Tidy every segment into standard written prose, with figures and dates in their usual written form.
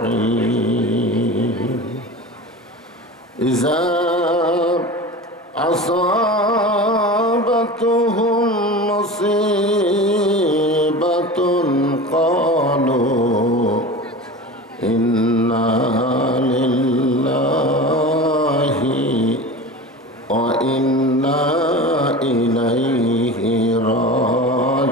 الرحيم إذا أصابتهم مصيبة قالوا إنا لله وإنا إليه راجعون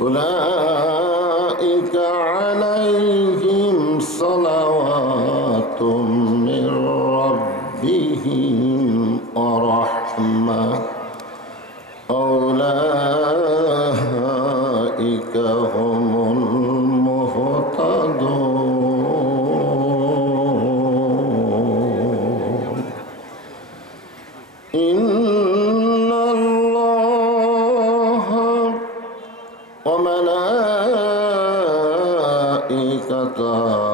أولئك عليهم صلوات من ربهم ورحمة أولئك هم المهتدون إن الله وملائكته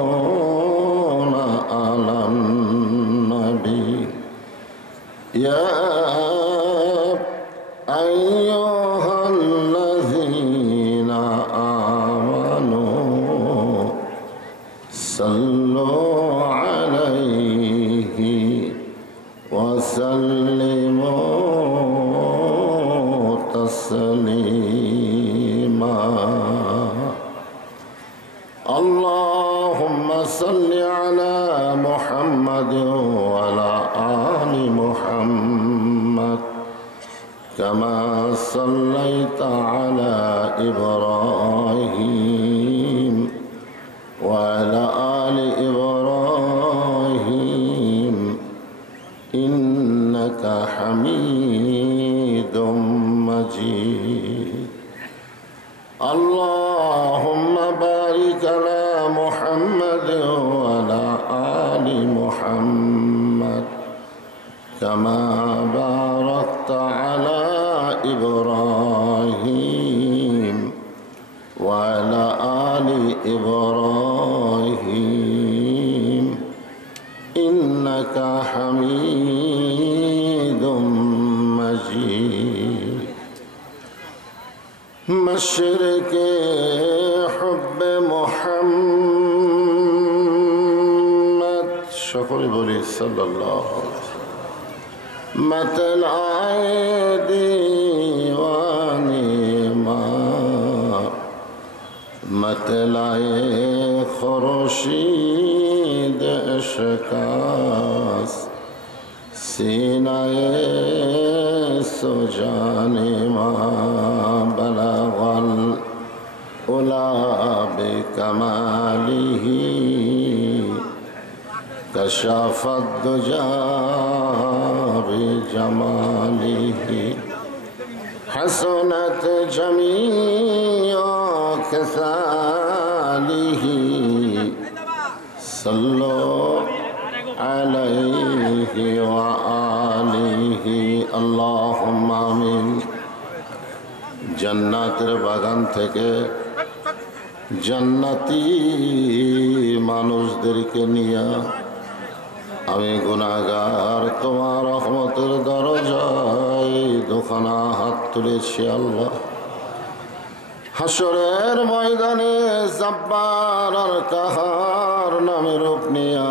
يصلون على النبي يا أيها الذين آمنوا صلوا عليه وسلموا تسليما اللهم صل على محمد وعلى آل محمد كما صليت على إبراهيم وعلى آل إبراهيم إنك حميد مجيد اللهم بارك على محمد وعلى آل محمد كما باركت على إبراهيم وعلى آل إبراهيم إنك حميد مجيد مشرق حب محمد شكر بولي صلى الله عليه وسلم مطلع دیوانی ما مطلع خورشید اشکاست سینه سجان ما بلغ العلا بکماله كشف الدجى بجماله حسنت جميع خصاله صلوا عليه وآله اللهم آمين জান্নাতের বাগান থেকে জান্নাতি মানুষদেরকে নিয়ে আমি গুনাহগার তোমার রহমতের দরজায় দুখানা হাত তুলেছি আল্লাহ হাসরের ময়দানে জব্বার আর কাহার নামে রূপ নিয়া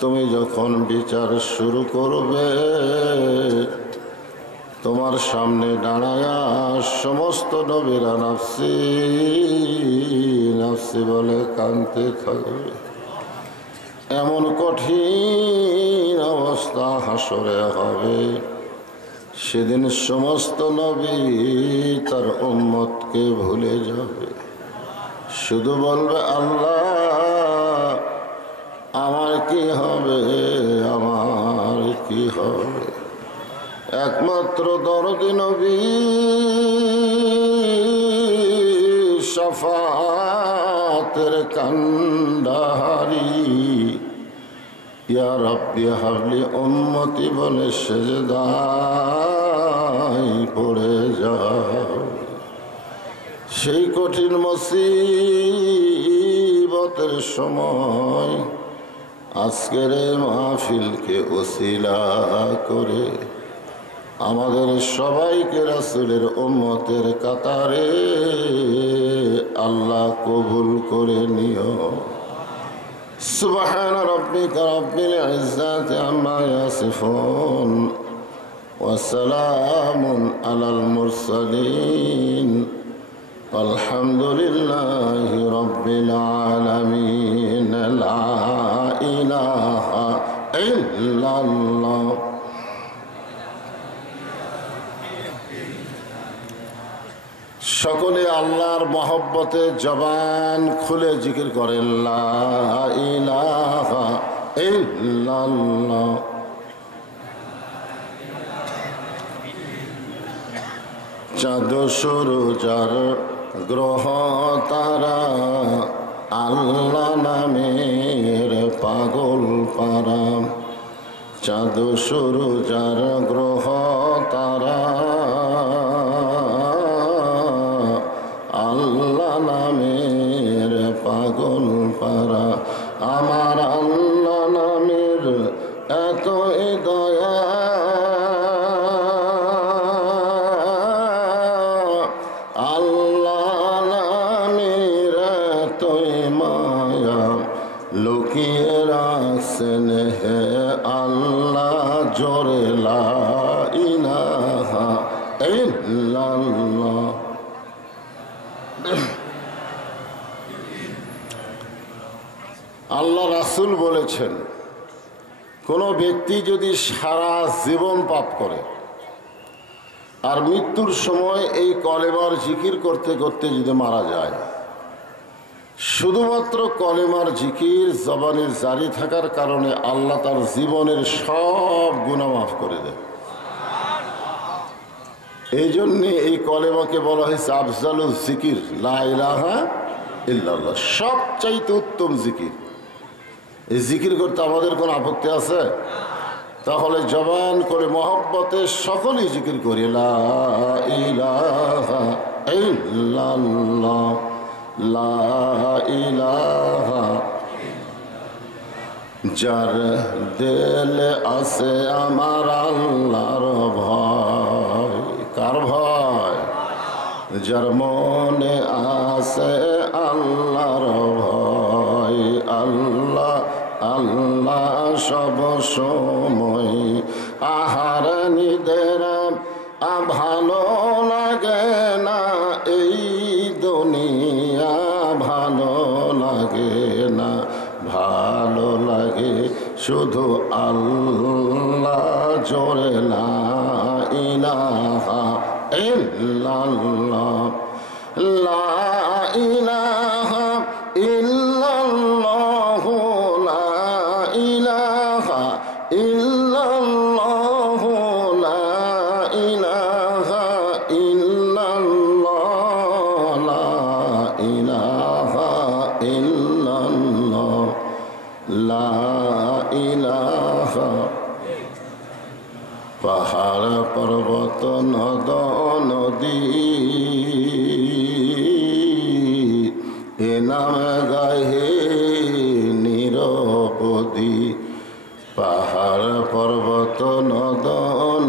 তুমি যখন বিচার শুরু করবে তোমার সামনে দাঁড়ায়া সমস্ত নবীরা নাফসি নাফসি বলে কাঁদতে থাকবে এমন কঠিন অবস্থা হাসরে হবে সেদিন সমস্ত নবী তার উম্মতকে ভুলে যাবে শুধু বলবে আল্লাহ আমার কি হবে আমার কি হবে একমাত্র দরদি নবী শাফাতের কান্ডাহারি ইয়া রাব্বি হাবলি উম্মতি বলে সেজদায় পড়ে যাও সেই কঠিন মুসিবতের সময় আজকের এই মাহফিলকে ওসিলা করে আমাদের সবাইকে রাসূলের উম্মতের কাতারে আল্লাহ কবুল করে নিও। সুবহান রাব্বিকা রাব্বিল ইজ্জাতি আম্মা ইয়াসিফুন ওয়া সালামুন আলাল মুরসালিন আলহামদুলিল্লাহি রাব্বিল আলামিন। লা ইলাহা ইল্লাল্লাহ। সকলে আল্লাহর মহব্বতে জবান খুলে জিকির করেন লা ইলাহা ইল্লাল্লাহ। চাঁদ সূরজার গ্রহ তারা আল্লাহ নামের পাগল পারা। চাঁদ সূরজার গ্রহ তারা আল্লাহ নামের পাগল পারা। আমার আল্লাহ নামের এত দয়া, আল্লাহ নামের এতই মায়া, লুকিয়ে রাখছেন হে আল্লাহ জোরে লা ইলাহা ইল্লাল্লাহ। আল্লাহ রাসূল বলেছেন, কোনো ব্যক্তি যদি সারা জীবন পাপ করে আর মৃত্যুর সময় এই কলেমার জিকির করতে করতে যদি মারা যায়, শুধুমাত্র কলেমার জিকির জবানে জারি থাকার কারণে আল্লাহ তার জীবনের সব গুনাহ মাফ করে দেয়। এই জন্যে এই কলেমাকে বলা হয়েছে আফজালুল জিকির, লা ইলাহা ইল্লাল্লাহ, সবচাইতে উত্তম জিকির। এই জিকির করতে আমাদের কোনো আপত্তি আছে? তাহলে জবান করে মহব্বতে সকলেই জিকির করি লা ইলাহা ইল্লাল্লাহ, লা ইলাহা। যার দিলে আছে আমার আল্লাহর ভয়, কার ভয়? যার মনে আছে আল্লাহর ভয়, আল্লাহ আল্লাহ সব সময়। আহার নিদের ভালো লাগে না এই দুনিয়া, ভালো লাগে না, ভালো লাগে শুধু আল্লাহ জোরে লা ইলাহা ইল্লাল্লাহ, লা ইলাহা ইল্লাল্লাহ, লা ইলাহা ইল্লাল্লাহ, লা ইলাহা ইল্লাল্লাহ, লা ইলাহা ইল্লাল্লাহ, লা ইলাহা। পাহাড় পর্বত নদ নদী এ নাম গাহে নিরবধি। পাহাড় পর্বত নদ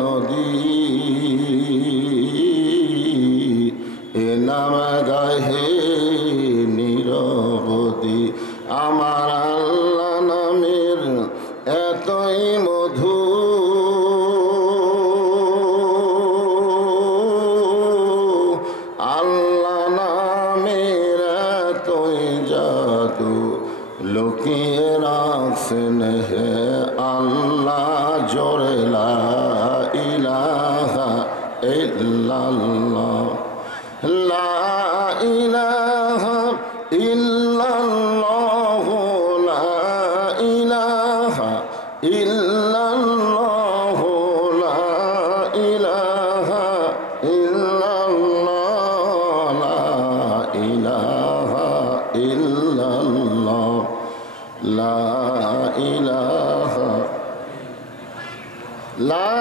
নদী এ নাম গাহে নিরবধি। আমার আল্লাহ নামের এতই মধু, আল্লাহ নামের এতই জাদু, লুকিয়ে রাখছেন হে আল্লাহ জোরে লা ইলাহা ইল্লাল্লাহ, লা ইলাহা ইল্লাল্লাহ, লা ইলাহা ইল্লাল্লাহ, লা ইলাহা ইল্লাল্লাহ, লা ইলাহা ইল্লাল্লাহ, লা ইলাহা, লা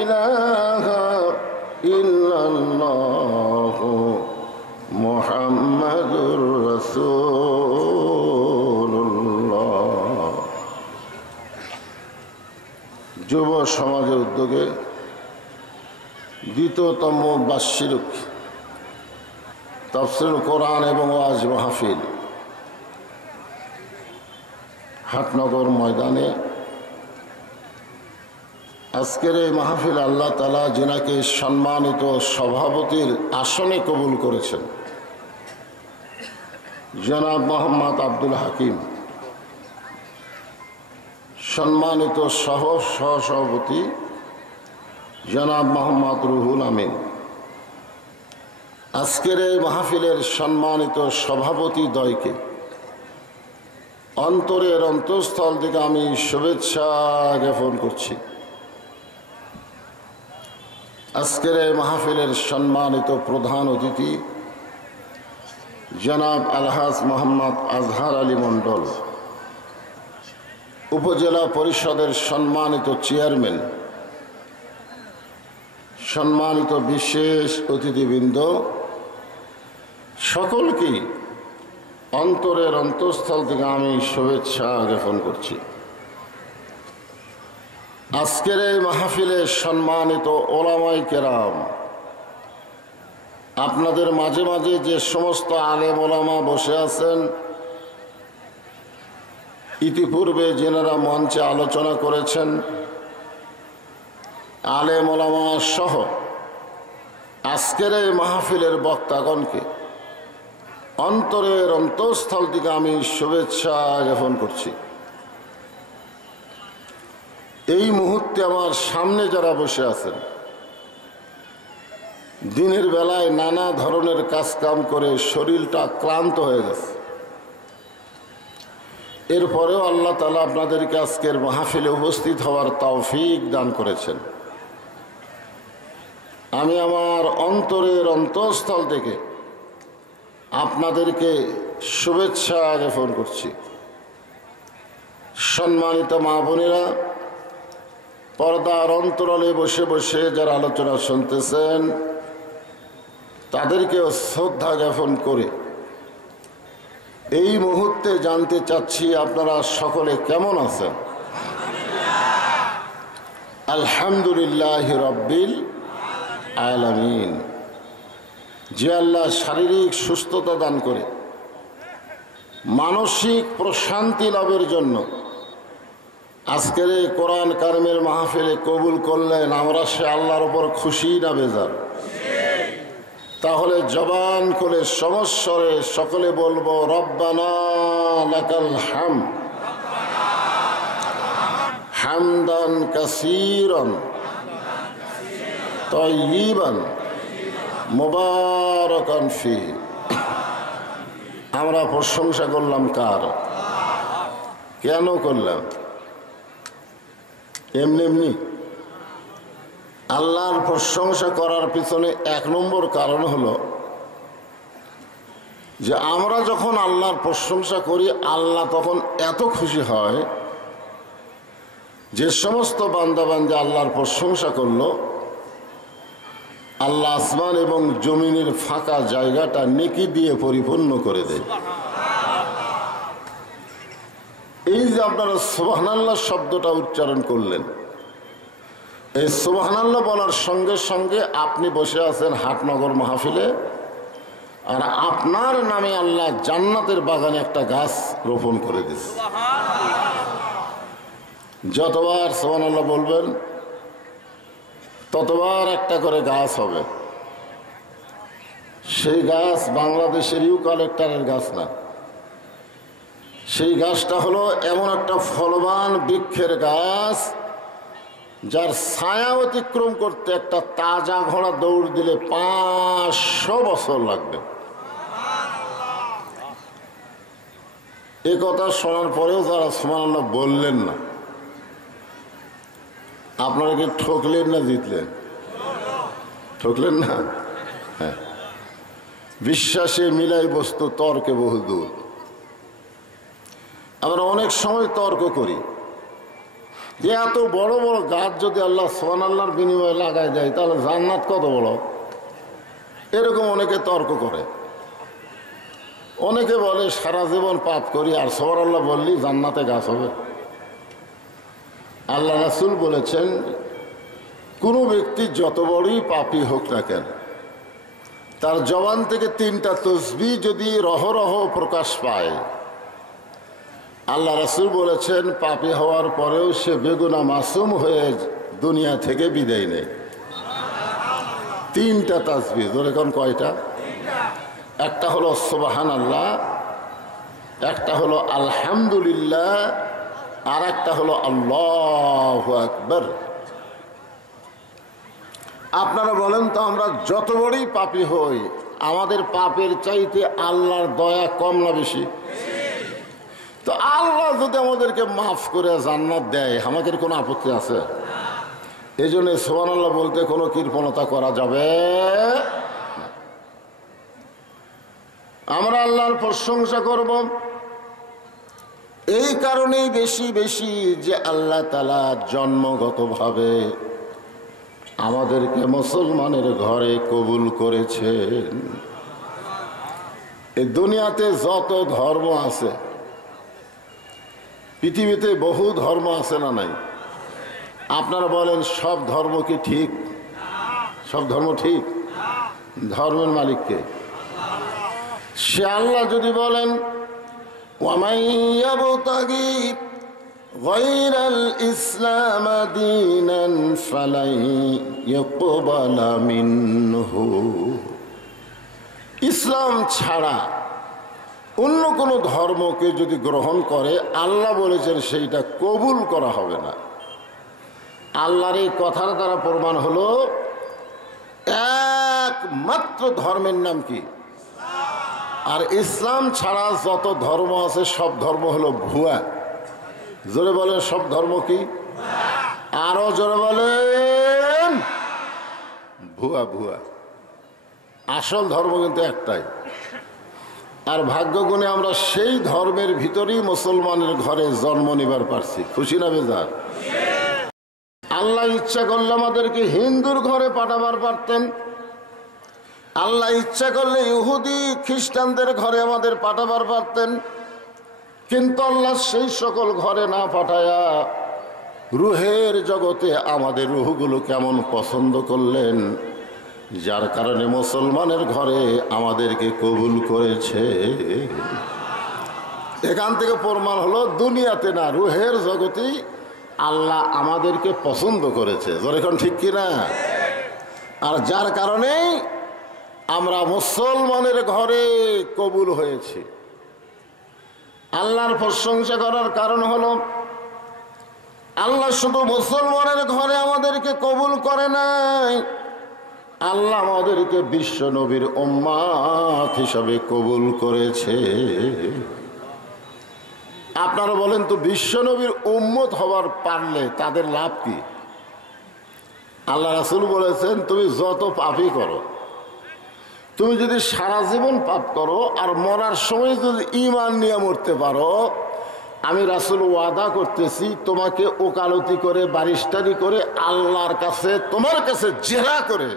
ইলাহা ইল্লাল্লাহ মুহাম্মাদুর রাসূলুল্লাহ। যুব সমাজের উদ্যোগে দ্বিতীয়তম বার্ষিক তাফসীরুল কোরআন এবং ওয়াজ মাহফিল হাটনগর ময়দানে আজকের এই মাহফিল আল্লাহ তাআলা যিনাকে সম্মানিত সভাপতির আসনে কবুল করেছেন, জনাব মোহাম্মদ আব্দুল হাকিম, সম্মানিত সহসভাপতি জনাব মোহাম্মদ রুহুল আমিন, আজকের এই মাহফিলের সম্মানিত সভাপতি দ্বয়কে অন্তরের অন্তঃস্থল থেকে আমি শুভেচ্ছা জ্ঞাপন করছি। আজকের এই মাহফিলের সম্মানিত প্রধান অতিথি জনাব আলহাজ মোহাম্মদ আজহার আলী মণ্ডল, উপজেলা পরিষদের সম্মানিত চেয়ারম্যান, সম্মানিত বিশেষ অতিথিবৃন্দ, সকলকেই অন্তরের অন্তঃস্থল থেকে আমি শুভেচ্ছা জ্ঞাপন করছি। আজকের এই মাহফিলে সম্মানিত ওলামায়ে কেরাম, আপনাদের মাঝে মাঝে যে সমস্ত আলেম ওলামা বসে আছেন, ইতিপূর্বে যেনারা মঞ্চে আলোচনা করেছেন, আলেম ওলামা সহ আজকের এই মাহফিলের বক্তাগণকে অন্তরের অন্তঃস্থল থেকে আমি শুভেচ্ছা জ্ঞাপন করছি। এই মুহূর্তে আমার সামনে যারা বসে আছেন, দিনের বেলায় নানা ধরনের কাজকাম করে শরীরটা ক্লান্ত হয়ে গেছে, এরপরেও আল্লাহ তাআলা আপনাদেরকে আজকের মাহফিলে উপস্থিত হওয়ার তৌফিক দান করেছেন। আমি আমার অন্তরের অন্তঃস্থল থেকে আপনাদেরকে শুভেচ্ছা জ্ঞাপন করছি। সম্মানিত মা বোনেরা, পর্দার অন্তরালে বসে বসে যারা আলোচনা শুনতেছেন, তাদেরকেও শ্রদ্ধা জ্ঞাপন করে এই মুহূর্তে জানতে চাচ্ছি আপনারা সকলে কেমন আছেন? আলহামদুলিল্লাহ রাব্বিল আলামিন। যে আল্লাহ শারীরিক সুস্থতা দান করে মানসিক প্রশান্তি লাভের জন্য আজকের এই কোরআন কারিমের মাহফিলে কবুল করলেন, আমরা সে আল্লাহর উপর খুশি না বেজার? তাহলে জবান খুলে সমস্বরে সকলে বলবো রব্বানা লাকাল হামদ হামদান কাসীরান তাইয়িবান মুবারাকান ফীহি। আমরা প্রশংসা করলাম কার? কেন করলাম? এমনি এমনি? আল্লাহর প্রশংসা করার পিছনে এক নম্বর কারণ হলো যে আমরা যখন আল্লাহর প্রশংসা করি, আল্লাহ তখন এত খুশি হয় যে সমস্ত বান্দা আল্লাহর প্রশংসা করলো, আল্লাহ আসমান এবং জমিনের ফাঁকা জায়গাটা নেকি দিয়ে পরিপূর্ণ করে দেয়। এই যে আপনারা সুবহানাল্লাহ শব্দটা উচ্চারণ করলেন, এই সুবহানাল্লাহ বলার সঙ্গে সঙ্গে আপনি বসে আছেন হাটনগর মাহফিলে, আর আপনার নামে আল্লাহ জান্নাতের বাগানে একটা গাছ রোপণ করে দিয়েছে। যতবার সুবহানাল্লাহ বলবেন ততবার একটা করে গাছ হবে। সেই গাছ বাংলাদেশের ইউক্যালিপটাসের গাছ না, সেই গাছটা হলো এমন একটা ফলবান বৃক্ষের গাছ যার ছায়া অতিক্রম করতে একটা তাজা ঘোড়া দৌড় দিলে 500 বছর লাগবে। এ কথা শোনার পরেও যারা সুবহানাল্লাহ বললেন না, আপনারা কি ঠকলেন না জিতলেন? ঠকলেন না? হ্যাঁ। বিশ্বাসে মিলাই বস্তু তর্কে বহুদূর। আমরা অনেক সময় তর্ক করি যে এত বড় বড় গাছ যদি আল্লাহ সুবহানাল্লাহর বিনিময়ে লাগাই দেয় তাহলে জান্নাত কত বড়, এরকম অনেকে তর্ক করে। অনেকে বলে সারা জীবন পাপ করি আর সুবহানাল্লাহ বললি জান্নাতে গাছ হবে। আল্লাহ রাসূল বলেছেন কোনো ব্যক্তি যত বড়ই পাপী হোক না কেন, তার জবান থেকে 3টা তসবিহ যদি রহরহ প্রকাশ পায়, আল্লাহ রাসূল বলেছেন পাপী হওয়ার পরেও সে বেগুনা মাসুম হয়ে দুনিয়া থেকে বিদায় নেয়। 3টা তাসবিহ। এখন কয়টা? একটা হলো সুবহানাল্লাহ, একটা হলো আলহামদুলিল্লাহ, আর একটা হলো আল্লাহু আকবার। আপনারা বলেন তো, আমরা যত বড়ই পাপী হই, আমাদের পাপের চাইতে আল্লাহর দয়া কম না বেশি? তো আল্লাহ যদি আমাদেরকে মাফ করে জান্নাত দেয়, আমাদের কোনো আপত্তি আছে? এই জন্য সুবহানাল্লাহ বলতে কোনো কৃপণতা করা যাবে না। আমরা আল্লাহর প্রশংসা করব এই কারণেই বেশি বেশি যে আল্লাহ তাআলা জন্মগতভাবে আমাদেরকে মুসলমানের ঘরে কবুল করেছেন। এই দুনিয়াতে যত ধর্ম আছে, পৃথিবীতে বহু ধর্ম আছে না নাই? আপনারা বলেন সব ধর্ম কি ঠিক? সব ধর্ম ঠিক? ধর্মের মালিককে সে আল্লাহ যদি বলেন ওয়ামান ইয়াবতাগি গায়রাল ইসলাম দীনান ফালাই ইয়াকবালা মিনহু, ইসলাম ছাড়া অন্য কোনো ধর্মকে যদি গ্রহণ করে, আল্লাহ বলেছেন সেইটা কবুল করা হবে না। আল্লাহর এই কথার দ্বারা প্রমাণ হলো একমাত্র ধর্মের নাম কি? আর ইসলাম ছাড়া যত ধর্ম আছে সব ধর্ম হলো ভুয়া। জোরে বলেন সব ধর্ম কি? আরো জোরে বলেন ভুয়া। ভুয়া। আসল ধর্ম কিন্তু একটাই। আর ভাগ্যগুণে আমরা সেই ধর্মের ভিতরেই মুসলমানের ঘরে জন্ম নিবার পারছি। খুশি না বেজার? আল্লাহ ইচ্ছা করলে আমাদেরকে হিন্দুর ঘরে পাঠাবার পারতেন, আল্লাহ ইচ্ছা করলে ইহুদি খ্রিস্টানদের ঘরে আমাদের পাঠাবার পারতেন, কিন্তু আল্লাহ সেই সকল ঘরে না পাঠায়া রুহের জগতে আমাদের রুহগুলো কেমন পছন্দ করলেন, যার কারণে মুসলমানের ঘরে আমাদেরকে কবুল করেছে। এখান থেকে প্রমাণ হলো দুনিয়াতে না, রুহের জগতেই আল্লাহ আমাদেরকে পছন্দ করেছে। এখন ঠিক কিনা? আর যার কারণে আমরা মুসলমানের ঘরে কবুল হয়েছি। আল্লাহর প্রশংসা করার কারণ হলো আল্লাহ শুধু মুসলমানের ঘরে আমাদেরকে কবুল করে নাই, আল্লাহ আমাদেরকে বিশ্ব নবীর উম্মাত হিসাবে কবুল করেছে। আপনারা বলেন তো, বিশ্ব নবীর উম্মত হওয়ার পারলে তাদের লাভ কি? আল্লাহ রাসূল বলেছেন, তুমি যত পাপই করো, তুমি যদি সারা জীবন পাপ করো আর মরার সময় যদি ঈমান নিয়ে মরতে পারো, আমি রাসূল ওয়াদা করতেছি তোমাকে ওকালতি করে বারিস্টারি করে আল্লাহর কাছে তোমার কাছে জেরা করে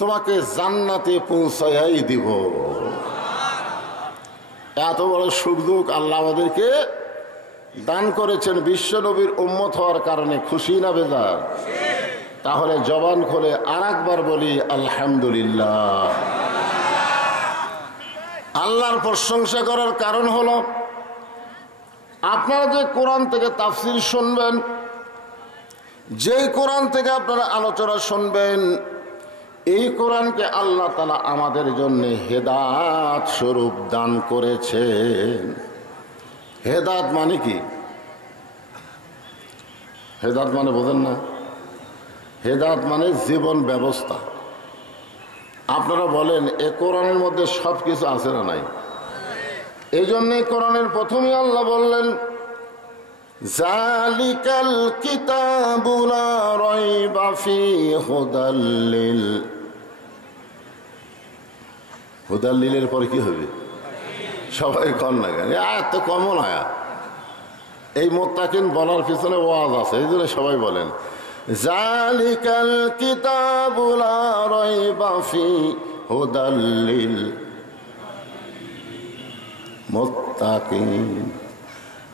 তোমাকে জান্নাতে পৌঁছাই দিব। এত বড় সুযোগ আল্লাহ আমাদেরকে দান করেছেন বিশ্ব নবীর উম্মত হওয়ার কারণে। খুশি না বেজার? তাহলে জবান খুলে আর একবার বলি আলহামদুলিল্লাহ। আল্লাহর প্রশংসা করার কারণ হলো আপনারা যে কোরআন থেকে তাফসীর শুনবেন, যেই কোরআন থেকে আপনারা আলোচনা শুনবেন, এই কোরআনকে আল্লাহ তাআলা আমাদের জন্য হেদায়েত স্বরূপ দান করেছেন। হেদায়েত মানে কি? হেদায়েত মানে বোঝেন না? হেদায়েত মানে জীবন ব্যবস্থা। আপনারা বলেন এ কোরআনের মধ্যে সব কিছু আছে না নাই? এই জন্যে কোরআনের প্রথমে আল্লাহ বললেন জালিকাল কিতাবু লা রাইবা ফীহি হুদাল্লিল। হুদাল্লিলের পরে কি হবে? সবাই কম না কেন? আয়াত তো কমন আয়াত। এই মুত্তাকিন বলার পিছনে ওয়াজ আছে, এই জন্য সবাই বলেন জালিকাল কিতাবু লা রাইবা ফীহি হুদাল্লিল মুত্তাকিন।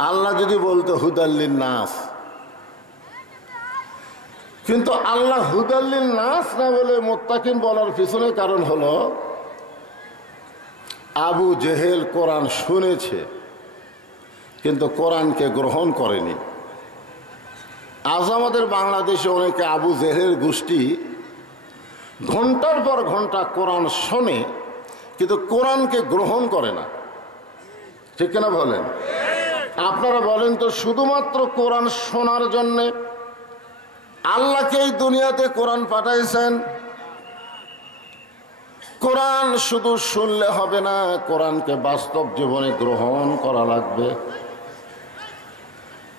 আল্লাহ যদি বলতো হুদাল্লিন নাস, কিন্তু আল্লাহ হুদাল্লিল নাস না বলে মুত্তাকিন বলার পিছনে কারণ হলো আবু জেহেল কোরআন শুনেছে কিন্তু কোরআনকে গ্রহণ করেনি। আজ আমাদের বাংলাদেশে অনেকে আবু জেহেলের গোষ্ঠী ঘন্টার পর ঘন্টা কোরআন শোনে কিন্তু কোরআনকে গ্রহণ করে না, ঠিক কিনা বলেন? আপনারা বলেন তো, শুধুমাত্র কোরআন শোনার জন্যে আল্লাহকে এই দুনিয়াতে কোরআন পাঠাইছেন? কোরআন শুধু শুনলে হবে না, কোরআনকে বাস্তব জীবনে গ্রহণ করা লাগবে।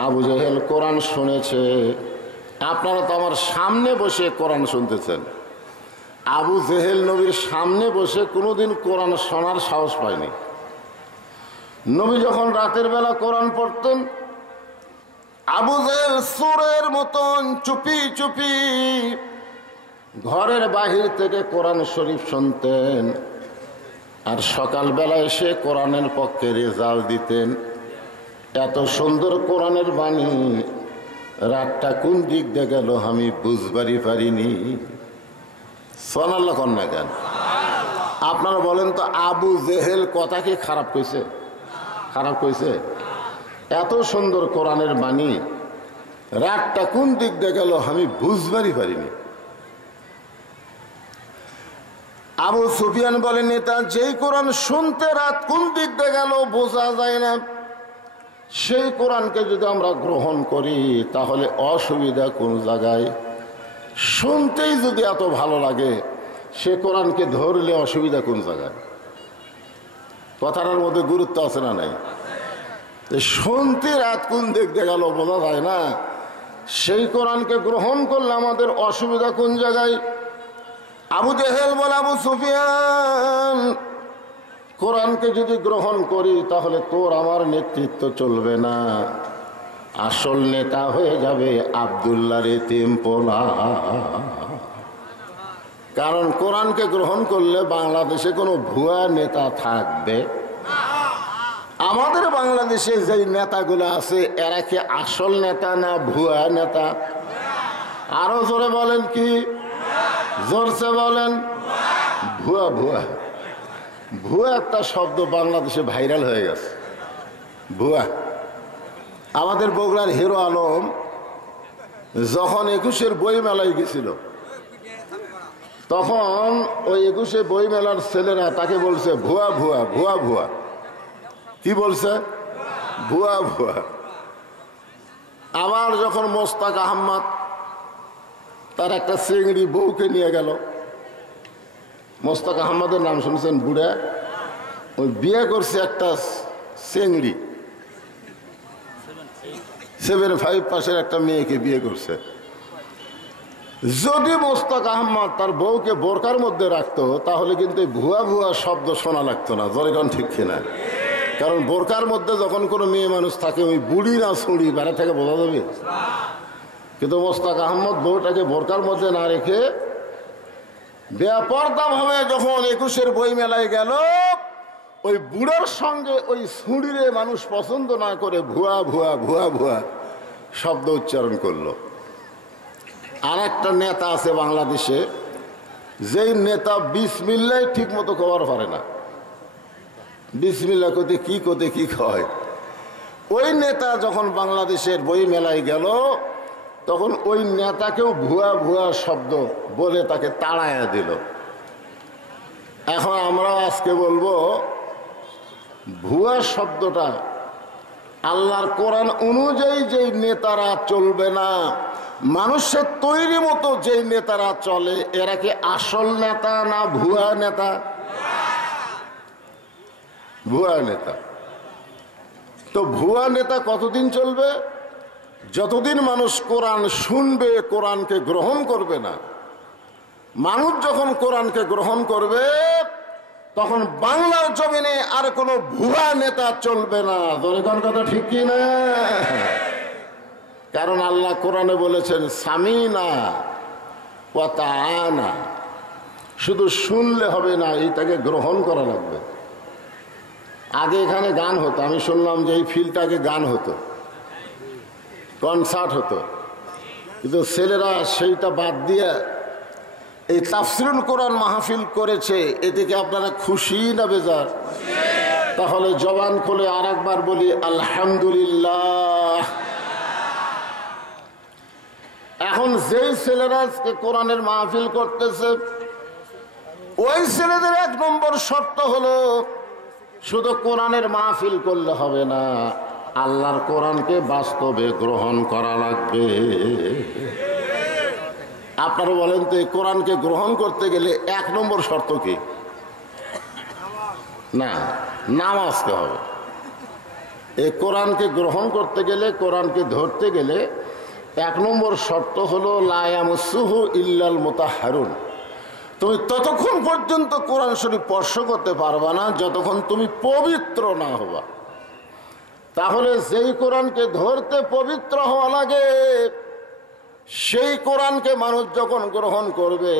আবু জেহেল কোরআন শুনেছে, আপনারা তো আমার সামনে বসে কোরআন শুনতেছেন। আবু জেহেল নবীর সামনে বসে কোনোদিন কোরআন শোনার সাহস পায়নি। নবী যখন রাতের বেলা কোরআন পড়তেন, আবু জেহেল সুরের মতন চুপি চুপি ঘরের বাহির থেকে কোরআন শরীফ শুনতেন, আর সকালবেলা এসে কোরআনের পক্ষে রেজাল্ট দিতেন। এত সুন্দর কোরআনের বাণী, রাতটা কোন দিক দিয়ে গেল আমি বুঝবারই পারিনি। সুবহানাল্লাহ কন্যা গান। আপনারা বলেন তো, আবু জেহেল কথা কি খারাপ কইছে? খারাপ কইছে? এত সুন্দর কোরআনের বাণী, রাতটা কোন দিক দিয়ে গেল আমি বুঝবারই পারিনি। আবু সুফিয়ান বলেন, নেতা যেই কোরআন শুনতে রাত কোন দিক দিয়ে গেল বোঝা যায় না, সেই কোরআনকে যদি আমরা গ্রহণ করি তাহলে অসুবিধা কোন জায়গায়? শুনতেই যদি এত ভালো লাগে, সে কোরআনকে ধরলে অসুবিধা কোন জায়গায়? কথাটার মধ্যে গুরুত্ব আছে না নাই? শুনতে রাত কোন দিক দিয়ে গেল বোঝা যায় না, সেই কোরআনকে গ্রহণ করলে আমাদের অসুবিধা কোন জায়গায়? আবু জেহেল বলে, আবু সুফিয়ান, কোরআনকে যদি গ্রহণ করি তাহলে তোর আমার নেতৃত্ব চলবে না, আসল নেতা হয়ে যাবে আব্দুল্লাহ রে তেমপোলা। কারণ কোরআনকে গ্রহণ করলে বাংলাদেশে কোনো ভুয়া নেতা থাকবে? আমাদের বাংলাদেশে যেই নেতাগুলো আছে এরা কি আসল নেতা না ভুয়া নেতা? আরো জোরে বলেন, কি জোরসে বলেন? ভুয়া। ভুয়া ভুয়া একটা শব্দ বাংলাদেশে ভাইরাল হয়ে গেছে, ভুয়া। আমাদের বগুড়ার হিরো আলম যখন 21-এর বই মেলায় গেছিল, তখন ওই 21-এ বই মেলার ছেলেরা তাকে বলছে ভুয়া ভুয়া ভুয়া ভুয়া। কি বলছে? ভুয়া ভুয়া। আবার যখন মোস্তাক আহমদ তার একটা চিংড়ি বউকে নিয়ে গেল, মোস্তাক আহমদের নাম শুনছেন? বুড়া, ওই বিয়ে করছে একটা চিংড়ি, 7-5 পাশের একটা মেয়েকে বিয়ে করছে। যদি মোস্তাক আহমদ তার বউকে বোরকার মধ্যে রাখতো তাহলে কিন্তু ভুয়া ভুয়া শব্দ শোনা লাগতো না। জরিগণ ঠিক কিনা? কারণ বোরকার মধ্যে যখন কোনো মেয়ে মানুষ থাকে, ওই বুড়ি না ছুড়ি বাইরে থেকে বোঝা যাবে। কিন্তু মোস্তাক আহমদ বউটাকে বোরকার মধ্যে না রেখে বেপরদা ভাবে যখন 21-এর বই মেলায় গেল, ওই বুড়ার সঙ্গে ওই ছুড়িরে মানুষ পছন্দ না করে ভুয়া ভুয়া ভুয়া ভুয়া শব্দ উচ্চারণ করলো। আর একটা নেতা আছে বাংলাদেশে, যেই নেতা বিসমিল্লাহ ঠিক মতো কবার পারে না। বিসমিল্লাহ কোতে কি কয়। ওই নেতা যখন বাংলাদেশের বই মেলায় গেল, তখন ওই নেতাকেও ভুয়া ভুয়া শব্দ বলে তাকে তাড়াইয়া দিল। এখন আমরা আজকে বলবো, ভুয়া শব্দটা আল্লাহর কোরআন অনুযায়ী যেই নেতারা চলবে না, মানুষের তৈরি মতো যেই নেতারা চলে, এরা কি আসল নেতা না ভুয়া নেতা? ভুয়া নেতা। তো ভুয়া নেতা কতদিন চলবে? যতদিন মানুষ কোরআন শুনবে, কোরআনকে গ্রহণ করবে না। মানুষ যখন কোরআনকে গ্রহণ করবে, তখন বাংলার জমিনে আর কোনো ভুয়া নেতা চলবে না। জনগণ কথা ঠিক কি না? কারণ আল্লাহ কোরআনে বলেছেন সামিনা ওয়া তাআনা। শুধু শুনলে হবে না, এইটাকে গ্রহণ করা লাগবে। আগে এখানে গান হতো, আমি শুনলাম যে এই ফিল্ডটাকে গান হতো, কনসার্ট হতো। কিন্তু ছেলেরা সেইটা বাদ দিয়ে এই তাফসিরুল কোরআন মাহফিল করেছে, এতে কি আপনারা খুশি না বেজার? তাহলে জবান খুলে আর একবার বলি আলহামদুলিল্লাহ। এখন যেই ছেলেরা আজকে কোরআনের মাহফিল করতেছে, ওই ছেলেদের 1 নম্বর শর্ত হলো শুধু কোরআনের মাহফিল করলে হবে না, আল্লাহর কোরআনকে বাস্তবে গ্রহণ করা লাগবে। আপনারা বলেন তো, এই কোরআনকে গ্রহণ করতে গেলে 1 নম্বর শর্ত কি? না, নামাজতে হবে। এই কোরআনকে গ্রহণ করতে গেলে, কোরআনকে ধরতে গেলে 1 নম্বর শর্ত হলো লা ইয়ামাসসুহু ইল্লাল মুতাহহারুন। তুমি ততক্ষণ পর্যন্ত কোরআন শরীফ স্পর্শ করতে পারবা না যতক্ষণ তুমি পবিত্র না হবা। তাহলে যেই কোরআনকে ধরতে পবিত্র হওয়া লাগে, সেই কোরআনকে মানুষ যখন গ্রহণ করবে,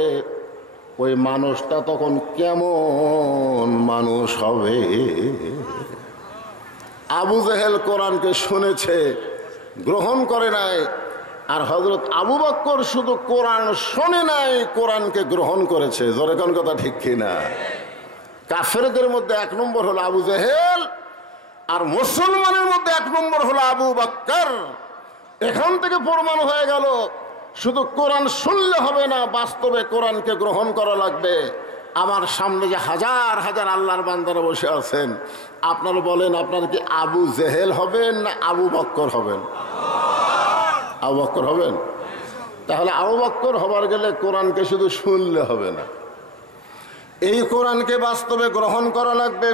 ওই মানুষটা তখন কেমন মানুষ হবে? আবু জেহেল কোরআনকে শুনেছে, গ্রহণ করে নাই, আর হযরত আবু বকর শুধু কোরআন শোনে নাই, কোরআনকে গ্রহণ করেছে। জোরে কোন কথা ঠিক কিনা? কাফেরদের মধ্যে 1 নম্বর হলো আবু জেহেল, আর মুসলমানের মধ্যে 1 নম্বর হলো আবু বকর। এখান থেকে প্রমাণ হয়ে গেল শুধু কোরআন শুনলে হবে না, বাস্তবে কোরআনকে গ্রহণ করা লাগবে। আমার সামনে যে হাজার হাজার আল্লাহর বান্দারা বসে আছেন, আপনারা বলেন, আপনারা কি আবু জেহেল হবেন না আবু বকর হবেন? আবু বকর হবেন? তাহলে আবু বকর হবার গেলে কোরআনকে শুধু শুনলে হবে না, এই কোরআনকে বাস্তবে গ্রহণ করা লাগবে।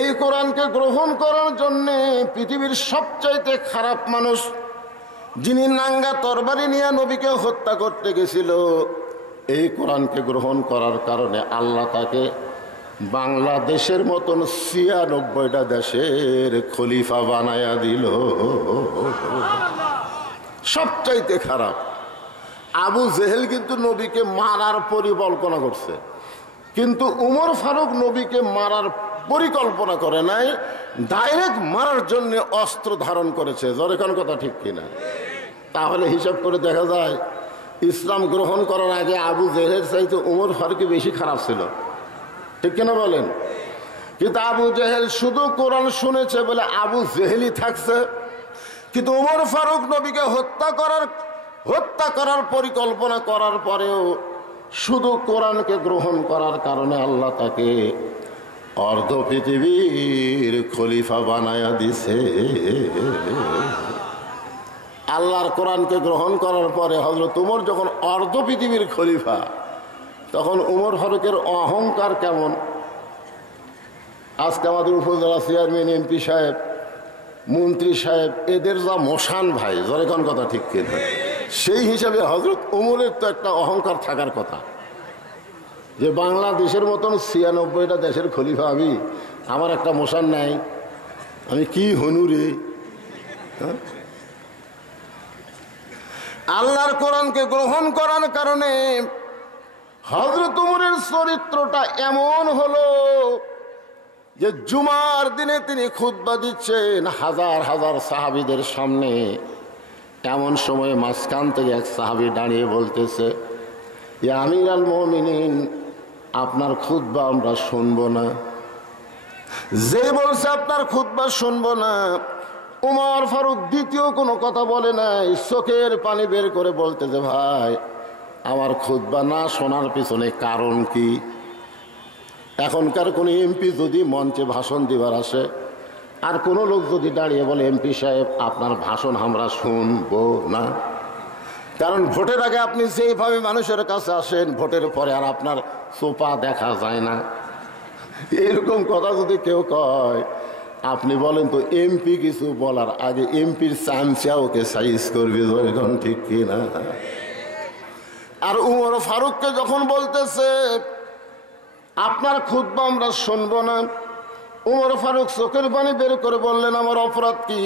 এই কোরআনকে গ্রহণ করার জন্যে পৃথিবীর সবচাইতে খারাপ মানুষ, যিনি নাঙ্গা তরবারি নিয়ে নবীকে হত্যা করতে গেছিল, এই কোরআনকে গ্রহণ করার কারণে আল্লাহ তাকে বাংলাদেশের মতন ৯৬টা দেশের খলিফা বানায়া দিল। সবচাইতে খারাপ আবু জেহেল কিন্তু নবীকে মারার পরিকল্পনা করছে, কিন্তু উমর ফারুক নবীকে মারার পরিকল্পনা করে নাই, ডাইরেক্ট মারার জন্য অস্ত্র ধারণ করেছে। জোরে কোন কথা ঠিক কিনা? তাহলে হিসাব করে দেখা যায় ইসলাম গ্রহণ করার আগে আবু জেহেলের চাইতে উমর ফারুকই বেশি খারাপ ছিল, ঠিক কিনা বলেন? কিন্তু আবু জেহেল শুধু কোরআন শুনেছে বলে আবু জেহেলই থাকছে, কিন্তু উমর ফারুক নবীকে হত্যা করার পরিকল্পনা করার পরেও শুধু কোরআনকে গ্রহণ করার কারণে আল্লাহ তাকে অর্ধ পৃথিবীর খলিফা বানায়া দিছে। আল্লাহর কোরআনকে গ্রহণ করার পরে হযরত উমর যখন অর্ধ পৃথিবীর খলিফা, তখন উমর ফারুকের অহংকার কেমন? আজকে আমাদের উপজেলা চেয়ারম্যান, এমপি সাহেব, মন্ত্রী সাহেব, এদের যা মশান ভাই, জোরে কোন কথা ঠিক কিনা? সেই হিসাবে হযরত উমরের তো একটা অহংকার থাকার কথা, যে বাংলাদেশের মতন ৯৬টা দেশের খলিফা আমি, আমার একটা মশান নাই, আমি কি হনুরে? আল্লাহর কোরআনকে গ্রহণ করার কারণে হযরত উমরের চরিত্রটা এমন হলো যে জুমার দিনে তিনি খুতবা দিচ্ছেন হাজার হাজার সাহাবীদের সামনে। এমন সময় মাঝখান থেকে এক সাহাবী দাঁড়িয়ে বলতেছে, ইয়া আমিরুল মুমিনিন, আপনার খুতবা আমরা শুনবো না। যে বলছে আপনার খুতবা শুনবো না, উমর ফারুক দ্বিতীয় কোনো কথা বলে নাই, চোখের পানি বের করে বলতেছে, ভাই আমার খুতবা না শোনার পিছনে কারণ কি? এখনকার কোনো এমপি যদি মঞ্চে ভাষণ দিবার আসে, আর কোনো লোক যদি দাঁড়িয়ে বলে, এমপি সাহেব আপনার ভাষণ আমরা শুনবো না, কারণ ভোটের আগে আপনি যেইভাবে মানুষের কাছে আসেন, ভোটের পরে আর আপনার সোপা দেখা যায় না। এরকম কথা যদি কেউ কয়, আপনি বলেন তো এমপি কিছু বলার আগে এমপির চামচা ওকে সাইজ করবে, এখন ঠিক কিনা? আর উমর ফারুককে যখন বলতেছে আপনার খুতবা আমরা শুনবো না, উমর ফারুক চোখের পানি বের করে বললেন, আমার অপরাধ কি?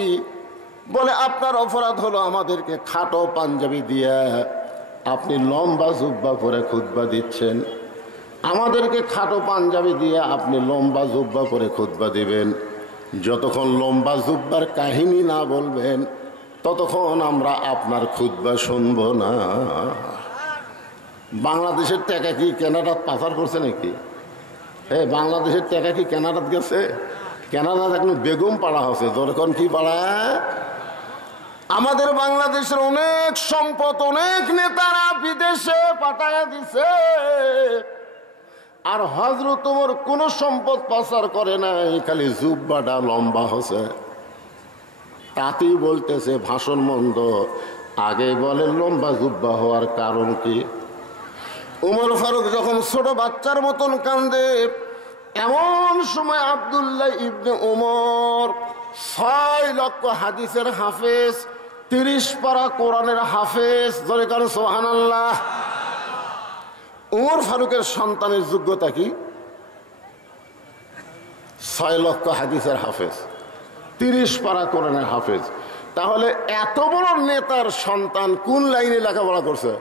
বলে, আপনার অপরাধ হলো আমাদেরকে খাটো পাঞ্জাবি দিয়া আপনি লম্বা জুব্বা পরে খুতবা দিচ্ছেন, আমাদেরকে খাটো পাঞ্জাবি দিয়ে আপনি লম্বা জুব্বা পরে খুতবা দিবেন। যতক্ষণ লম্বা জুব্বার কাহিনী না বলবেন ততক্ষণ আমরা আপনার খুতবা শুনব না। বাংলাদেশের টাকা কি কানাডাত পাচার করছে নাকি? বাংলাদেশের টাকা কি কানাডাত গেছে? কানাডাত এখন বেগম পাড়া হচ্ছে, যখন কি পাড়া? আমাদের বাংলাদেশের অনেক সম্পদ অনেক নেতারা বিদেশে পাঠায় দিছে, আর হযরত ওমর কোন সম্পদ পাচার করে নাই, খালি জুব্বাটা লম্বা হচ্ছে। তাতেই বলতেছে ভাষণ মন্দ। আগে বলে লম্বা জুব্বা হওয়ার কারণ কি? ওমর ফারুক যখন ছোট বাচ্চার মতন কান্দে, এমন সময় আব্দুল্লাহ ইবনে ওমর 6 লক্ষ হাদিসের হাফেজ, 30 পারা কোরআনের হাফেজ, ধরে কারণ সুবহানাল্লাহ। ওমর ফারুকের সন্তানের যোগ্যতা কি? 6 লক্ষ হাদিসের হাফেজ, 30 পারা কোরআনের হাফেজ। তাহলে এত বড় নেতার সন্তান কোন লাইনে লেখাপড়া করছে?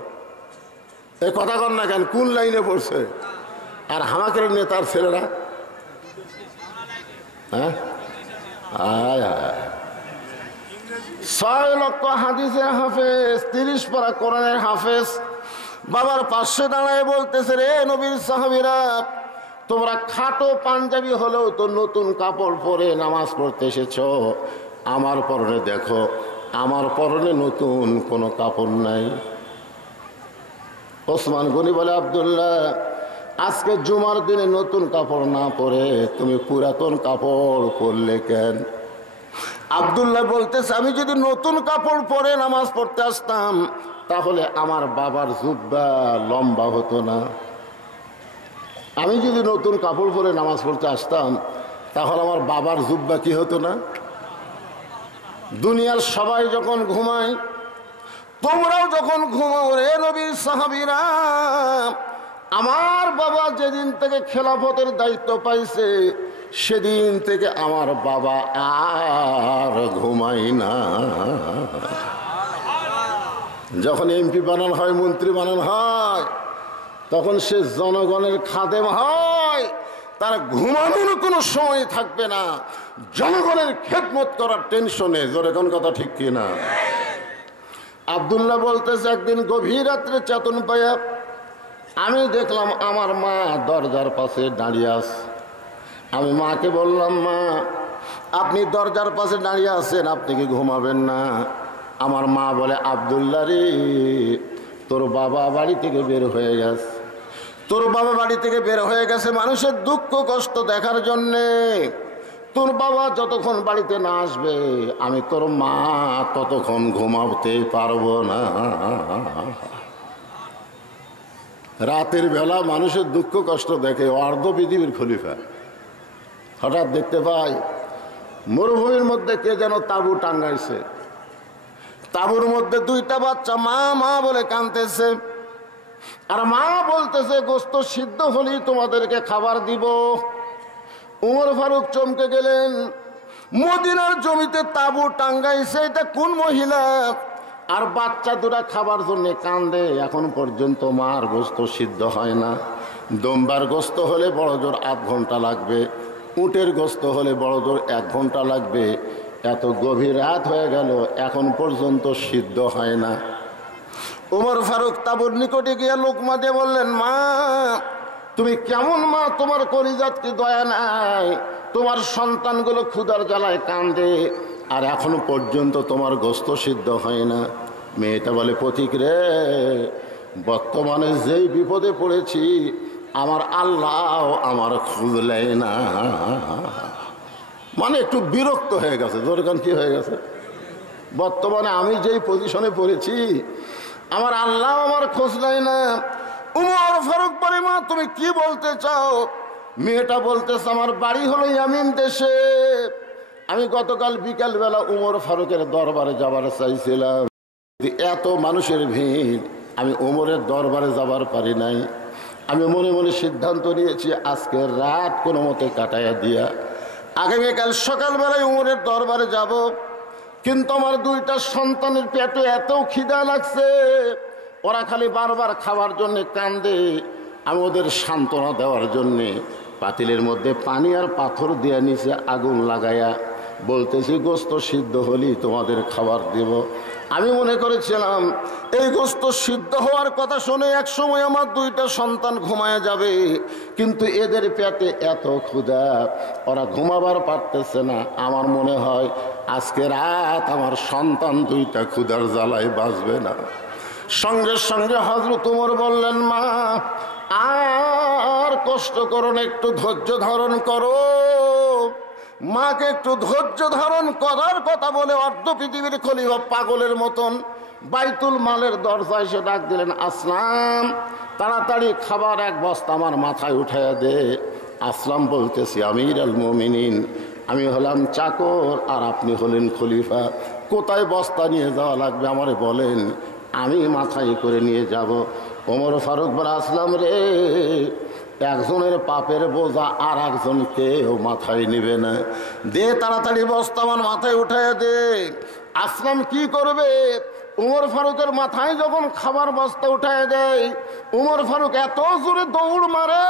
এই কথা কন না কেন, কোন লাইনে পড়ছে? আর হামাকের নেতার ছেলেরা 6 লক্ষ হাদিসের হাফেজ, 30 পারা কোরআনের হাফেজ। বাবার পাশে দাঁড়ায় বলতেছে, রে নবীর সাহাবীরা, তোমরা খাটো পাঞ্জাবি হলেও তো নতুন কাপড় পরে নামাজ পড়তে এসেছ। আমার পরনে দেখো, আমার পরনে নতুন কোনো কাপড় নাই। ওসমান গনি বলে, আব্দুল্লাহ, আজকে জুমার দিনে নতুন কাপড় না পরে তুমি পুরাতন কাপড় পরলে কেন? আব্দুল্লাহ বলতেছে, আমি যদি নতুন কাপড় পরে নামাজ পড়তে আসতাম তাহলে আমার বাবার জুব্বা লম্বা হতো না। আমি যদি নতুন কাপড় পরে নামাজ পড়তে আসতাম তাহলে আমার বাবার জুব্বা কি হতো না? দুনিয়ার সবাই যখন ঘুমায়, তোমরাও যখন ঘুমাও রে নবীর সাহাবীরা, আমার বাবা যেদিন থেকে খেলাফতের দায়িত্ব পাইছে সেদিন থেকে আমার বাবা আর ঘুমাই না। যখন এমপি বানানো হয়, মন্ত্রী বানানো হয়, তখন সে জনগণের খাদেম হয়, তার ঘুমানোর কোনো সময় থাকবে না, জনগণের খেদমত করার টেনশনে। জোরে কোন কথা ঠিক কিনা? আব্দুল্লাহ বলতেছে, একদিন গভীর রাত্রে চেতন পাইয়া আমি দেখলাম আমার মা দরজার পাশে দাঁড়িয়ে আছে। আমি মাকে বললাম, মা, আপনি দরজার পাশে দাঁড়িয়ে আছেন, আপনি কি ঘুমাবেন না? আমার মা বলে, আব্দুল্লাহ রে, তোর বাবা বাড়ি থেকে বের হয়ে গেছে। তোর বাবা বাড়ি থেকে বের হয়ে গেছে মানুষের দুঃখ কষ্ট দেখার জন্যে। তোর বাবা যতক্ষণ বাড়িতে না আসবে আমি তোর মা ততক্ষণ ঘুমাতে পারবো না। রাতের বেলা মানুষের দুঃখ কষ্ট দেখে অর্ধ পৃথিবীর খলিফা। হঠাৎ দেখতে পাই মরুভূমির মধ্যে কে যেন তাঁবু টাঙ্গাইছে। তাঁবুর মধ্যে 2টা বাচ্চা মা মা বলে কাঁদতেছে, আর মা বলতেছে, গোস্ত সিদ্ধ হলেই তোমাদেরকে খাবার দিব। উমর ফারুক চমকে গেলেন, মদিনার জমিতে তাঁবু টাঙ্গাইছে, এটা কোন মহিলা? আর বাচ্চা 2টা খাবার জন্য কান্দে। এখন পর্যন্ত মার গোস্ত সিদ্ধ হয় না। দম্বার গোস্ত হলে বড় জোর 8 ঘন্টা লাগবে, উটের গোস্ত হলে বড় জোর 1 ঘন্টা লাগবে। এত গভীর রাত হয়ে গেল, এখন পর্যন্ত সিদ্ধ হয় না। উমর ফারুক তাঁবুর নিকটে গিয়ে লোকমা দিয়ে বললেন, মা, তুমি কেমন মা? তোমার কলিজাত কি দয়া নাই? তোমার সন্তানগুলো ক্ষুধার জ্বালায় কান্দে, আর এখনো পর্যন্ত তোমার গোস্ত সিদ্ধ হয় না। মেয়েটা বলে, পথিক রে, বর্তমানে যেই বিপদে পড়েছি আমার আল্লাহ আমার খুঁজলেই না। মানে একটু বিরক্ত হয়ে গেছে। দরকার কি হয়ে গেছে? বর্তমানে আমি যেই পজিশনে পড়েছি আমার আল্লাহ আমার খোঁজ নেয় না। উমর ফারুক বলে, মা, তুমি কি বলতে চাও? মেয়েটা বলতেছে, আমার বাড়ি হলো ইয়ামিন দেশে। আমি গতকাল বিকালবেলা উমর ফারুকের দরবারে যাবার চাইছিলাম, এত মানুষের ভিড়, আমি উমরের দরবারে যাবার পারি নাই। আমি মনে মনে সিদ্ধান্ত নিয়েছি আজকে রাত কোনো মতে কাটাইয়া দিয়া আগামীকাল সকালবেলায় উমরের দরবারে যাব। কিন্তু আমার 2টা সন্তানের পেটে এত খিদা লাগছে, ওরা খালি বারবার খাবার জন্য কান্দে। আমি ওদের সান্ত্বনা দেওয়ার জন্যে পাতিলের মধ্যে পানি আর পাথর দিয়ে নিচে আগুন লাগাইয়া বলতেছি গোস্ত সিদ্ধ হলেই তোমাদের খাবার দেব। আমি মনে করেছিলাম এই গোস্ত সিদ্ধ হওয়ার কথা শুনে এক সময় আমার দুইটা সন্তান ঘুমায় যাবে, কিন্তু এদের পেটে এত ক্ষুধা, ওরা ঘুমাবার পারতেছে না। আমার মনে হয় আজকে রাত আমার সন্তান দুইটা ক্ষুধার জ্বালায় বাঁচবে না। সঙ্গে সঙ্গে হযরত ওমর বললেন, মা আর কষ্ট করো না, একটু ধৈর্য ধারণ করো। মাকে একটু ধৈর্য ধারণ করার কথা বলে অর্ধ পৃথিবীর খলিফা পাগলের মতন বাইতুল মালের দরজায় এসে ডাক দিলেন, আসলাম তাড়াতাড়ি খাবার এক বস্তা আমার মাথায় উঠাইয়া দে। আসলাম বলতেছি, আমির আল মুমিনিন, আমি হলাম চাকর আর আপনি হলেন খলিফা, কোথায় বস্তা নিয়ে যাওয়া লাগবে আমারে বলেন, আমি মাথায় করে নিয়ে যাব। ওমর ফারুক বলে, আসলাম রে, একজনের পাপের বোঝা আর একজন কেউ মাথায় নিবে না, দে তাড়াতাড়ি বস্তা আমার মাথায় উঠাইয়া দে। আসলাম কি করবে? উমর ফারুকের মাথায় যখন খাবার বস্তা উঠায় দেয়, উমর ফারুক এত জোরে দৌড় মারে,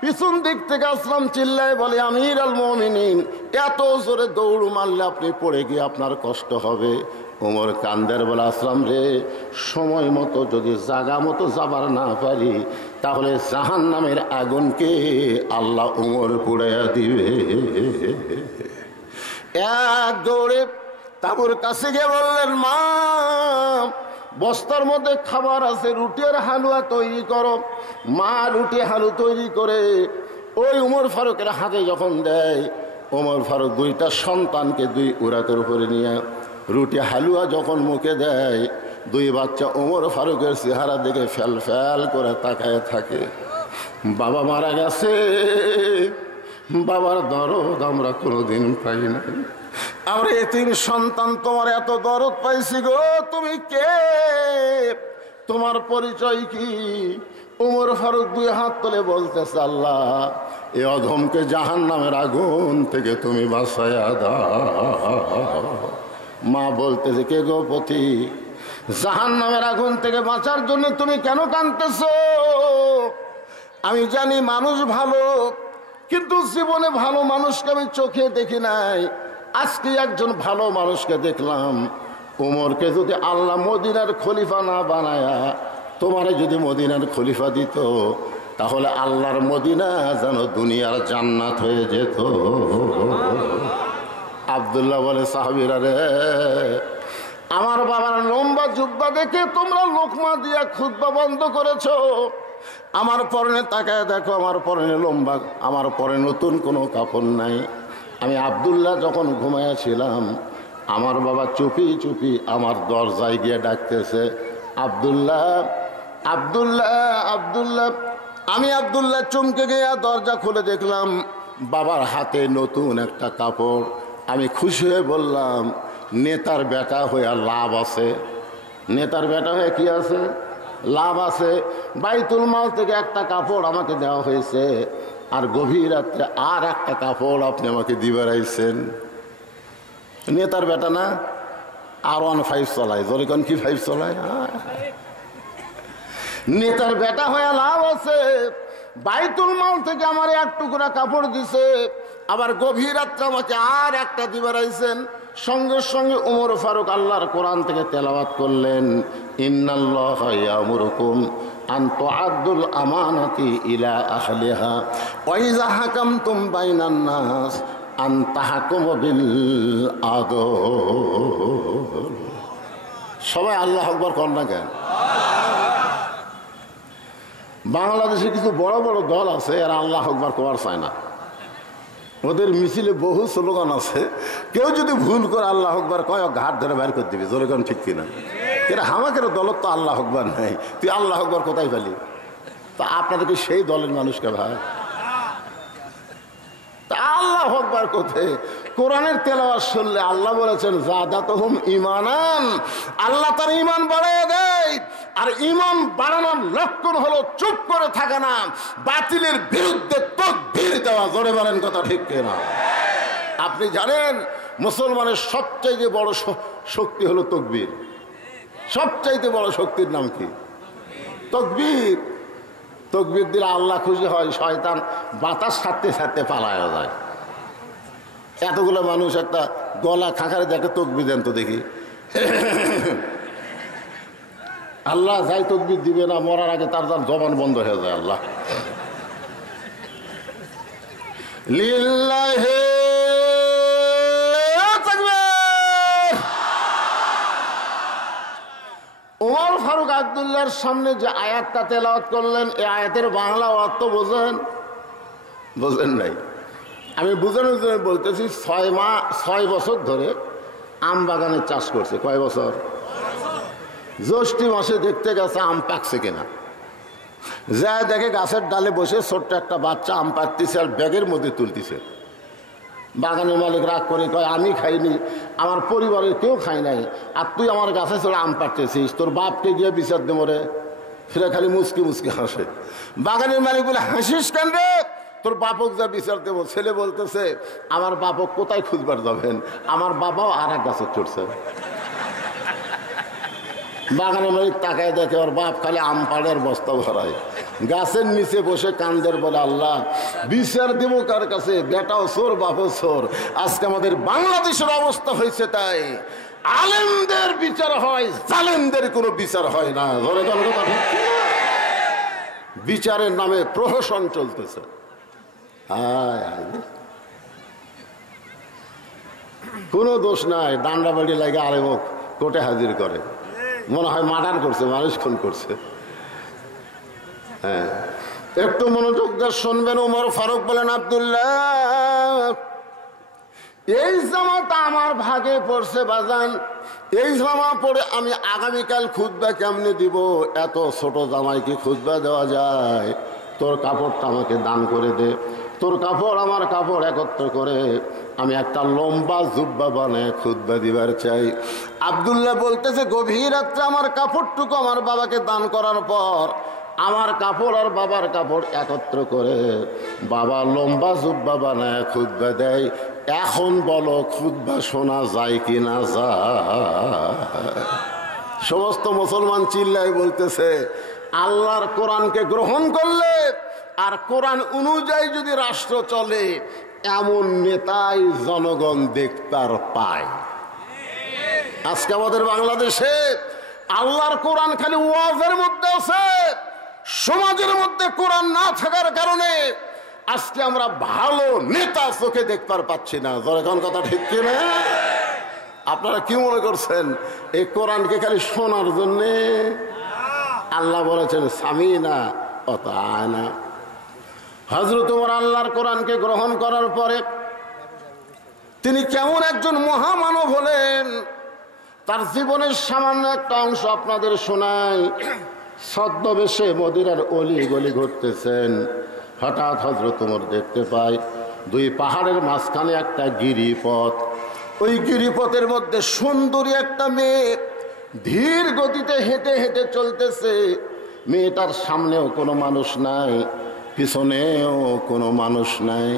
পিছন দিক থেকে আসলাম চিল্লায় বলে, আমির আল মুমিনিন, এত জোরে দৌড় মারলে আপনি পড়ে গিয়ে আপনার কষ্ট হবে। উমর কান্দের বলে, আসলাম রে, সময় মতো যদি জাগা মতো যাবার না পারি তাহলে জাহান্নামের আগুনকে আল্লাহ উমর পুড়াইয়া দিবে। এক দৌড়ে তাবুর কাছে গিয়ে বললেন, মা বস্তার মধ্যে খাবার আছে, রুটি আর হালুয়া তৈরি করো। মা রুটি হালু তৈরি করে ওই উমর ফারুকের হাতে যখন দেয়, উমর ফারুক দুইটা সন্তানকে দুই উরাতের উপরে নিয়ে রুটি হালুয়া যখন মুখে দেয়, দুই বাচ্চা উমর ফারুকের চেহারা দেখে ফ্যাল ফ্যাল করে তাকায় থাকে। বাবা মারা গেছে, বাবার দরদ আমরা কোনোদিন পাই নাই, আমরা এতিম সন্তান তোমার এত দরদ পাইছি গো, তুমি কে, তোমার পরিচয় কি? উমর ফারুক দুই হাত তুলে বলতেছে, আল্লাহ এ অধমকে জাহান্নামের আগুন থেকে তুমি বাঁচাইয়া দাও। মা বলতেছে, কে গো পথি, জাহান্নামের আগুন থেকে বাঁচার জন্য তুমি কেন কাঁদতেছো? আমি জানি মানুষ ভালো, কিন্তু জীবনে ভালো মানুষকে আমি চোখে দেখি নাই, আজকে একজন ভালো মানুষকে দেখলাম। উমরকে যদি আল্লাহ মদিনার খলিফা না বানায়া তোমারে যদি মদিনার খলিফা দিত, তাহলে আল্লাহর মদিনা যেন দুনিয়ার জান্নাত হয়ে যেত। আব্দুল্লাহ বলে, সাহাবীরা রে, আমার বাবার লম্বা জুব্বা দেখে তোমরা লোকমা দিয়া খুতবা বন্ধ করেছো, আমার পরনে তাকায় দেখো, আমার পরনে লম্বা, আমার পরে নতুন কোনো কাপড় নাই। আমি আব্দুল্লাহ যখন ঘুমাইয়াছিলাম, আমার বাবা চুপি চুপি আমার দরজায় গিয়ে ডাকতেছে, আব্দুল্লাহ আব্দুল্লাহ আব্দুল্লাহ। আমি আব্দুল্লাহ চমকে গিয়ে দরজা খুলে দেখলাম বাবার হাতে নতুন একটা কাপড়। আমি খুশি হয়ে বললাম, নেতার বেটা হয়ে লাভ আছে, নেতার বেটা হয়ে কি আছে, লাভ আছে। বাইতুল মাল থেকে একটা কাপড় আমাকে দেওয়া হয়েছে, আর গভীর রাত্রে আর একটা কাপড় আপনি আমাকে দিবার আইছেন। নেতার বেটা না, R15 চলায়, জরিকন কি 5 চলায়, নেতার বেটা হয়ে লাভ আছে। বাইতুল মাল থেকে আমার এক টুকরা কাপড় দিছে, আবার গভীর রাত্রে আমাকে আর একটা দিবার আইছেন। সঙ্গে সঙ্গে উমর ফারুক আল্লাহর কোরআন থেকে তেলাওয়াত করলেন, ইন্নাল্লাহা ইয়ামুরুকুম আন তুআদ্দুল আমানাতি ইলা আহলিহা ওয়া ইযা হাকামতুম বাইনান নাস আন তাহকুমু বিল আদল। সবাই আল্লাহু আকবার কর না কেন? বাংলাদেশে কিছু বড় বড় দল আছে, এরা আল্লাহু আকবার করার চায় না। ওদের মিছিলে বহু স্লোগান আছে, কেউ যদি ভুল করে আল্লাহু আকবার কয়, ঘাট ধরে বাইর করে দিবি, জোরে কোন ঠিক কিনা? এরা হামাকের দলত তো আল্লাহু আকবার নাই, তুই আল্লাহু আকবার কোথায় পেলি? তা আপনাদেরকে সেই দলের মানুষকে ভাই, তা আল্লাহু আকবার কোথায়? কোরআনের তেলাওয়াত শুনলে আল্লাহ বলেছেন, যাদাতুহুম ঈমানান, আল্লাহ তার ঈমান বাড়ায় দেয়। আর ঈমান বাড়ানোর লক্ষণ হলো চুপ করে থাকা না, বাতিলের বিরুদ্ধে তাকবীর দেওয়া। জোরে বলেন কথা ঠিক কিনা? আপনি জানেন মুসলমানের সবচাইতে বড় শক্তি হলো তাকবীর। সবচাইতে বড় শক্তির নাম কি? তাকবীর। তাকবীর দিলে আল্লাহ খুশি হয়, শয়তান বাতাস ছাড়তে ছাড়তে পালায়া যায়। এতগুলো মানুষ একটা গলা খাঁকারে দেখে তকবি দেন তো দেখি। আল্লাহ যাই তকবির দিবে না, মরার আগে তার জবান বন্ধ হয়ে যায়। আল্লাহ লিল্লাহি তাকবীর। ওমর ফারুক আব্দুল্লাহর সামনে যে আয়াতটা তেলাওয়াত করলেন, এই আয়াতের বাংলা অর্থ বোঝেন? বোঝেন নাই? আমি বোঝানোর জন্য বলতেছি, 6 বছর ধরে আম বাগানের চাষ করছে। কয় বছর? জ্যৈষ্ঠী মাসে দেখতে গেছে আম পাকছে কিনা, যা দেখে গাছের ডালে বসে ছোট্ট একটা বাচ্চা আম পাকতেছে আর ব্যাগের মধ্যে তুলতেছে। বাগানের মালিক রাগ করে কয়, আমি খাইনি, আমার পরিবারের কেউ খাই নাই, আর তুই আমার গাছে চলে আম পাকতেছিস, তোর বাপকে গিয়ে বিচার দে মরে। সেটা খালি মুসকি মুসকি হাসে। বাগানের মালিক বলে, হাসিস কেন রে, তোর বাপক যা বিচার দেবো। ছেলে বলতেছে, আমার বাপক কোথায় খুঁজবার যাবেন, আমার বাবাও আর এক গাছে চড়ছে। বাগানের মালিক তাকায় দেখে ওর বাপ খালি আম পাড়ের বস্তা ভরায়, গাছের নিচে বসে কান্দের, বলে আল্লাহ বিচার দেব কার কাছে, বেটাও চোর বাপও চোর। আজকে আমাদের বাংলাদেশের অবস্থা হয়েছে তাই, আলেমদের বিচার হয়, জালেমদের কোনো বিচার হয় না। ধরে বিচারের নামে প্রহসন চলতেছে। কোনো দোষ নাই, ডান্ডা বাড়ি লাগে আলেমক কোর্টে হাজির করে, মনে হয় মার্ডার করছে, মানুষ খুন করছে। হ্যাঁ, একটু মনোযোগ দিয়ে শুনবেন। ওমর ফারুক বলেন, আব্দুল্লাহ এই জামাটা আমার ভাগে পড়ছে বাজান, এই জামা পরে আমি আগামীকাল খুতবা কেমনে দিব? এত ছোট জামাই কি খুতবা দেওয়া যায়? তোর কাপড়টা আমাকে দান করে দে, তোর কাপড় আমার কাপড় একত্র করে আমি একটা লম্বা জুব্বা বানায় খুতবা দিবার চাই। আব্দুল্লাহ বলতেছে, গভীর রাত্রে আমার কাপড়টুকু আমার বাবাকে দান করার পর আমার কাপড় আর বাবার কাপড় একত্র করে বাবা লম্বা জুব্বা বানায় খুতবা দেয়। এখন বলো খুতবা শোনা যায় কি না যায়? সমস্ত মুসলমান চিল্লায় বলতেছে, আল্লাহর কোরআনকে গ্রহণ করলে আর কোরআন অনুযায়ী যদি রাষ্ট্র চলে, এমন নেতাই জনগণ দেখতার পায়। আজকে আমাদের বাংলাদেশে আল্লাহর কোরআন খালি ওয়াজের মধ্যে আছে, সমাজের মধ্যে কোরআন না থাকার কারণে আজকে আমরা ভালো নেতা চোখে দেখতে পাচ্ছি না। যখন কথা ঠিক কিনা? আপনারা কি মনে করছেন এই কোরআনকে খালি শোনার জন্যে? আল্লাহ বলেছেন সামিনা অতানা। হযরত ওমর আল্লাহর কোরআনকে গ্রহণ করার পরে তিনি কেমন একজন মহামানব হলেন, তার জীবনের সামান্য একটা অংশ আপনাদের শোনাই। ছদ্মবেশে মদিনার অলি গলি ঘুরতেছেন, হঠাৎ হযরত ওমর দেখতে পায় দুই পাহাড়ের মাঝখানে একটা গিরিপথ। ওই গিরিপথের মধ্যে সুন্দরী একটা মেয়ে ধীর গতিতে হেঁটে হেঁটে চলতেছে। মেয়েটার সামনেও কোনো মানুষ নাই, পিছনেও কোনো মানুষ নাই।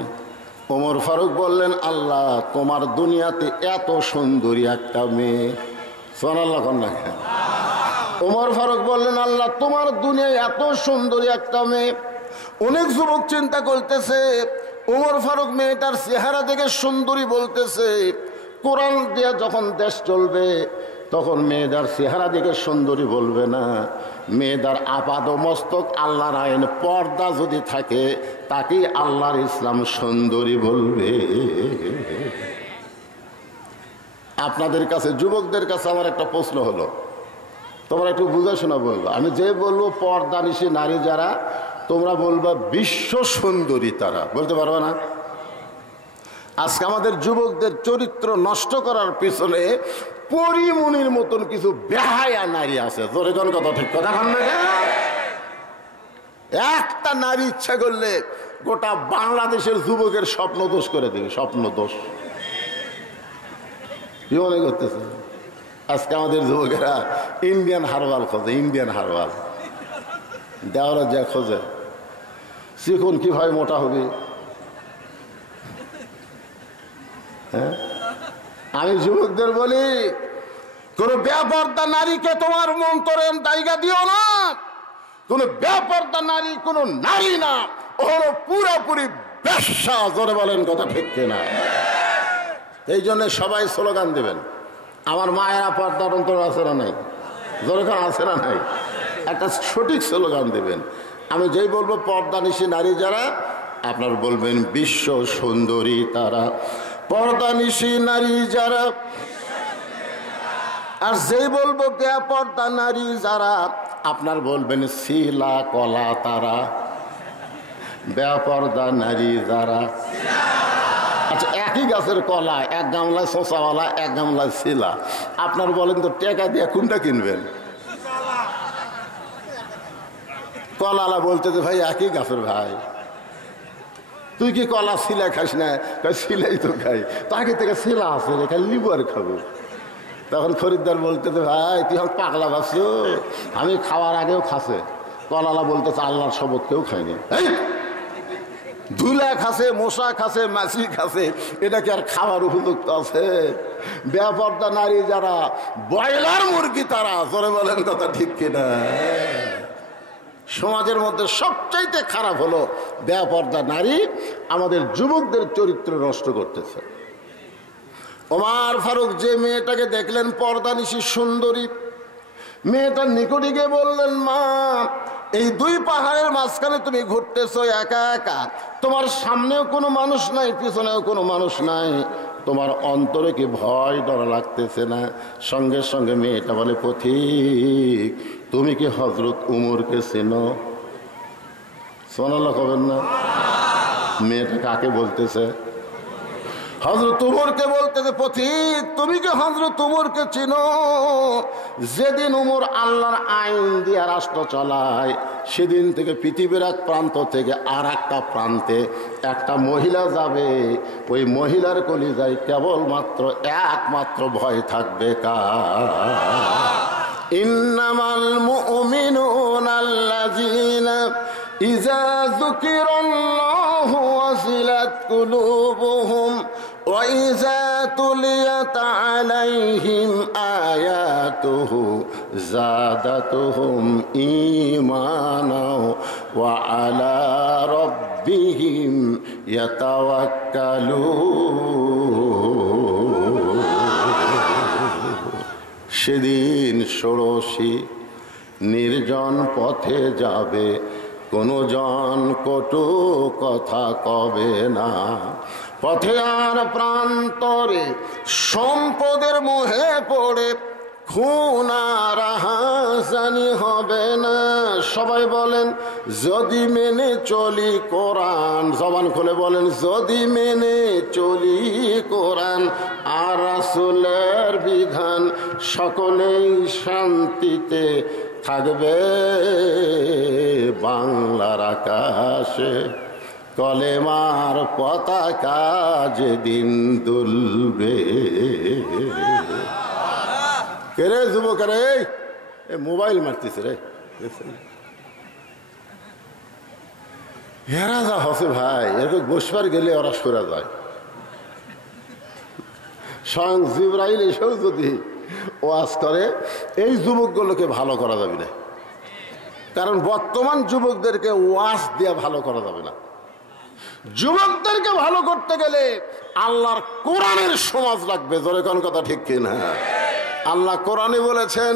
ওমর ফারুক বললেন, আল্লাহ তোমার দুনিয়াতে এত সুন্দরী একটা মেয়ে। সুবহানাল্লাহ কন্যা। ওমর ফারুক বললেন, আল্লাহ তোমার দুনিয়ায় এত সুন্দরী একটা মেয়ে। অনেক যুবক চিন্তা করতেছে, ওমর ফারুক মেয়েটার চেহারা দেখে সুন্দরী বলতেছে, কোরআন দিয়ে যখন দেশ চলবে তখন মেয়েদার চেহারা দেখে সুন্দরী বলবে না, মেয়েদার আপাদ মস্তক আল্লাহর আইন পর্দা যদি থাকে তাকেই আল্লাহর ইসলাম সুন্দরী বলবে। আপনাদের কাছে, যুবকদের কাছে আমার একটা প্রশ্ন হলো, তোমরা একটু বুঝে শোনা বলবো। আমি যে বলবো পর্দা নিশি নারী যারা, তোমরা বলবা বিশ্ব সুন্দরী তারা, বলতে পারবে না? আজকে আমাদের যুবকদের চরিত্র নষ্ট করার পিছনে পরিমণির মতন কিছু বেহায়া নারী আছে। জোরে কোন কথা, ঠিক কথা বল না? একটা নারী ইচ্ছা করলে গোটা বাংলাদেশের যুবকের স্বপ্ন দোষ করে দেবে, স্বপ্ন দোষ। কি মনে করতেছে? আজকে আমাদের যুবকেরা ইন্ডিয়ান হারবাল খোঁজে, ইন্ডিয়ান হারবাল দেওয়ার যা খোঁজে, চিকন কিভাবে মোটা হবে। হ্যাঁ, আমি যুবকদের বলি, কোন বেপর্দা নারীকে তোমার মন্তরে জায়গা দিও না। কোন বেপর্দা নারী কোন নারী না, ও হলো পুরোপুরি বেশ্যা। জোরে বলেন কথা ঠিক কিনা? এই জন্য সবাই স্লোগান দেবেন, আমার মায়েরা পর্দার অন্তর আছে না নাই, যেরকম আছে না নাই, একটা সঠিক স্লোগান দেবেন। আমি যেই বলবো পর্দানিশী নারী যারা, আপনার বলবেন বিশ্ব সুন্দরী তারা, পর্দানিশী নারী যারা। আর যেই বলবো বেপর্দা নারী যারা, আপনার বলবেন শিলা কলা তারা, বেপর্দা নারী যারা। আচ্ছা, একই গাছের কলা, এক গামলায় শোষাওয়ালা, এক গামলায় শিলা, আপনার বলেন তো টাকা দিয়ে কোনটা কিনবেন? কলালা বলতে যে ভাই একই গাছের ভাই, তুই কি কলা শিলা খাস না? শিলাই তো খাই, তাকে থেকে শিলা আছে রে, খালি লিবু আর খাবো। তখন খরিদ্দার বলতেছে ভাই তুই এখন পাগলা ভাবছো, আমি খাওয়ার আগেও খাসে। কলালা বলতেছে আল্লাহর শপথ কেউ খায়নি, ধুলা খাসে, মশা খাসে, মাছি খাসে, এটা কি আর খাওয়ার উপযুক্ত আছে? বেপর্দা নারী যারা, ব্রয়লার মুরগি তারা, জোরে বলেন কথা ঠিক কিনা? সমাজের মধ্যে সবচাইতে খারাপ হলো বেপর্দা নারী, আমাদের যুবকদের চরিত্র নষ্ট করতেছে। ওমর ফারুক যে মেয়েটাকে দেখলেন পর্দানিশী সুন্দরী, মেয়েটার নিকটে গিয়ে বললেন, মা এই দুই পাহাড়ের মাঝখানে তুমি ঘুরতেছো একা একা, তোমার সামনেও কোনো মানুষ নাই, পিছনেও কোনো মানুষ নাই, তোমার অন্তরে কি ভয় ডর লাগতেছে না? সঙ্গে সঙ্গে মেয়েটা বলে, পথিক তুমি কি হযরত উমরকে চেনো? সুবহানাল্লাহ কবেন না? মেয়েটা কাকে বলতেছে? হযরত উমরকে বলতেছে। পথিক তুমি কি হযরত উমরকে চিনো? যেদিন উমর আল্লাহর আইন দিয়ে রাষ্ট্র চালায়, সেদিন থেকে পৃথিবীর এক প্রান্ত থেকে আর একটা প্রান্তে একটা মহিলা যাবে, ওই মহিলার কলিজায় কেবলমাত্র একমাত্র ভয় থাকবে কার? ইন্নামাল মুমিনুনা আল্লাযীনা ইযা যুকিরাল্লাহু ওয়াজিলাত কুলুবুহুম ওয়া ইযা তুলিয়াত আলাইহিম আয়াতুহু যাদাতুহুম ঈমানা ওয়া আলা রাব্বিহিম ইয়াতাওয়াক্কালুন। সেদিন ষোড়শী নির্জন পথে যাবে, কোনো জন কটু কথা কবে না, পথে আর প্রান্তরে সম্পদের মোহে পড়ে খুন আর হাসানি হবে না। সবাই বলেন যদি মেনে চলি কোরআন, জবান খুলে বলেন যদি মেনে চলি কোরআন আর রাসূলের বিধান, সকলেই শান্তিতে থাকবে বাংলার আকাশে, কলেমার পতাকা যেদিন দুলবে। কে রে যুবক রে, মোবাইল মারতেছে রে, এরা যা হসে ভাই, এরকম বসবার গেলে ওরা সরে যায়। স্বয়ং জিবরাইল এসেও যদি ওয়াজ করে, এই যুবকগুলোকে ভালো করা যাবে না, কারণ বর্তমান যুবকদেরকে ওয়াজ দিয়ে ভালো করা যাবে না। যুবকদেরকে ভালো করতে গেলে আল্লাহর কোরআনের সমাজ লাগবে। জোরে কোন কথা ঠিক কিনা? আল্লাহ কোরআনে বলেছেন,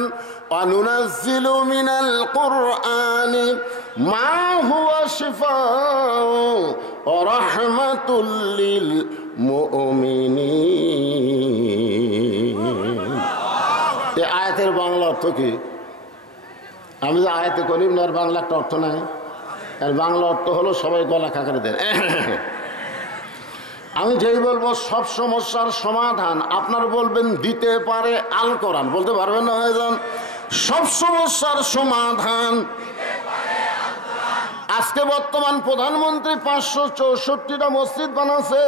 অনুনাজ্জিলু মিনাল কুরআনি মা হুয়া শিফাউ ওয়া রাহমাতুল লিল মুমিনিন। এই আয়াতের বাংলা অর্থ কি? আমি যে আয়াতে করিম না, বাংলা একটা অর্থ নাই। আর বাংলা অর্থ হলো সবাই গলা খাকারে দেন। আমি যেই বলবো সব সমস্যার সমাধান, আপনার বলবেন দিতে পারে আল কোরআন, বলতে পারবেন না হয়ে যান। সব সমস্যার সমাধান আজকে বর্তমান প্রধানমন্ত্রী 564টা মসজিদ বানাচ্ছে।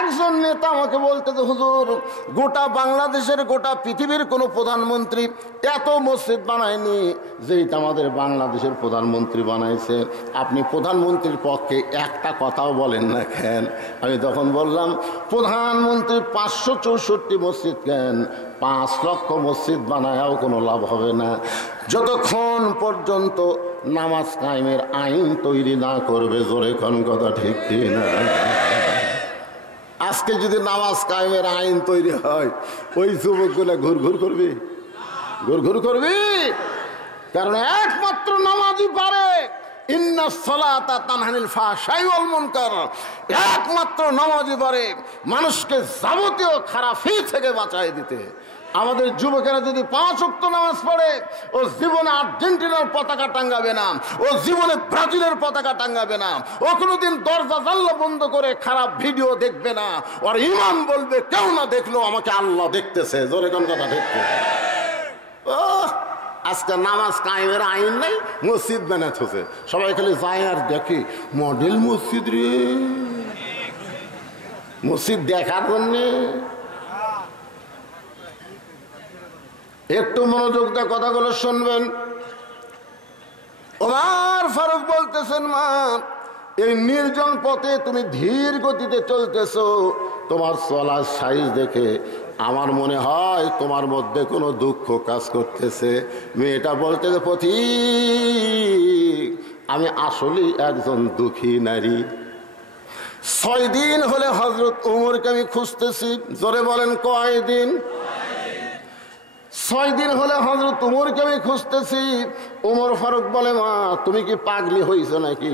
একজন নেতা আমাকে বলতেছে, হুজুর গোটা বাংলাদেশের, গোটা পৃথিবীর কোনো প্রধানমন্ত্রী এত মসজিদ বানায়নি যেটা আমাদের বাংলাদেশের প্রধানমন্ত্রী বানাইছে। আপনি প্রধানমন্ত্রীর পক্ষে একটা কথাও বলেন না কেন? আমি তখন বললাম, প্রধানমন্ত্রী 564 মসজিদ কেন, 5 লক্ষ মসজিদ বানায়াও কোনো লাভ হবে না যতক্ষণ পর্যন্ত নামাজ কায়েমের আইন তৈরি না করবে। জোরে কোন কথা ঠিক কিনা? আজকে যদি নামাজ কায়েমের আইন তৈরি হয়, ওই যুবকগুলা ঘুরঘুর করবি, ঘুরঘুর করবি। কারণ একমাত্র নামাজই পারে ইন্না সালাতা তানহানিল ফাহশাই ওয়াল মুনকার, একমাত্র নামাজই পারে মানুষকে যাবতীয় খারাপি থেকে বাঁচায় দিতে। আমাদের যুবকেরা যদি 5 ওয়াক্ত নামাজ পড়ে, ও জীবনে আর্জেন্টিনার পতাকা টাঙ্গাবে না, ও জীবনে ব্রাজিলের পতাকা টাঙ্গাবে না, ও কোনোদিন দরজা জানলা বন্ধ করে খারাপ ভিডিও দেখবে না। ওর ইমান বলবে কেউ না দেখলো আমাকে আল্লাহ দেখতেছে। জোরে কোন কথা দেখতে। ও আজকে নামাজ কায়েমের আইন নাই, মসজিদ বানাতে হচ্ছে। সবাই খালি যায় আর দেখে মডেল মসজিদ রে, মসজিদ দেখার জন্যে। একটু মনোযোগ দিয়ে কথাগুলো শুনবেন। ওমর ফারুক বলতেছেন, মা এই নির্জন পথে তুমি ধীর গতিতে চলতেছো, তোমার চলার সাইজ দেখে আমার মনে হয় তোমার মধ্যে কোনো দুঃখ কাজ করতেছে। মেয়েটা বলতেছে, পথিক আমি আসলেই একজন দুঃখী নারী। 6 দিন হলে হযরত ওমরকে আমি খুঁজতেছি। জোরে বলেন কয়দিন? 6 দিন হলে হযরত ওমরকে আমি খুঁজতেছি। ওমর ফারুক বলে, মা তুমি কি পাগলি হইছো নাকি?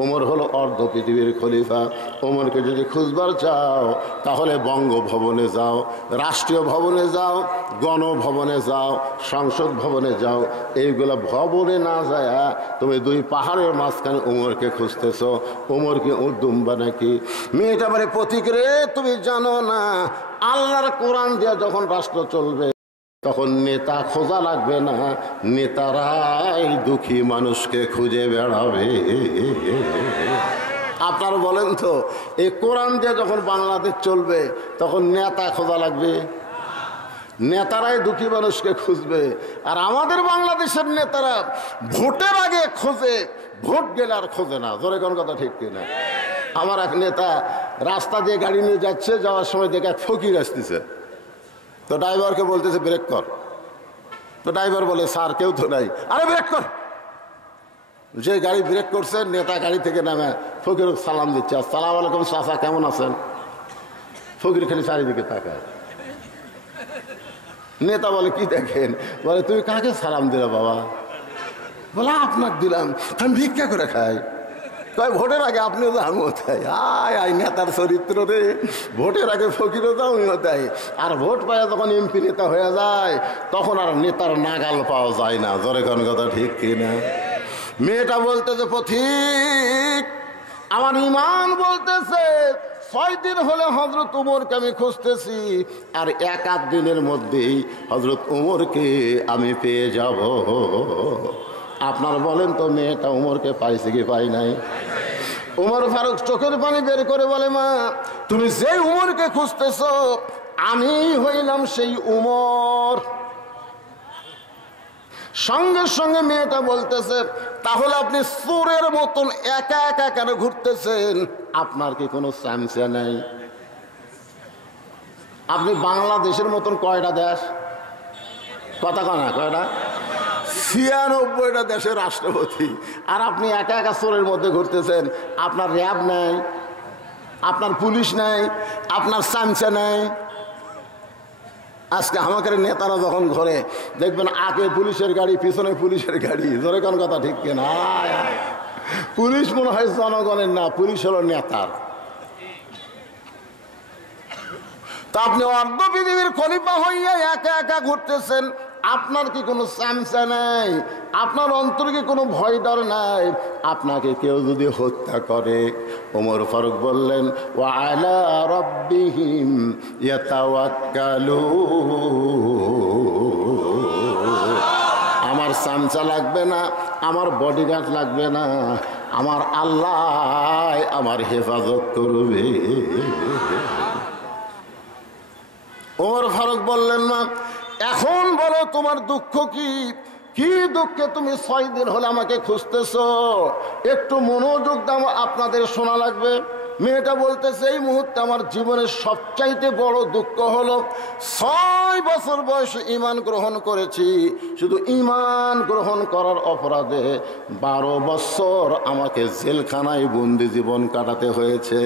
ওমর হলো অর্ধ পৃথিবীর খলিফা। ওমরকে যদি খুঁজবার চাও তাহলে বঙ্গভবনে যাও, রাষ্ট্রীয় ভবনে যাও, গণভবনে যাও, সংসদ ভবনে যাও। এইগুলো ভবনে না যায় তুমি 2 পাহাড়ের মাঝখানে ওমরকে খুঁজতেছো। ওমর কি উদ্দুম্বা নাকি? মেয়েটা বলে, পথিক রে তুমি জানো না আল্লাহর কোরআন দিয়ে যখন রাষ্ট্র চলবে তখন নেতা খোঁজা লাগবে না, নেতারাই দুঃখী মানুষকে খুঁজে বেড়াবে। আপনারা বলেন তো, এই কোরআন দিয়ে যখন বাংলাদেশ চলবে তখন নেতা খোঁজা লাগবে? নেতারাই দুঃখী মানুষকে খুঁজবে। আর আমাদের বাংলাদেশের নেতারা ভোটের আগে খোঁজে, ভোট গেলে আর খোঁজে না। জোরে কোন কথা ঠিক কিনা? আমার এক নেতা রাস্তা দিয়ে গাড়ি নিয়ে যাচ্ছে, যাওয়ার সময় দেখে এক ফকির আসতেছে। তো ড্রাইভারকে বলতেছে ব্রেক কর। তো ড্রাইভার বলে, স্যার কেউ তো নাই। আরে ব্রেক কর। যে গাড়ি ব্রেক করছে, নেতা গাড়ি থেকে নামে ফকির সালাম দিচ্ছে, আসসালামু আলাইকুম চাচা কেমন আছেন? ফকির খালি চারিদিকে তাকায়। নেতা বলে, কি দেখেন? বলে, তুমি কাকে সালাম দিলে বাবা? বলে, আপনার দিলাম, আমি ভিক্ষা করে খাই। কয়, ভোটের আগে আপনিও তো আমিও তাই। আয় নেতার চরিত্র রে, ভোটের আগে ফকিরও তো আমিও তাই। আর ভোট পায় যখন এমপি নেতা হয়ে যায় তখন আর নেতার নাগাল পাওয়া যায় না। জোরে কোন কথা ঠিক কিনা? মেয়েটা বলতেছে, পথিক আমার ইমান বলতেছে 6 দিন হলে হযরত ওমরকে আমি খুঁজতেছি, আর 1-8 দিনের মধ্যেই হযরত ওমরকে আমি পেয়ে যাব। আপনার বলেন তো, মেয়েটা ওমরকে পাইছে কি পাই নাই? ওমর ফারুক চোখের পানি বের করে বলে, মা তুমি যে ওমরকে খুঁজতেছো আমি হইলাম সেই ওমর। সঙ্গে সঙ্গে মেয়েটা বলতেছে, তাহলে আপনি চোরের মতন একা একা কেন ঘুরতেছেন? আপনার কি কোনো চামচা নাই? আপনি বাংলাদেশের মতন কয়টা দেশ? কথা কনা কয়টা? 96টা দেশের রাষ্ট্রপতি, আর আপনি একা একা চোরের মধ্যে ঘুরতেছেন। আপনার র্যাব নাই, আপনার পুলিশ নাই, আপনার চামচা নাই। আজকে আমাদের নেতারা যখন ঘরে দেখবেন আগে পুলিশের গাড়ি, পিছনে পুলিশের গাড়ি। জোরে কোন কথা ঠিক কিনা? পুলিশ মনে হয় জনগণের না, পুলিশ হলো নেতার। তা আপনি অর্ধ পৃথিবীর খলিফা হইয়া একা একা ঘুরতেছেন, আপনার কি কোনো চামচা নাই? আপনার অন্তরে কি কোনো ভয় ডর নাই? আপনাকে কেউ যদি হত্যা করে? ওমর ফারুক বললেন, ওয়া আলা রাব্বিহিম ইয়াতাওয়াক্কালুন। আমার চামচা লাগবে না, আমার বডিগার্ড লাগবে না, আমার আল্লাহ আমার হেফাজত করবে। ওমর ফারুক বললেন, মা এখন বলো তোমার দুঃখ কি? কি দুঃখে তুমি 6 দিন হলে আমাকে খুঁজতেছো? একটু মনোযোগ দাও, আপনাদের শোনা লাগবে। মেয়েটা বলতেছে এই মুহূর্তে আমার জীবনের সবচাইতে বড় দুঃখ হলো 6 বছর বয়সে ঈমান গ্রহণ করেছি, শুধু ঈমান গ্রহণ করার অপরাধে 12 বছর আমাকে জেলখানায় বন্দি জীবন কাটাতে হয়েছে।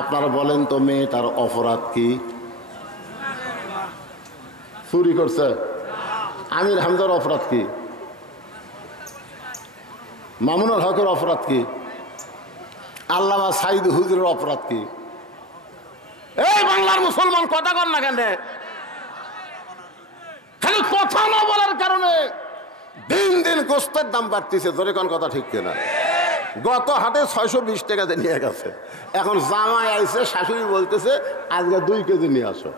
আপনারা বলেন তো মেয়েটার অপরাধ কি? চুরি করছে? আমির হামজার অপরাধ কি? মামুনুল হকের অপরাধ কি? আল্লামা সাইদ হুজুরের অপরাধ কি? এই বাংলার মুসলমান কথা কর না কেন? খালি কথা না বলার কারণে দিন দিন গোস্তের দাম বাড়তেছে। ধরে কোন কথা ঠিক কিনা? গত হাটে 620 টাকাতে নিয়ে গেছে, এখন জামাই আইছে, শাশুড়ি বলতেছে আজকে 2 কেজি নিয়ে আসো।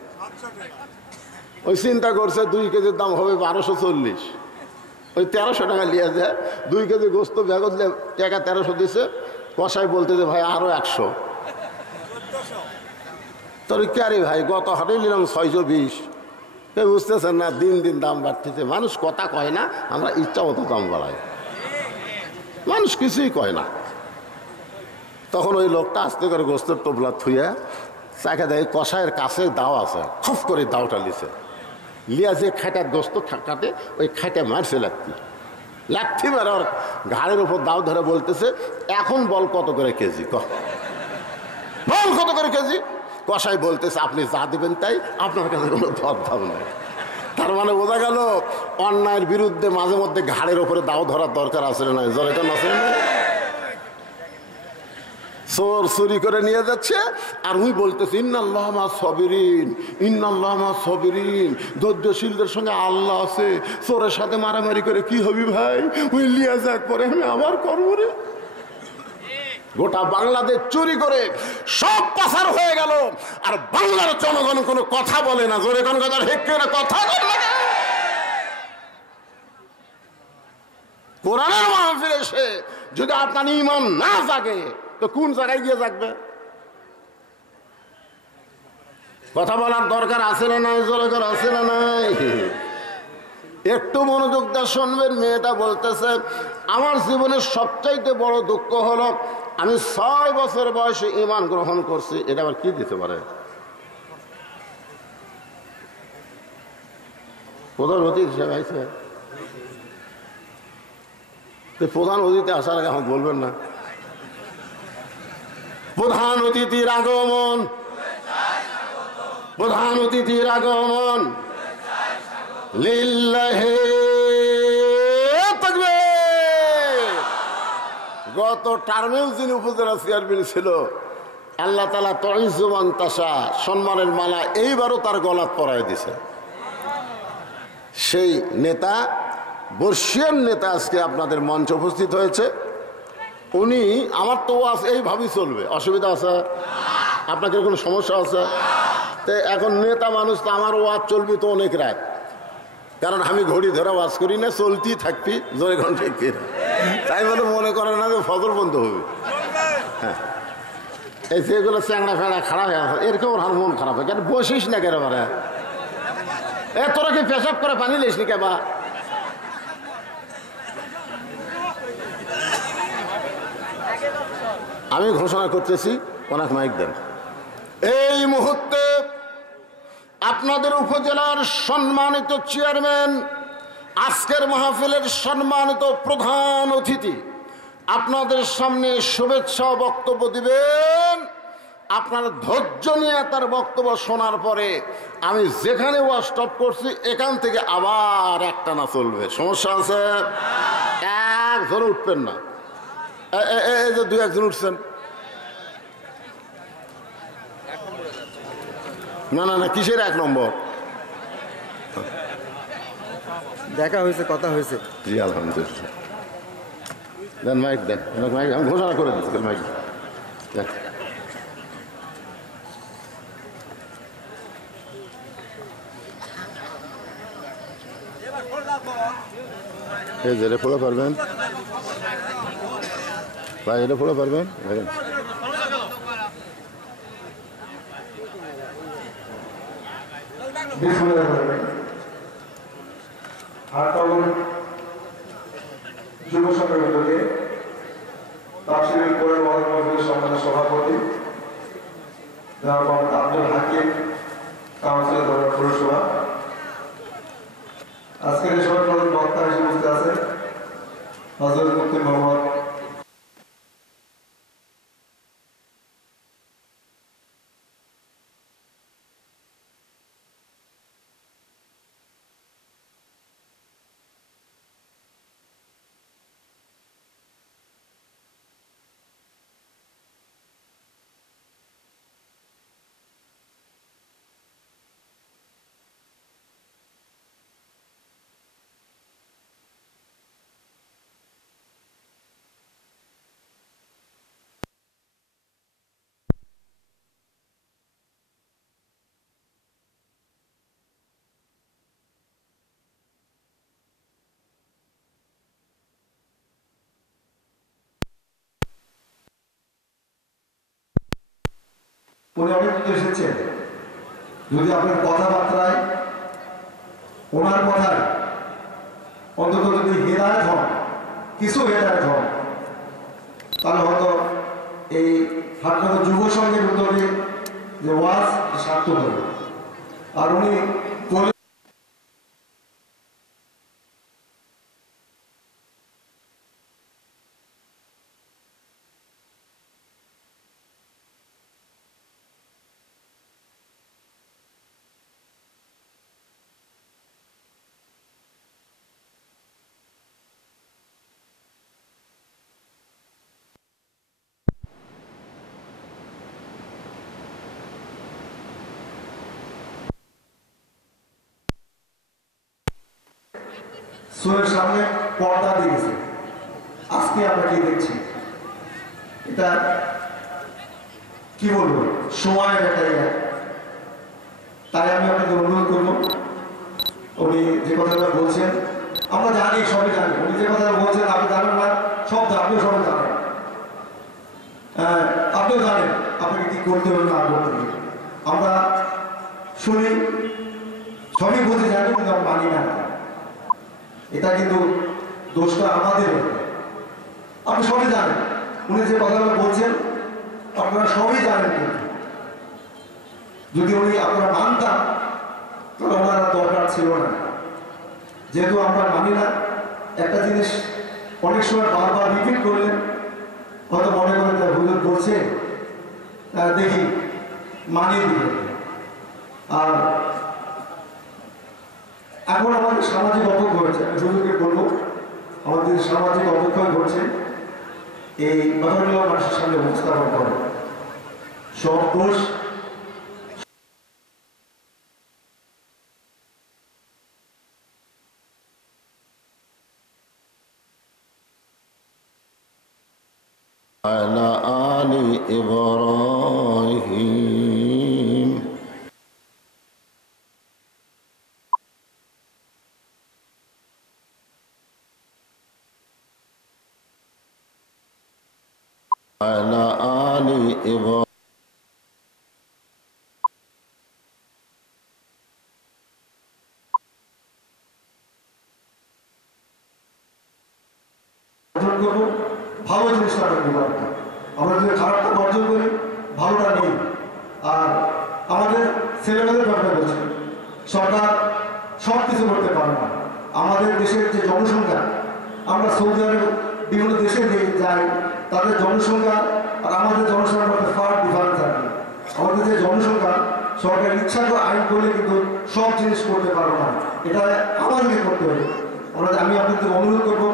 ওই চিন্তা করছে 2 কেজির দাম হবে 1240, ওই 1300 টাকা নিয়ে যায়। 2 কেজি গোস্ত ব্যাগ টাকা 1300 দিছে। কষাই বলতেছে ভাই আরো 100। তোর কে ভাই, গত হাটে নিলাম 620। বুঝতেছেন না, দিন দিন দাম বাড়তেছে। মানুষ কথা কয় না, আমরা ইচ্ছা মতো দাম বাড়াই, মানুষ কিছুই কয় না। তখন ওই লোকটা আস্তে করে গোস্তের টোপলা থুয়ে চাকে দেয় কষাইয়ের কাছে দাও আছে, খপ করে দাওটা লিছে, লিয়া যে খাইটার গোস্ত কাটে ওই খাইটা মারছে লাঠি মারে ওর ঘাড়ের উপর দাও ধরে বলতেছে এখন বল কত করে কেজি, বল কত করে কেজি। কষাই বলতেছে আপনি যা দেবেন তাই, আপনার কাছে কোনো দরদাম নেই। তার মানে বোঝা গেল অন্যায়ের বিরুদ্ধে মাঝে মধ্যে ঘাড়ের উপরে দাও ধরার দরকার আছে না? জোরে আছে না? চোর চুরি করে নিয়ে যাচ্ছে আর উনি বলতেছে ইন্নাল্লাহ মা সাবিরিন, ইন্নাল্লাহ মা সাবিরিন, ধৈর্যশীলদের সঙ্গে আল্লাহ আছে। চোরের সাথে মারামারি করে কি হবি ভাই, ওই লিয়া যাক পরে আমি আবার করবো রে। গোটা বাংলাদেশ চুরি করে সব পাচার হয়ে গেল, আর বাংলার জনগণ কোনো কথা বলে না। জোরে কোন কথা ঠিক না? কথা বলে না। কোরআনের মাহফিলে এসে যদি আপনার ঈমান না জাগে তো কোন জায়গায় গিয়ে জাগবে? কথা বলার দরকার আছে না নাই? দরকার আছে না নাই? একটু মনোযোগ দিয়ে শুনবেন। মেয়েটা বলতেছে আমার জীবনের সবচাইতে বড় দুঃখ হলো আমি 6 বছর বয়সে ঈমান গ্রহণ করছি। এটা আবার কি দিতে পারে? প্রধান অতিথি হিসেবে আইছে, প্রধান অতিথি আসার আগে এখন বলবেন না প্রধান অতিথির আগমন, প্রধান অতিথির আগমন লিল্লাহি তাকবীর। গত টার্মেও যিনি উপজেলা চেয়ারম্যান ছিল, আল্লাহ তাআলা তুইজ্জু মান তাশা, সম্মানের মালা এইবারও তার গলাত পরায় দিছে। সেই নেতা, বর্ষিয়ান নেতা আজকে আপনাদের মঞ্চে উপস্থিত হয়েছে। উনি আমার তো ওয়াজ এইভাবেই চলবে, অসুবিধা আছে? আপনাদের কোনো সমস্যা আছে? তো এখন নেতা মানুষ তো আমার ওয়াজ চলবে তো অনেক রাত, কারণ আমি ঘড়ি ধরে ওয়াজ করি না, চলতেই থাকবি। জোরে ঘন্টা ঠিক কিনা? তাই বলে মনে করে না যে ফজর বন্ধ হবে। হ্যাঁ, এই যেগুলো চ্যাংড়া ফেড়া খারাপ হয়ে আছে এরকম ওর মন খারাপ হয়। কেন বসিস না কেন? মানে তোরা কি পেশাব করে পানি লিস নি কেবা? আমি ঘোষণা করতেছি, অনেক মাইক দেন। এই মুহূর্তে আপনাদের উপজেলার সম্মানিত চেয়ারম্যান, আজকের মাহফিলের সম্মানিত প্রধান অতিথি আপনাদের সামনে শুভেচ্ছা বক্তব্য দিবেন। আপনারা ধৈর্য নিয়ে তার বক্তব্য শোনার পরে আমি যেখানে ওয়াজ স্টপ করছি এখান থেকে আবার একটা না চলবে। সমস্যা আছে? একজন উঠবেন না। এই যে 2-1 উঠছেন, না না না, কিসের 1 নম্বর? দেখা হয়েছে, কথা হয়েছে। জি আলহামদুলিল্লাহ। দেন মাইক দেন, মাইক আমি ঘোষণা করে দিচ্ছি। মাইক দেন। এই যে ফলো পারবেন ভাই, এটা ফলো পারবেন। দেখেন যুব সংঘের উদ্যোগে তাফসীরুল কোরআন ওয়াজ মাহফিলের সম্মানিত সভাপতি জনাব মোহাম্মদ আব্দুল হাকিম, কাউন্সিলর দরবার পৌরসভা। আজকের এই সভার প্রধান বক্তা হিসেবে উপস্থিত আছেন হযরত মুফতি মোহাম্মদ উনি অনেক দূর এসেছেন। যদি আপনার কথাবার্তায় ওনার কথায় অন্তত যদি হেদায়ত হন, কিছু হেদায়ত হন, তাহলে হয়তো এই হাটনগর যুব সংঘের উদ্যোগে যে ওয়াজ সার্থক হবে। আর উনি বলে শোয়ের সামনে পর্দা দিয়েছে। আজকে আমরা কি দেখছি, এটা কি বলবো, সময়ের একটা ইয়ে। তাই আমি আপনাকে অনুরোধ করবো, উনি যে কথাটা বলছেন আমরা জানি, সবই জানি। উনি যে কথা বলছেন আপনি জানেন না, সব আপনিও সবাই জানেন। আপনিও জানেন আপনাকে কি করতে হবে না করতে হবে। আমরা শুনি, সবই বলতে জানি, কিন্তু আমরা মানি না। এটা কিন্তু দোষটা আমাদের। আপনি সবই জানেন, উনি যে কথাগুলো বলছেন আপনারা সবই জানেন। কিন্তু যদি উনি আপনারা মানতাম তাহলে ওনারা দরকার ছিল না। যেহেতু আমরা মানি না, একটা জিনিস অনেক সময় বারবার রিপিট করলেন, হয়তো মনে করেন যে হুজুর বলছে দেখি মানিয়ে দিবে। আর এখন আমাদের সামাজিক অবক্ষয় হয়েছে, আমি হুজুরকে বলবো আমাদের সামাজিক অবক্ষয় ঘটছে, এই কথাগুলো মানুষের সামনে উপস্থাপন করে। সব দোষ على آل إبراهيم على آل إبراهيم ভালো জিনিসটা আমরা যদি খারাপটা বর্জন করি, ভালোটা নেই। আর আমাদের ছেলেমেয়েদের ব্যাপারে বলছি, সরকার সব কিছু করতে পারে না। আমাদের দেশের যে জনসংখ্যা, আমরা সৌদি আরব বিভিন্ন দেশে যাই, তাদের জনসংখ্যা আর আমাদের জনসংখ্যার মধ্যে ফার ডিফারেন্স থাকে। আমাদের যে জনসংখ্যা, সরকার ইচ্ছা করে আইন করলে কিন্তু সব জিনিস করতে পারবো না, এটা আমাদেরকে করতে হবে। আমি আপনাদের অনুরোধ করবো,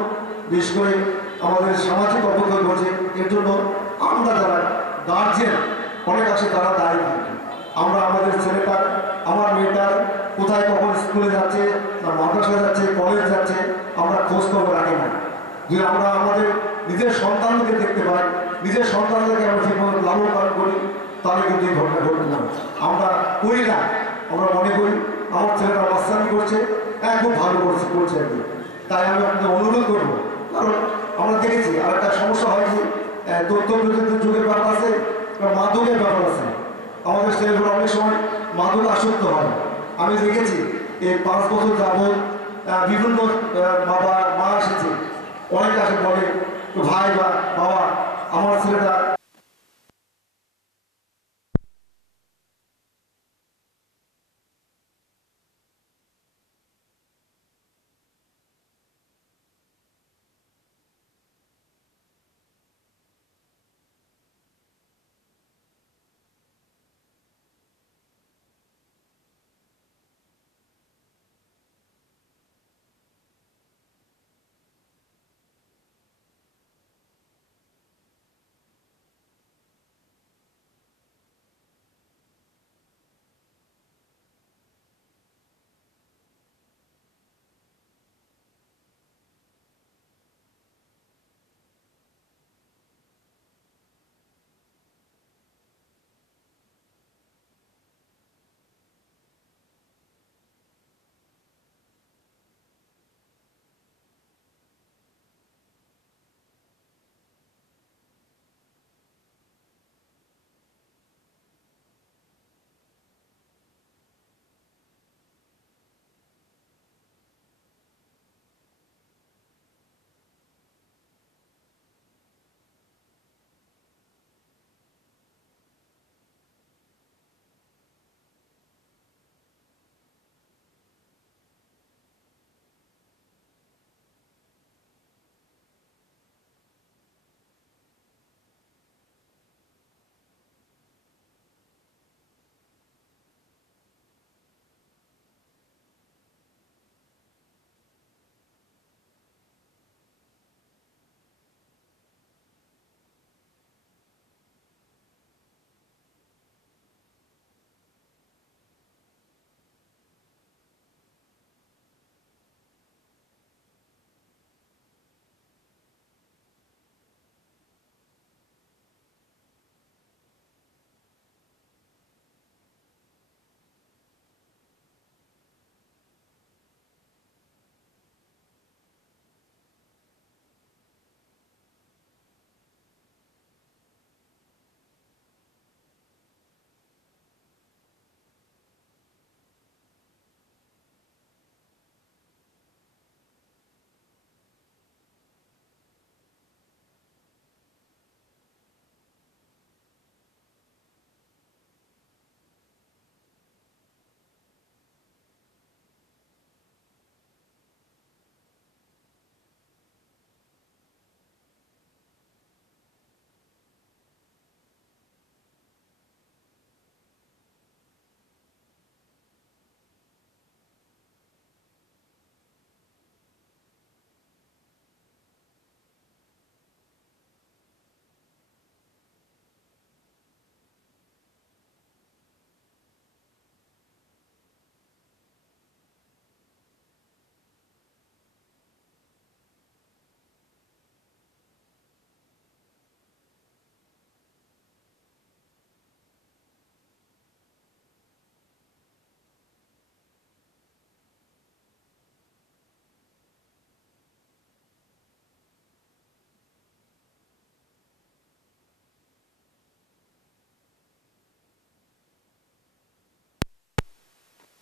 বিশেষ করে আমাদের সামাজিক অবক্ষয় ঘটছে, এর জন্য আমরা যারা গার্জিয়ান অনেক আছে তারা দায়ী থাকি। আমরা আমাদের ছেলেটার, আমার মেয়েটার কোথায় কখন স্কুলে যাচ্ছে, না মাদ্রাসায় যাচ্ছে, কলেজ যাচ্ছে, আমরা খোঁজ খবর রাখি না। যদি আমরা আমাদের নিজের সন্তানদেরকে দেখতে পাই, নিজের সন্তানদেরকে আমরা ঠিকমতো লালন পালন করি, তাহলে কিন্তু এই ঘটনা ঘটবে না। আমরা করি না, আমরা মনে করি আমার ছেলেটা মাস্টারি করছে, খুব ভালো করছে আর কি। তাই আমি আপনাকে অনুরোধ করবো, কারণ আমরা দেখেছি আর একটা সমস্যা হয় যে তথ্য প্রযুক্তির যুগের ব্যাপার আছে, মাদকের ব্যাপার আছে। আমাদের ছেলেগুলো অনেক সময় মাদক আসক্ত হয়। আমি দেখেছি এই 5 বছর যাবৎ বিভিন্ন বাবা মা এসেছে, অনেক আসে বলে ভাই বা বাবা আমার ছেলেটা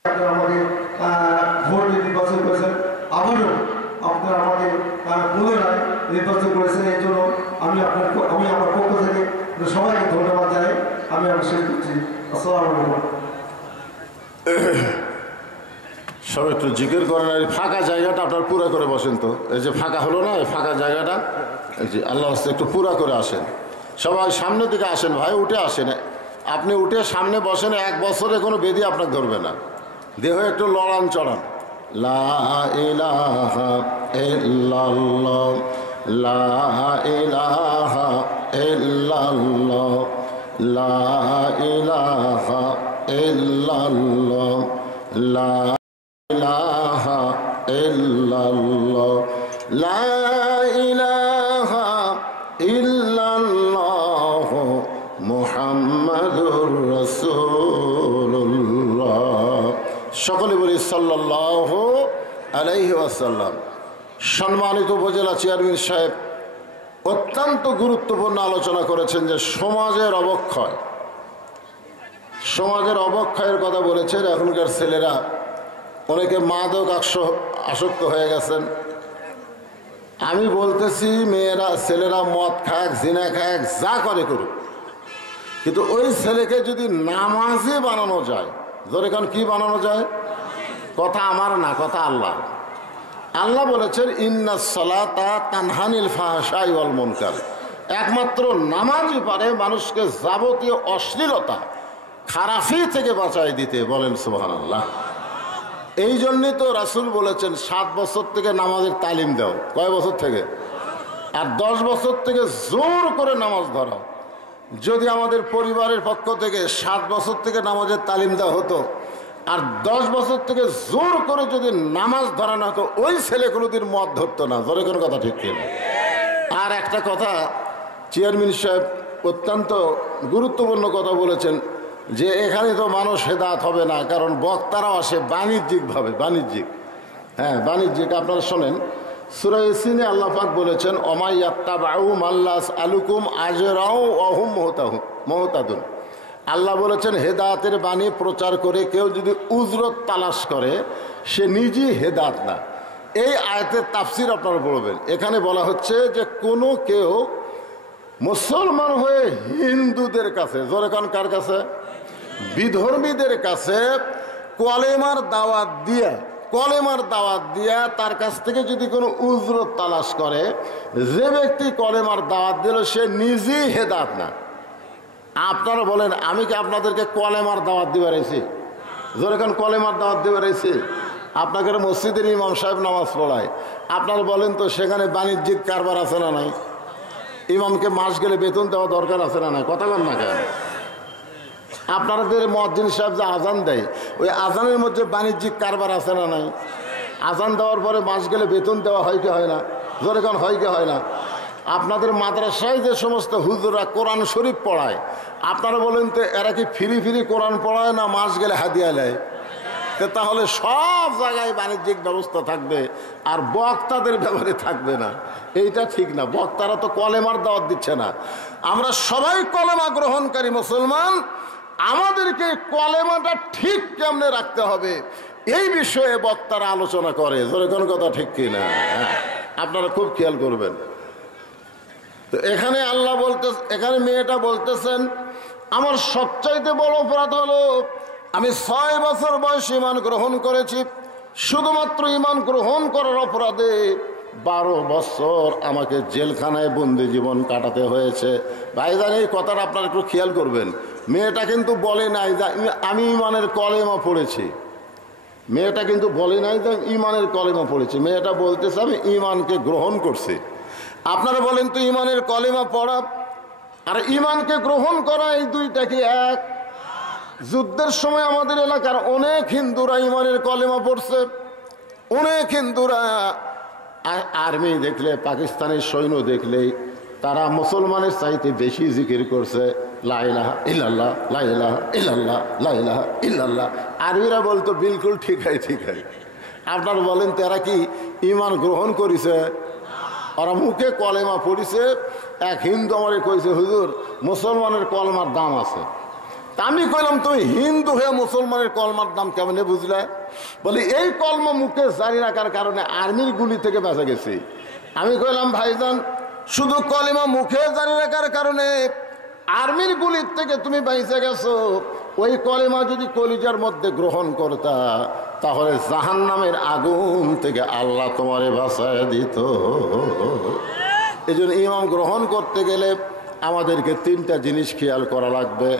আপনারা আমাকে ভোট দিয়ে নির্বাচন করেছেন, আবারও আপনারা আমাকে পুনরায় নির্বাচন করেছেন। এই জন্য আমি আমার পক্ষ থেকে সবাইকে ধন্যবাদ জানাই। আমি আমার শেষ করছি। আসসালামু আলাইকুম। সব একটু জিকির করেন। আর এই ফাঁকা জায়গাটা আপনার পুরা করে বসেন তো। এই যে ফাঁকা হলো না, এই ফাঁকা জায়গাটা এই যে আল্লাহ আস্তে একটু পুরা করে আসেন। সবাই সামনের দিকে আসেন ভাই, উঠে আসেন। আপনি উঠে সামনে বসেন, 1 বছরে কোনো বেদি আপনাকে ধরবে না। দেহ একটু লড়ান চড়ান। লা ইলাহা ইল্লাল্লাহ, লা ইলাহা ইল্লাল্লাহ, লা ইলাহা ইল্লাল্লাহ, লা ইলাহা ইল্লাল্লাহ, লা ইলাহা ইল্লাল্লাহ, মুহাম্মাদুর রাসূলুল্লাহ। সকলে বলি সাল্লাল্লাহু আলাইহি ওয়াসাল্লাম। সম্মানিত উপজেলা চেয়ারম্যান সাহেব অত্যন্ত গুরুত্বপূর্ণ আলোচনা করেছেন যে সমাজের অবক্ষয়ের কথা বলেছেন। এখনকার ছেলেরা অনেকে মাদক আসক্ত হয়ে গেছেন। আমি বলতেছি ছেলেরা মদ খাক, জিনা খাক, যা করে করুক, কিন্তু ওই ছেলেকে যদি নামাজি বানানো যায়, ধরে কারণ কি বানানো যায়? কথা আমার না, কথা আল্লাহ। আল্লাহ বলেছেন ইন্নাস সালাতা তানহানিল ফাহশাই ওয়াল মুনকার। একমাত্র নামাজই পারে মানুষকে যাবতীয় অশ্লীলতা, খারাপি থেকে বাঁচাই দিতে। বলেন সুবহানাল্লাহ। এই জন্যই তো রাসূল বলেছেন 7 বছর থেকে নামাজের তালিম দাও। কয় বছর থেকে? আর 10 বছর থেকে জোর করে নামাজ ধরাও। যদি আমাদের পরিবারের পক্ষ থেকে 7 বছর থেকে নামাজের তালিম দেওয়া হতো আর 10 বছর থেকে জোর করে যদি নামাজ ধরানো হতো, ওই ছেলে কোনোদিন মদ ধরতো না। ধরে কোনো কথা ঠিক কিনা? আর একটা কথা, চেয়ারম্যান সাহেব অত্যন্ত গুরুত্বপূর্ণ কথা বলেছেন যে এখানে তো মানুষ হেদায়েত হবে না, কারণ বক্তারাও আসে বাণিজ্যিকভাবে। বাণিজ্যিক। আপনারা শোনেন, সূরা ইয়াসিনে আল্লাহ পাক বলেছেন অমাইয়াত্তাবাউ মাল্লাস আলুকুম আজরাউ ওয়াহুম মুহতাদুন। আল্লাহ বলেছেন হেদায়েতের বাণী প্রচার করে কেউ যদি উজরত তালাশ করে সে নিজেই হেদায়েত না। এই আয়াতের তাফসির আপনারা পড়বেন। এখানে বলা হচ্ছে যে কোনো কেউ মুসলমান হয়ে হিন্দুদের কাছে, জোরে কান কার কাছে? বিধর্মীদের কাছে কলেমার দাওয়াত দিয়া তার কাছ থেকে যদি কোনো উজরত তালাশ করে, যে ব্যক্তি কলেমার দাওয়াত দিল সে নিজেই হেদায়েত না। আপনারা বলেন, আমি কি আপনাদেরকে কলেমার দাওয়াত দিতে পারছি? জোরে কান কলেমার দাওয়াত দিতে পারছি? আপনাকে মসজিদের ইমাম সাহেব নামাজ পড়ায়, আপনারা বলেন তো সেখানে বাণিজ্যিক কারবার আছে না নাই? ইমামকে মাস গেলে বেতন দেওয়া দরকার আছে না নাই? কথা বল না কেন? আপনাদের মুয়াজ্জিন সাহেব যে আজান দেয়, ওই আজানের মধ্যে বাণিজ্যিক কারবার আছে না নাই? আজান দেওয়ার পরে মাস গেলে বেতন দেওয়া হয় কি হয় না? জোরে কান হয় কি হয় না? আপনাদের মাদ্রাসায় যে সমস্ত হুজুররা কোরআন শরীফ পড়ায়, আপনারা বলেন তো এরা কি ফ্রি কোরআন পড়ায় না মাস গেলে হাদিয়া নেয়? তাহলে সব জায়গায় বাণিজ্যিক ব্যবস্থা থাকবে আর বক্তাদের ব্যাপারে থাকবে না। এইটা ঠিক না। বক্তারা তো কলেমার দাওয়াত দিচ্ছে না। আমরা সবাই কলেমা গ্রহণকারী মুসলমান, আমাদেরকে কলেমাটা ঠিক কেমনে রাখতে হবে এই বিষয়ে বক্তারা আলোচনা করে। জোরে কোন কথা ঠিক কিনা? আপনারা খুব খেয়াল করবেন। তো এখানে এখানে মেয়েটা বলতেছেন আমার সবচাইতে বড় অপরাধ হলো আমি 6 বছর বয়সে ঈমান গ্রহণ করেছি। শুধুমাত্র ঈমান গ্রহণ করার অপরাধে 12 বছর আমাকে জেলখানায় বন্দি জীবন কাটাতে হয়েছে। ভাইজান, এই কথাটা আপনারা একটু খেয়াল করবেন। মেয়েটা কিন্তু বলে নাই যে আমি ঈমানের কলেমা পড়েছি। মেয়েটা কিন্তু বলে নাই যে ঈমানের কলেমা পড়েছি। মেয়েটা বলতেছে আমি ঈমানকে গ্রহণ করছি। আপনারা বলেন তো ঈমানের কলেমা পড়া আর ঈমানকে গ্রহণ করা এই দুইটা কি এক? যুদ্ধের সময় আমাদের এলাকার অনেক হিন্দুরা ঈমানের কলেমা পড়ছে। অনেক হিন্দুরা আর্মি দেখলে, পাকিস্তানের সৈন্য দেখলেই তারা মুসলমানের চাইতে বেশি জিকির করছে, লা ইলাহা ইল্লাল্লাহ, লা ইলাহা ইল্লাল্লাহ, লা ইলাহা ইল্লাল্লাহ। আরবিরা বলতো বিলকুল ঠিক হয়। আপনারা বলেন তারা কি ঈমান গ্রহণ করেছে? ওরা মুখে কলেমা পড়িছে। এক হিন্দু আমারে কইছে হুজুর মুসলমানের কলমার দাম আছে, তা আমি কইলাম তুমি হিন্দু হয়ে মুসলমানের কলমার দাম কেমনে বুঝলে? বলি এই কলমা মুখে জারি রাখার কারণে আর্মির গুলি থেকে বেঁচে গেছি। আমি কইলাম ভাইজান, শুধু কলিমা মুখে জারি রাখার কারণে আর্মির গুলির থেকে তুমি বেঁচে গেছো, ওই কলিমা যদি কলিজার মধ্যে গ্রহণ করতা তাহলে জাহান্নামের আগুন থেকে আল্লাহ তোমারে বাঁচায় দিত। এই জন্য ইমাম গ্রহণ করতে গেলে আমাদেরকে 3টা জিনিস খেয়াল করা লাগবে।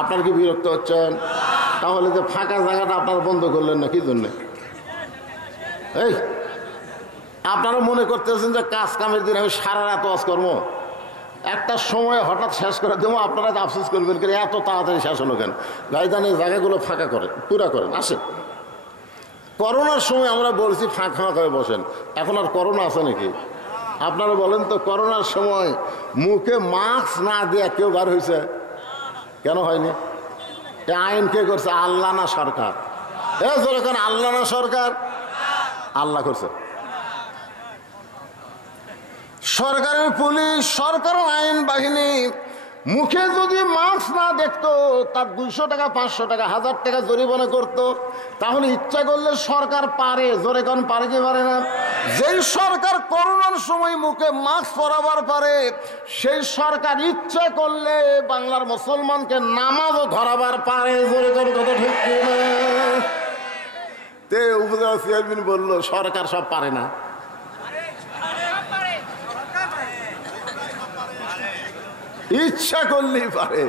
আপনার কি বিরক্ত হচ্ছেন? তাহলে যে ফাঁকা জায়গাটা আপনারা বন্ধ করলেন না কি জন্যে? এই আপনারা মনে করতেছেন যে কাজ কামের দিন আমি সারা রাত ওয়াজ করবো, একটা সময় হঠাৎ শেষ করে দেবো, আপনারা আফসোস করবেন কেন এত তাড়াতাড়ি শেষ হলো কেন? ভাইজান এই জায়গাগুলো ফাঁকা করেন, পুরা করেন, আসেন। করোনার সময় আমরা বলছি ফাঁকা ফাঁকা হয়ে বসেন, এখন আর করোনা আছে নাকি? আপনারা বলেন তো, করোনার সময় মুখে মাস্ক না দিয়ে কেউ বার হয়েছে? কেন হয়নি? আইন কে করছে? আল্লাহ না সরকার? যখন আল্লাহ না সরকার? আল্লাহ করছে। সরকারের পুলিশ, সরকারের আইন বাহিনী মুখে যদি মাস্ক না দেখতো তার 200 টাকা, 500 টাকা, 1000 টাকা জরিমানা করতো। তাহলে ইচ্ছা করলে সরকার পারে, জোরে কোন পারে কি পারে না? যেই সরকার করোনার সময় মুখে মাস্ক পরাবার পারে, সেই সরকার ইচ্ছা করলে বাংলার মুসলমানকে নামাজও ধরাবার পারে, জোরে কোন কথা ঠিক কিনা? তে উপজেলা চেয়ারম্যান বললো সরকার সব পারে না। ইচ্ছা করলেই পারে,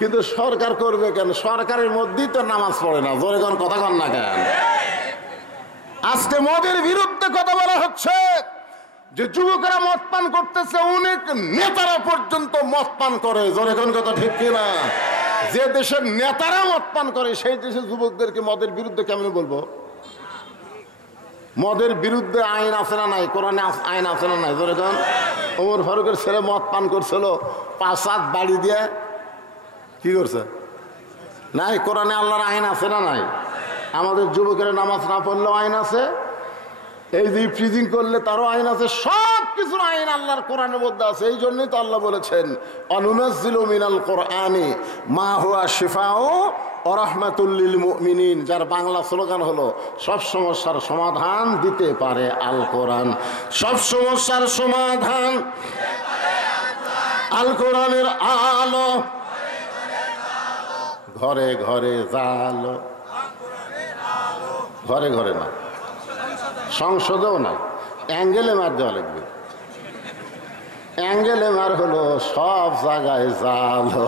কিন্তু সরকার করবে কেন? সরকারের মধ্যেই তো নামাজ পড়ে না, জোরে কোন কথা কন না কেন? আজকে মদের বিরুদ্ধে কথা বলা হচ্ছে, যে যুবকেরা মদ পান করতেছে, অনেক নেতারা পর্যন্ত মদ পান করে, জোরে কোন কথা ঠিক কিনা? যে দেশের নেতারা মদ পান করে সেই দেশের যুবকদেরকে মদের বিরুদ্ধে কেমনে বলবো? মদের বিরুদ্ধে আইন আছে না নাই? কোরআনে আইন আছে না নাই? জোরে কোন। ওমর ফারুকের ছেলে মদ পান করছিল, 5 বাড়ি দিয়ে কি করছে? নাই, কোরআনে আল্লাহর আইন আছে না নাই? আমাদের যুবকেরা নামাজ না পড়লেও আইন আছে, এই যে ফ্রিজিং করলে তারও আইন আছে, সব কিছুর আইন আল্লাহর কোরআনের মধ্যে আছে। এই জন্যই তো আল্লাহ বলেছেন অনুনাজ্জিলু মিনাল কোরআনি মা হুয়া শিফাউ ওয়া রাহমাতুল লিল মুমিনিন, যার বাংলা স্লোগান হলো সব সমস্যার সমাধান দিতে পারে আল কোরআন। সব সমস্যার সমাধান আল কোরআনের আলো, ঘরে ঘরে জালো, ঘরে ঘরে না, সংসদেও না, অ্যাঙ্গেলে মার দেওয়া লাগবে। অ্যাঙ্গেলে মার হলো সব জায়গায় জালো।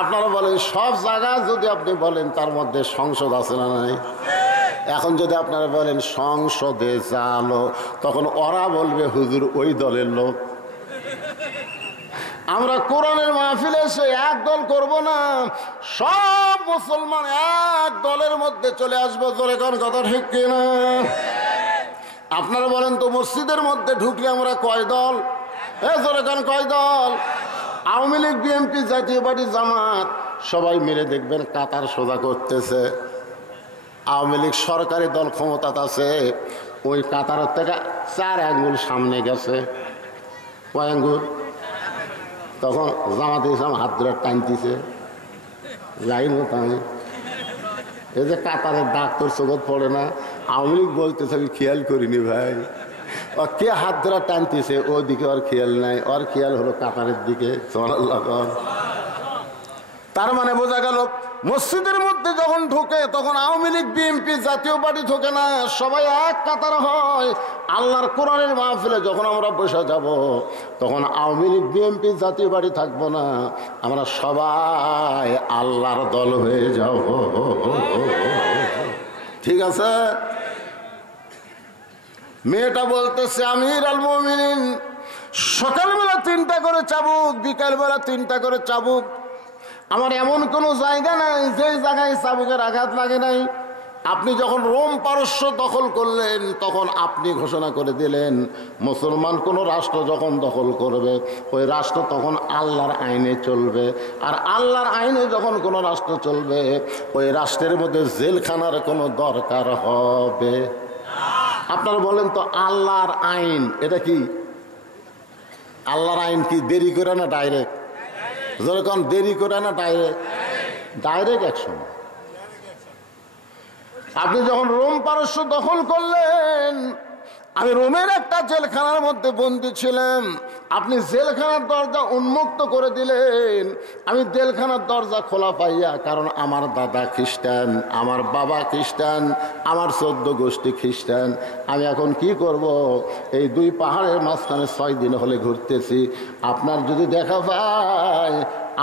আপনারা বলেন সব জায়গায় যদি আপনি বলেন তার মধ্যে সংসদ আছে না নাই? এখন যদি আপনারা বলেন সংসদে জালো, তখন ওরা বলবে হুজুর ওই দলের লোক। আমরা কোরআনের মাহফিলে এসে এক দল করবো না, সব মুসলমান এক দলের মধ্যে চলে আসবো, জোরে কোন কথা ঠিক কিনা? আপনারা বলেন তো মসজিদের মধ্যে ঢুকলে আমরা কয় দল? জোরে কোন কয় দল? আওয়ামী লীগ, বিএনপি, জাতীয় পার্টি, জামাত সবাই মিলে দেখবেন কাতার সোজা করতেছে। আওয়ামী লীগ সরকারি দল ক্ষমতাতে আছে, ওই কাতারের থেকে 4 আঙ্গুল সামনে গেছে। কয় আঙ্গুল? তখন জামাতে ইসলাম হাত ধরে টানতেছে, লাইন তাই এই যে কাতারের দাগ তোর চোখত পড়ে না? আওয়ামী লীগ বলতেছে আমি খেয়াল করিনি ভাই, ও কে হাত ধরে টানতেছে ওদিকে ওর খেয়াল নাই, ওর খেয়াল হলো কাতারের দিকে। তার মানে বোঝা গেল মসজিদের মধ্যে যখন ঢোকে তখন আওয়ামী লীগ, বিএনপি, জাতীয় পার্টি ঢোকে না, সবাই এক কাতার হয়। আল্লাহর কোরআনের মাহফিলে যখন আমরা বসে যাব তখন আওয়ামী লীগ, বিএনপি, জাতীয় পার্টি থাকবো না, আমরা সবাই আল্লাহর দল হয়ে যাব। ঠিক আছে? মেয়েটা বলতেছে আমির আল মুমিনিন, সকালবেলা 3টা করে চাবুক, বিকালবেলা 3টা করে চাবুক, আমার এমন কোনো জায়গা নাই যে জায়গায় চাবুকের আঘাত লাগে নাই। আপনি যখন রোম পারস্য দখল করলেন তখন আপনি ঘোষণা করে দিলেন মুসলমান কোন রাষ্ট্র যখন দখল করবে ওই রাষ্ট্র তখন আল্লাহর আইনে চলবে, আর আল্লাহর আইনে যখন কোনো রাষ্ট্র চলবে ওই রাষ্ট্রের মধ্যে জেলখানার কোনো দরকার হবে। আপনারা বলেন তো আল্লাহর আইন এটা কি? আল্লাহর আইন কি দেরি করে না ডাইরেক্ট? যেরকম দেরি করে না ডাইরেক্ট? Direct action. আপনি যখন রোম পারস্য দখল করলেন, আমি রোমের একটা জেলখানার মধ্যে বন্দী ছিলাম, আপনি জেলখানার দরজা উন্মুক্ত করে দিলেন। আমি জেলখানার দরজা খোলা পাইয়া, কারণ আমার দাদা খ্রিস্টান, আমার বাবা খ্রিস্টান, আমার 14 গোষ্ঠী খ্রিস্টান। আমি এখন কি করব? এই 2 পাহাড়ের মাঝখানে 6 দিন হলে ঘুরতেছি। আপনার যদি দেখা পায়,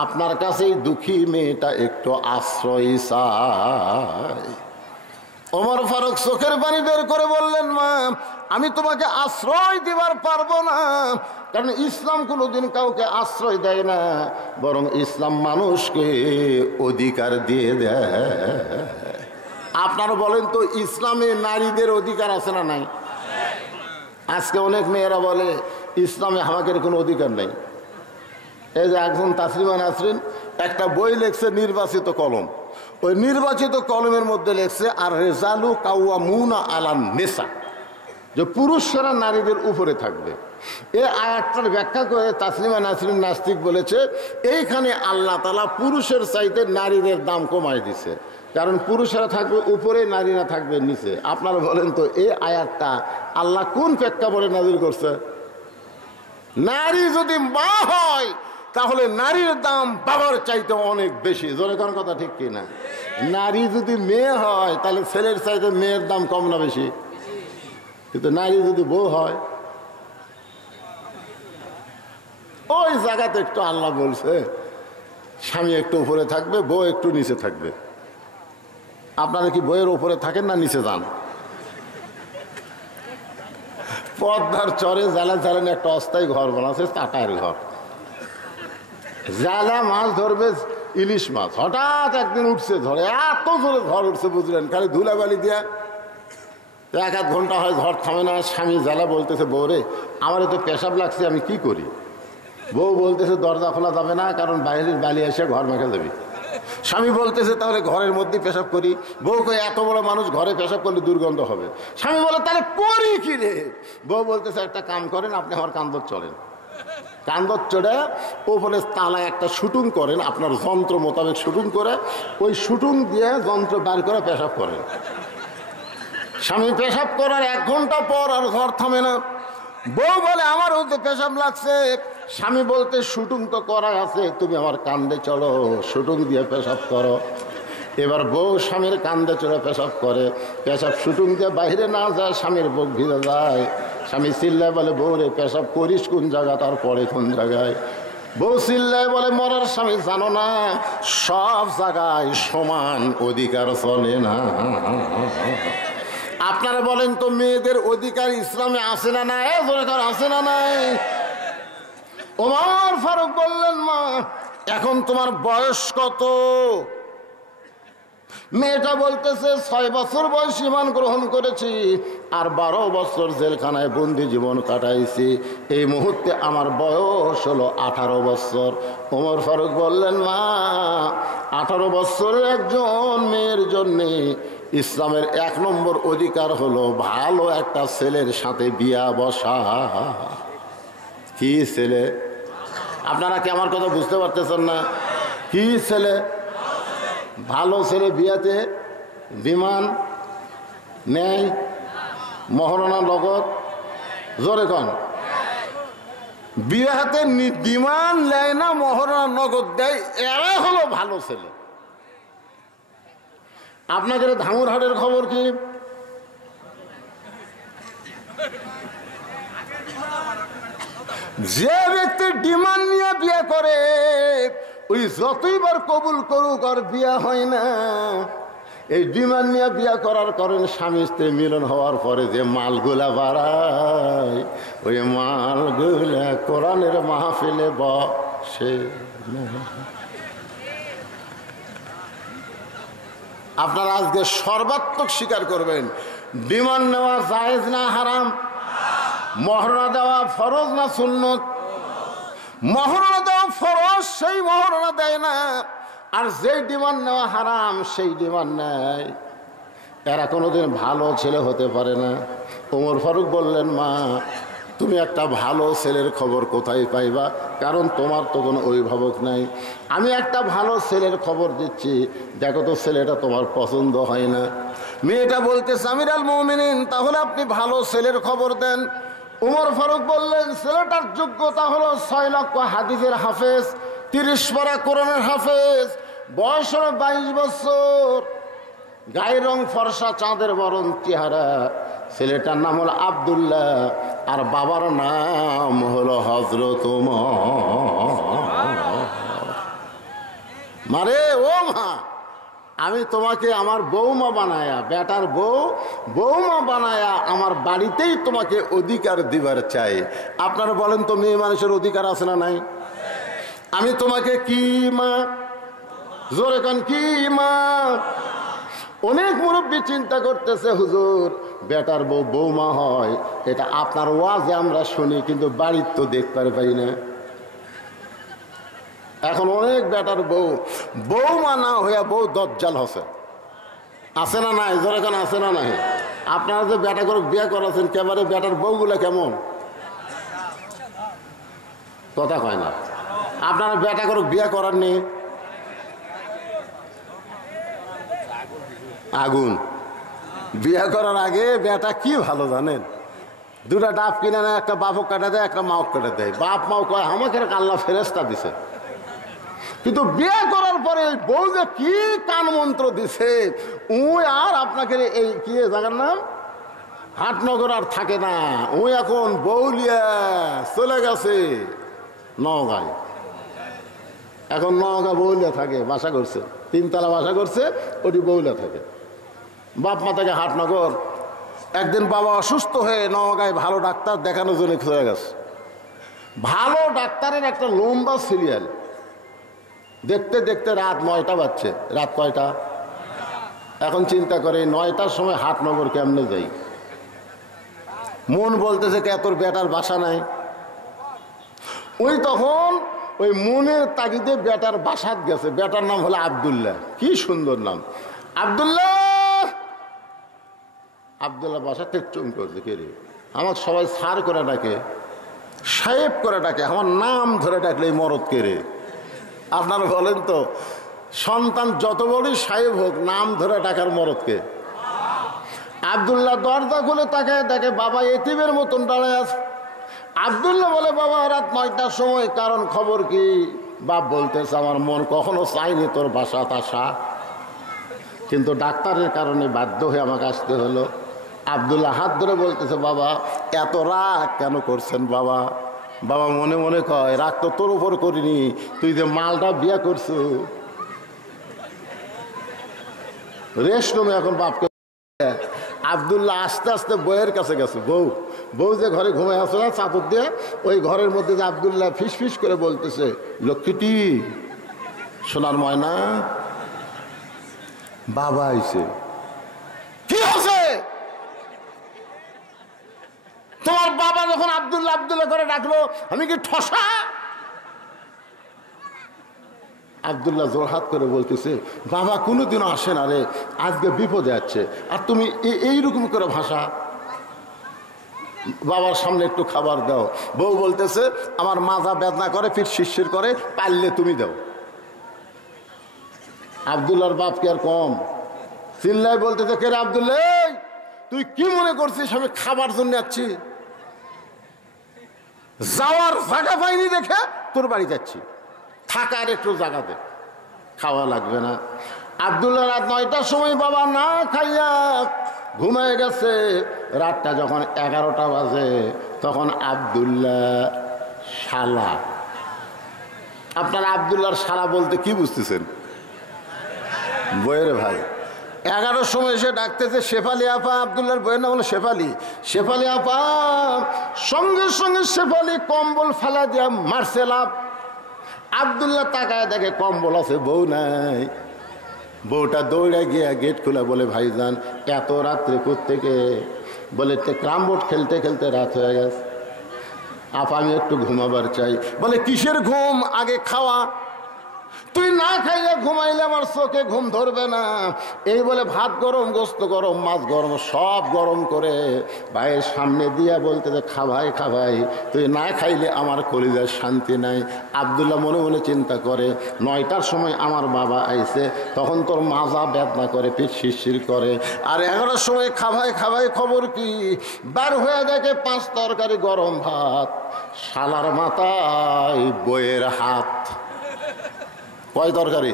আপনার কাছেই দুঃখী মেয়েটা একটু আশ্রয় চায়। ওমর ফারুক চোখের পানি বের করে বললেন, মা, আমি তোমাকে আশ্রয় দিবার পারবো না, কারণ ইসলাম কোনোদিন কাউকে আশ্রয় দেয় না, বরং ইসলাম মানুষকে অধিকার দিয়ে দেয়। আপনারা বলেন তো, ইসলামে নারীদের অধিকার আছে না নাই? আজকে অনেক মেয়েরা বলে ইসলামে আমাদের কোনো অধিকার নেই। এই যে একজন তাসলিমা নাসরিন একটা বই লেখছে, নির্বাচিত কলম। ওই নির্বাচিত কলমের মধ্যে লেখছে, আর রেজালু কাওয়ামুনা আলান নেসা, যে পুরুষরা নারীদের উপরে থাকবে। এই আয়াতটার ব্যাখ্যা করে তাসলিমা নাসরিন নাস্তিক বলেছে, এইখানে আল্লাহ তাআলা পুরুষের চাইতে নারীদের দাম কমায় দিছে, কারণ পুরুষেরা থাকবে উপরে, নারীরা থাকবে নিচে। আপনারা বলেন তো, এই আয়াতটা আল্লাহ কোন প্রেক্ষাপটে নাযিল করছে? নারী যদি মা হয়, তাহলে নারীর দাম বাবার চাইতে অনেক বেশি। জোরে কোন কথা ঠিক কিনা? নারী যদি মেয়ে হয়, তাহলে ছেলের চাইতে মেয়ের দাম কম না বেশি? কিন্তু নারী যদি বউ হয়, ওই জায়গাতে একটু আল্লাহ বলছে, স্বামী একটু উপরে থাকবে, বউ একটু নিচে থাকবে। আপনারা কি বইয়ের উপরে থাকেন না নিচে যান? পদ্মার চরে জালা জালেন একটা অস্থায়ী ঘর বানাচ্ছে, টাটায়ের ঘর। জালা মাছ ধরবে, ইলিশ মাছ, হঠাৎ একদিন উঠছে ঝড়ে, এত জোরে ঝড় উঠছে বুঝলেন, খালি ধুলাবালি দিয়া 1-1 ঘন্টা হয় ঝড় থামে না। স্বামী জালা বলতেছে, বউরে, আমার তো পেশাব লাগছে, আমি কি করি? বউ বলতেছে, দরজা খোলা যাবে না, কারণ বাইরের বালি এসে ঘর মেখে যাবে। স্বামী বলতেছে, তাহলে ঘরের মধ্যে পেশাব করি। বউ কই, এত বড় মানুষ ঘরে পেশাব করলে দুর্গন্ধ হবে। স্বামী বলে, তাহলে করি কি রে? বউ বলতেছে, একটা কাম করেন, আপনি আমার কান্দর চলেন, কান্দর চড়ে ওপরে তালায় একটা শুটিং করেন, আপনার যন্ত্র মোতাবেক শুটিং করে, ওই শুটিং দিয়ে যন্ত্র বার করে পেশাব করেন। স্বামী পেশাব করার 1 ঘন্টা পর আর ঘর থামে না। বউ বলে, আমার হতে পেশাব লাগছে। স্বামী বলতে, শুটিং তো করা আছে, তুমি আমার কান্দে চলো, শুটিং দিয়ে পেশাব করো। এবার বউ স্বামীর কান্দে চড়ে পেশাব করে, পেশাব শুটিং দিয়ে বাইরে না যায়, স্বামীর বুক ভিজে যায়। স্বামী চিল্লায় বলে, বউ রে, পেশাব করিস কোন জায়গা, তারপরে কোন জায়গায়? বউ চিল্লায় বলে, মরার স্বামী জানো না, সব জায়গায় সমান অধিকার চলে না। আপনারা বলেন তো, মেয়েদের অধিকার ইসলামে আছে না নাই? আছে না নাই? ওমর ফারুক বললেন, মা, এখন তোমার বয়স কত? মেয়েটা বলতেছে, 6 বছর বয়স ঈমান গ্রহণ করেছি, আর 12 বছর জেলখানায় বন্দি জীবন কাটাইছি। এই মুহূর্তে আমার বয়স হলো 18 বছর। ওমর ফারুক বললেন, মা, 18 বছরের একজন মেয়ের জন্যে ইসলামের 1 নম্বর অধিকার হলো ভালো একটা ছেলের সাথে বিয়া বসা। কি ছেলে? আপনারা কি আমার কথা বুঝতে পারতেছেন না? কি ছেলে? ভালো ছেলে। বিয়াতে বিমান নেয়, মহারণা নগদ। জোরে কন। বিয়াতে বিমান নেয় না, মহারণা নগদ দেয়, এরা হলো ভালো ছেলে। আপনাদের ধামুরহাটের খবর কি? যে ব্যক্তি ডিমান্ড নিয়ে বিয়ে করে, ওই যতইবার কবুল করুক আর বিয়া হয় না। এই ডিমান্ড নিয়ে বিয়া করার কারণে স্বামী স্ত্রী মিলন হওয়ার পরে যে মালগুলা বাড়ায়, ওই মালগুলা কোরআনের মাহফিলে বসে। আপনারা আজকে সর্বাত্মক স্বীকার করবেন, ডিমান্ড নেওয়া জায়েজ না হারাম? মহরণা দেওয়া ফরজ না সুন্নত? মহরণা দেওয়া ফরজ, সেই মহরণা দেয় না। আর যেই ডিমান্ড নেওয়া হারাম, সেই ডিমান্ড নেয়। এরা কোনোদিন ভালো ছেলে হতে পারে না। ওমর ফারুক বললেন, মা, তুমি একটা ভালো ছেলের খবর কোথায় পাইবা? কারণ তোমার তো কোনো অভিভাবক নাই। আমি একটা ভালো ছেলের খবর দিচ্ছি, দেখো তো ছেলেটা তোমার পছন্দ হয় না। মেয়েটা বলতেছে আমিরুল মুমিনিন, তাহলে আপনি ভালো ছেলের খবর দেন। উমর ফারুক বললেন ছেলেটার যোগ্যতা হলো 6 লক্ষ হাদিসের হাফেজ, 30 পারা কোরআনের হাফেজ, বয়স হলো 22 বছর, গায়ের রং ফর্সা, চাঁদের বরণ চেহারা। ছেলেটার নাম হলো আব্দুল্লাহ, আর বাবার নাম হলো হযরত মারে ও মা, আমি তোমাকে আমার বৌমা বানায়া, বেটার বৌমা বানায়া আমার বাড়িতেই তোমাকে অধিকার দিবার চাই। আপনারা বলেন তো মেয়ে মানুষের অধিকার আছে না নাই? আমি তোমাকে কি মা, জোরে কান কি মা। অনেক মুরব্বী চিন্তা করতেছে হুজুর বেটার বৌমা হয়, এটা আপনার ওয়াজে আমরা শুনি, কিন্তু বাড়ির তো দেখতে পাই না। এখন অনেক বেটার বৌমা না হইয়া বউ দজ্জাল হসে, আছে না নাই? জোরে কান আছে না নাই? আপনারা যে বেটা করে বিয়ে করাছেন, কেবারে বেটার বউগুলো কেমন? কথা কয় না। আপনারা বেটা করে বিয়ে করাননি? আগুন। বিয়ে করার আগে বেটা কি ভালো জানেন, দুটা ডাব কিনে নেয়, একটা বাপক কাটা দেয়, একটা মাও কেটে দেয়। বাপ মাও কয় আমাকে আল্লাহ ফেরেস্তা দিছে। কিন্তু বিয়ে করার পরে বউ যে কি কান মন্ত্র দিছে, ওই আর আপনাকে এই কি জায়গার নাম হাটনগর আর থাকে না, ওই এখন বউলিয়া চলে গেছে নওগাঁয়। এখন নওগাঁ বউলিয়া থাকে, বাসা করছে, 3 তলা বাসা করছে, ওটি বউলিয়া থাকে। বাপ মা থাকে হাটনগর। একদিন বাবা অসুস্থ হয়ে নওগাঁয় ভালো ডাক্তার দেখানোর জন্য চলে গেছে। ভালো ডাক্তারের একটা লম্বা সিরিয়াল, দেখতে দেখতে রাত 9টা বাজছে। রাত কয়টা? এখন চিন্তা করে 9টার সময় হাটনগর কেমনে যাই। মন বলতেছে কে তোর বেটার বাসা নাই। ওই তখন ওই মনের তাগিদে বেটার বাসাত গেছে। বেটার নাম হলো আব্দুল্লাহ, কি সুন্দর নাম আব্দুল্লাহ। আব্দুল্লাহ বাসা থেকে চুম করছে, কে রে? আমার সবাই স্যার করে ডাকে, সাহেব করে ডাকে, আমার নাম ধরে ডাকলে এই মরদ কে রে? আপনারা বলেন তো, সন্তান যত বড়ই সাহেব হোক, নাম ধরে ডাকার মরদকে? আব্দুল্লাহ দরজা খুলে তাকায় দেখে বাবা এতিমের মতন দাঁড়ায় আছে। আব্দুল্লাহ বলে বাবা রাত 9টার সময়, কারণ খবর কি? বাপ বলতেছে আমার মন কখনো চাইনি তোর বাসাত আসা, কিন্তু ডাক্তারের কারণে বাধ্য হয়ে আমাকে আসতে হলো। আব্দুল্লাহ হাত ধরে বলতেছে বাবা এত রাগ কেন করছেন বাবা? বাবা মনে মনে কয় রাগ তো তোর উপর করিনি, তুই যে মালটা বিয়ে করছো। রেস্ট রুমে এখন বাপকে। আব্দুল্লাহ আস্তে আস্তে বউয়ের কাছে গেছে। বউ যে ঘরে ঘুমায় আসে না চাদর দিয়ে, ওই ঘরের মধ্যে যে আব্দুল্লাহ ফিস ফিস করে বলতেছে লক্ষ্মীটি, সোনার ময়না, বাবা আইছে। কি হচ্ছে? তোমার বাবা যখন আব্দুল্লাহ আব্দুল্লাহ করে ডাকলো, আমি কি ঠসা? আব্দুল্লাহ জোরহাত করে বলতেছে বাবা কোনোদিনও আসে না রে, আজকে বিপদে যাচ্ছে, আর তুমি এইরকম করে ভাষা। বাবার সামনে একটু খাবার দাও। বউ বলতেছে আমার মাজা বেদনা করে, ফির শিরশির করে, পারলে তুমি দাও। আব্দুল্লাহর বাপ কি আর কম? চিল্লাই বলতেছে কে রে আব্দুল্লাহ, তুই কি মনে করছিস আমি খাবার জন্য যাচ্ছি? যাওয়ার জায়গা পাইনি দেখে তোর বাড়ি যাচ্ছি, থাকার একটু জায়গা দে, খাওয়া লাগবে না। আব্দুল্লাহ রাত 9টার সময় বাবা না খাইয়া ঘুমায় গেছে। রাতটা যখন 11টা বাজে, তখন আব্দুল্লাহ শালা, আপনারা আব্দুল্লাহর শালা বলতে কি বুঝতেছেন? বইয়ের ভাই। 11টার সময় এসে ডাকতেছে শেফালি আপা, আব্দুল্লাহর বইয়ের নাম হলো শেফালি। শেফালি আপা, সঙ্গে সঙ্গে শেফালি কম্বল ফেলা দিয়া মারছে লাভ। আব্দুল্লাহ তাকায় দেখে কম্বল আছে, বউ নাই। বউটা দৌড়ে গিয়া গেট খুলে বলে ভাইজান এত রাত্রে কোত্থেকে? বলে ক্রাম বোর্ড খেলতে খেলতে রাত হয়ে গেছে, আপা আমি একটু ঘুমাবার চাই। বলে কিসের ঘুম, আগে খাওয়া। তুই না খাইলে ঘুমাইলে আমার চোখে ঘুম ধরবে না। এই বলে ভাত গরম, গোস্ত গরম, মাছ গরম, সব গরম করে ভাইয়ের সামনে দিয়া বলতে যে খা ভাই, খা ভাই, তুই না খাইলে আমার কলিজার শান্তি নাই। আব্দুল্লাহ মনে মনে চিন্তা করে 9টার সময় আমার বাবা আইছে, তখন তোর মাজা বেদনা করে, পিঠ শিরশির করে, আর 11টার সময় খা ভাই, খা ভাই, খবর কি? বার হয়ে দেখে 5 তরকারি গরম ভাত, শালার মাথায় বইয়ের হাত। কয় তরকারি?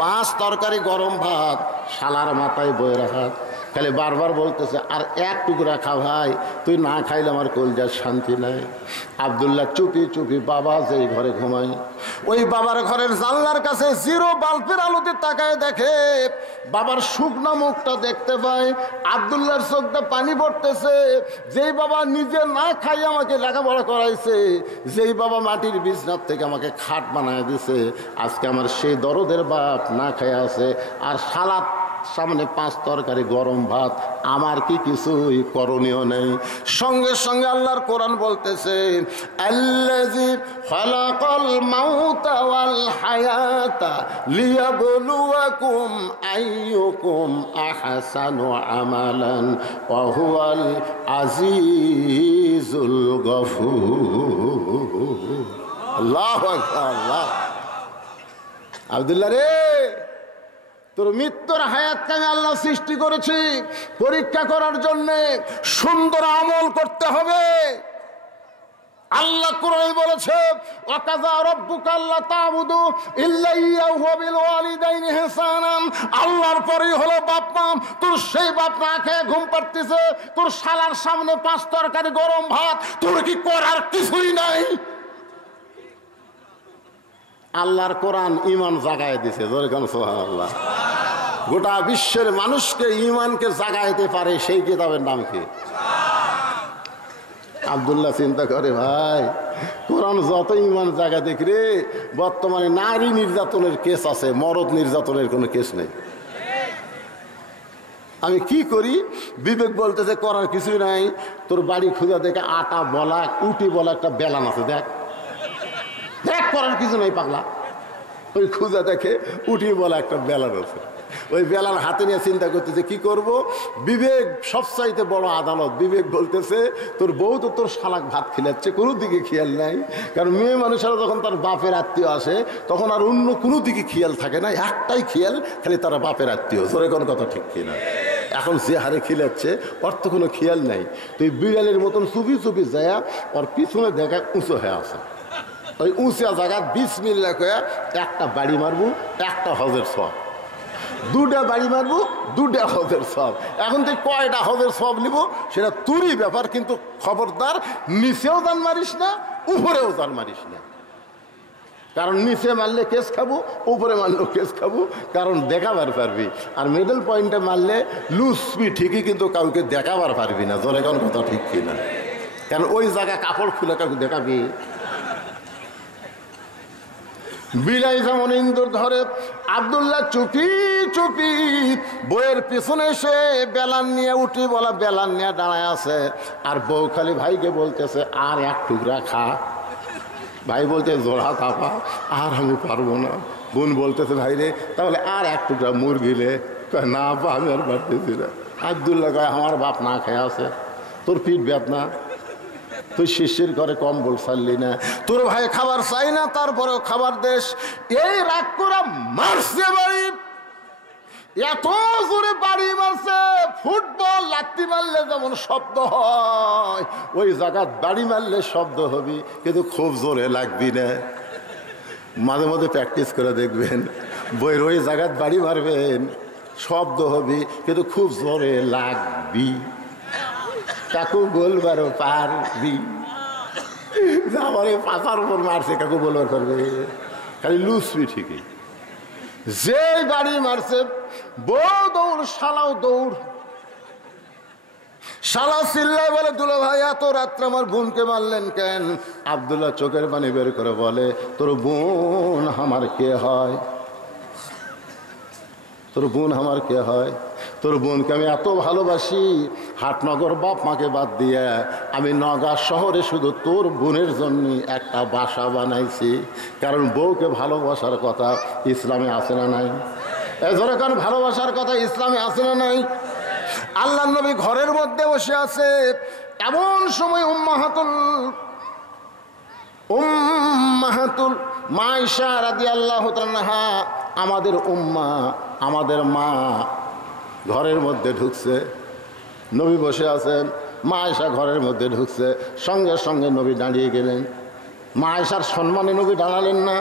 5 তরকারি গরম ভাত, শালার মাথায় বইয়ের হাত। খালি বারবার বলতেছে আর এক টুকরা খা ভাই, তুই না খাইলে আমার কলজার শান্তি নাই। আব্দুল্লাহ চুপি চুপি বাবা যেই ঘরে ঘুমাই, ওই বাবার ঘরের জানলার কাছে 0 বাল্বের আলোতে তাকায় দেখে বাবার শুকনা মুখটা দেখতে পায়। আব্দুল্লাহর চোখটা পানি পড়তেছে। যেই বাবা নিজে না খাই আমাকে লেখাপড়া করাইছে, যেই বাবা মাটির বিছনার থেকে আমাকে খাট বানায় দিছে, আজকে আমার সেই দরদের বাপ না খায় আছে, আর সালাদ সামনে 5 তরকারি গরম ভাত, আমার কি কিছুই করণীয় নেই? সঙ্গে সঙ্গে আল্লাহর কোরআন বলতেছে, আল্লাযী খালাকাল মাউতা ওয়াল হায়াতা লিয়াবলুয়াকুম আইয়ুকুম আহসানু আমালান ওয়া হুয়াল আজিজুল গফুর। আল্লাহু আকবার। আল্লাহ। আব্দুল্লাহ রে, তোর মৃত্যুর হায়াতকে আমি আল্লাহ সৃষ্টি করেছি পরীক্ষা করার জন্যে। সুন্দর আমল করতে হবে। আল্লাহ কোরআনে বলেছে, ওয়াকাযা রাব্বুকা আল্লা তা'বুদু ইল্লা ইয়্যাহু ওয়া বিল ওয়ালিদাইনি ইহসানান। আল্লাহর পরেই হলো বাপ মা। তোর সেই বাপ না খেয়ে ঘুম পাড়তেছে, তোর শালার সামনে 5 তরকারি গরম ভাত, তোর কি করার কিছুই নাই? আল্লাহর কোরআন ঈমান জাগায় দিছে। জোরে কোন সুবহানাল্লাহ। গোটা বিশ্বের মানুষকে ঈমানকে জাগাইতে পারে সেই কিতাবের নাম কি? আব্দুল্লাহ চিন্তা করে, ভাই কোরআন যত ঈমান জাগা দেখি রে, বর্তমানে নারী নির্যাতনের কেস আছে, মরদ নির্যাতনের কোনো কেস নেই। আমি কি করি? বিবেক বলতেছে করার কিছুই নাই। তোর বাড়ি খুঁজা দেখে আটা বলা, উটি বলা একটা বেলান আছে, দেখ দেখ, করার কিছু নাই পাগলা। ওই খুঁজা দেখে উঠি বলা একটা বেলান আছে, ওই বেলান হাতে নিয়ে চিন্তা করতেছে কি করব। বিবেক সবচাইতে বড় আদালত। বিবেক বলতেছে তোর বউ তো তোর শালাক ভাত খিলাচ্ছে, কোনো দিকে খেয়াল নাই। কারণ মেয়ে মানুষেরা যখন তার বাপের আত্মীয় আসে তখন আর অন্য কোনো দিকে খেয়াল থাকে না, একটাই খেয়াল, খালি তারা বাপের আত্মীয়। তোর কোনো কথা ঠিক কিনা? এখন যে হারে খিলাচ্ছে ওর তো কোনো খেয়াল নাই। তুই বিড়ালের মতন চুপি চুপি যায় ওর পিছনে দেখা উঁচু হয়ে আসে, ওই উঁচা জায়গা বিসমিল্লাহ কয়ে একটা বাড়ি মারবো, একটা হজের সব। 2টা বাড়ি মারবো, 2টা হজের সব। এখন তুই কয়টা হজের সব নিব সেটা তোরই ব্যাপার, কিন্তু খবরদার নিচেও জান মারিস না, উপরেও জান মারিস না। কারণ নিচে মারলে কেস খাবো, উপরে মারলেও কেস খাবো, কারণ দেখাবার পারবি। আর মিডল পয়েন্টে মারলে লুসবি ঠিকই, কিন্তু কাউকে দেখাবার পারবি না। জোরে কোন কথা ঠিক কিনা? কারণ ওই জায়গা কাপড় খুলে কাউকে দেখাবি। বিলাই যেমন ইন্দুর ধরে, আব্দুল্লাহ চুপি চুপি বইয়ের পিছনে এসে বেলান নিয়ে উঠি বলা বেলান নিয়ে দাঁড়ায় আছে। আর বউ খালি ভাইকে বলতেছে আর এক টুকরা খা। ভাই বলতে জোড়া তাপা, আর আমি পারবো না। বোন বলতেছে ভাই রে তাহলে আর এক টুকরা মুরগিলে, না পা আমি আর পারতেছি না। আব্দুল্লাহ কয় আমার বাপ না খেয়ে আছে, তোর পিঠ বেদনা, তুই শিশির করে কম্বল ছাড়লি না, তোর ভাই খাবার চাই না তারপরেও খাবার দেশ। এই রাগ করে মারছে বাড়ি, এত জোরে বাড়ি মারছে, ফুটবল লাত্তি মারলে যেমন শব্দ হয় ওই জায়গা বাড়ি মারলে শব্দ হবি, কিন্তু খুব জোরে লাগবি না। মাঝে মাঝে প্র্যাকটিস করে দেখবেন, বইয়ের ওই জায়গায় বাড়ি মারবেন, শব্দ হবি কিন্তু খুব জোরে লাগবি। কাকু বলবারও পারবি, আমার পাতার উপর মারছে কাকু বলবার পারবে, খালি লুচবি ঠিকই। যে বাড়ি মারছে বউ দৌড়, শালাও দৌড়। শালা চিল্লায় বলে দুলা ভাই এত রাত্রে আমার বোনকে মারলেন কেন? আব্দুল্লাহ চোখের পানি বের করে বলে তোর বোন আমার কে হয়? তোর বোন আমার কে হয়? তোর বোনকে আমি এত ভালোবাসি, হাটনগর বাপ মাকে বাদ দিয়ে আমি নগা শহরে শুধু তোর বোনের জন্য একটা বাসা বানাইছি, কারণ বউকে ভালোবাসার কথা ইসলামে আছে না নাই? এজন্য কারণ ভালোবাসার কথা ইসলামে আছে না নাই? আল্লাহ নবী ঘরের মধ্যে বসে আছে, এমন সময় উম্মাহাতুল মা আয়েশা রাদিয়াল্লাহু তাআলা, আমাদের উম্মা, আমাদের মা ঘরের মধ্যে ঢুকছে। নবী বসে আছেন, মা আয়েশা ঘরের মধ্যে ঢুকছে, সঙ্গে সঙ্গে নবী দাঁড়িয়ে গেলেন। মা আয়েশার সম্মানে নবী দাঁড়ালেন না,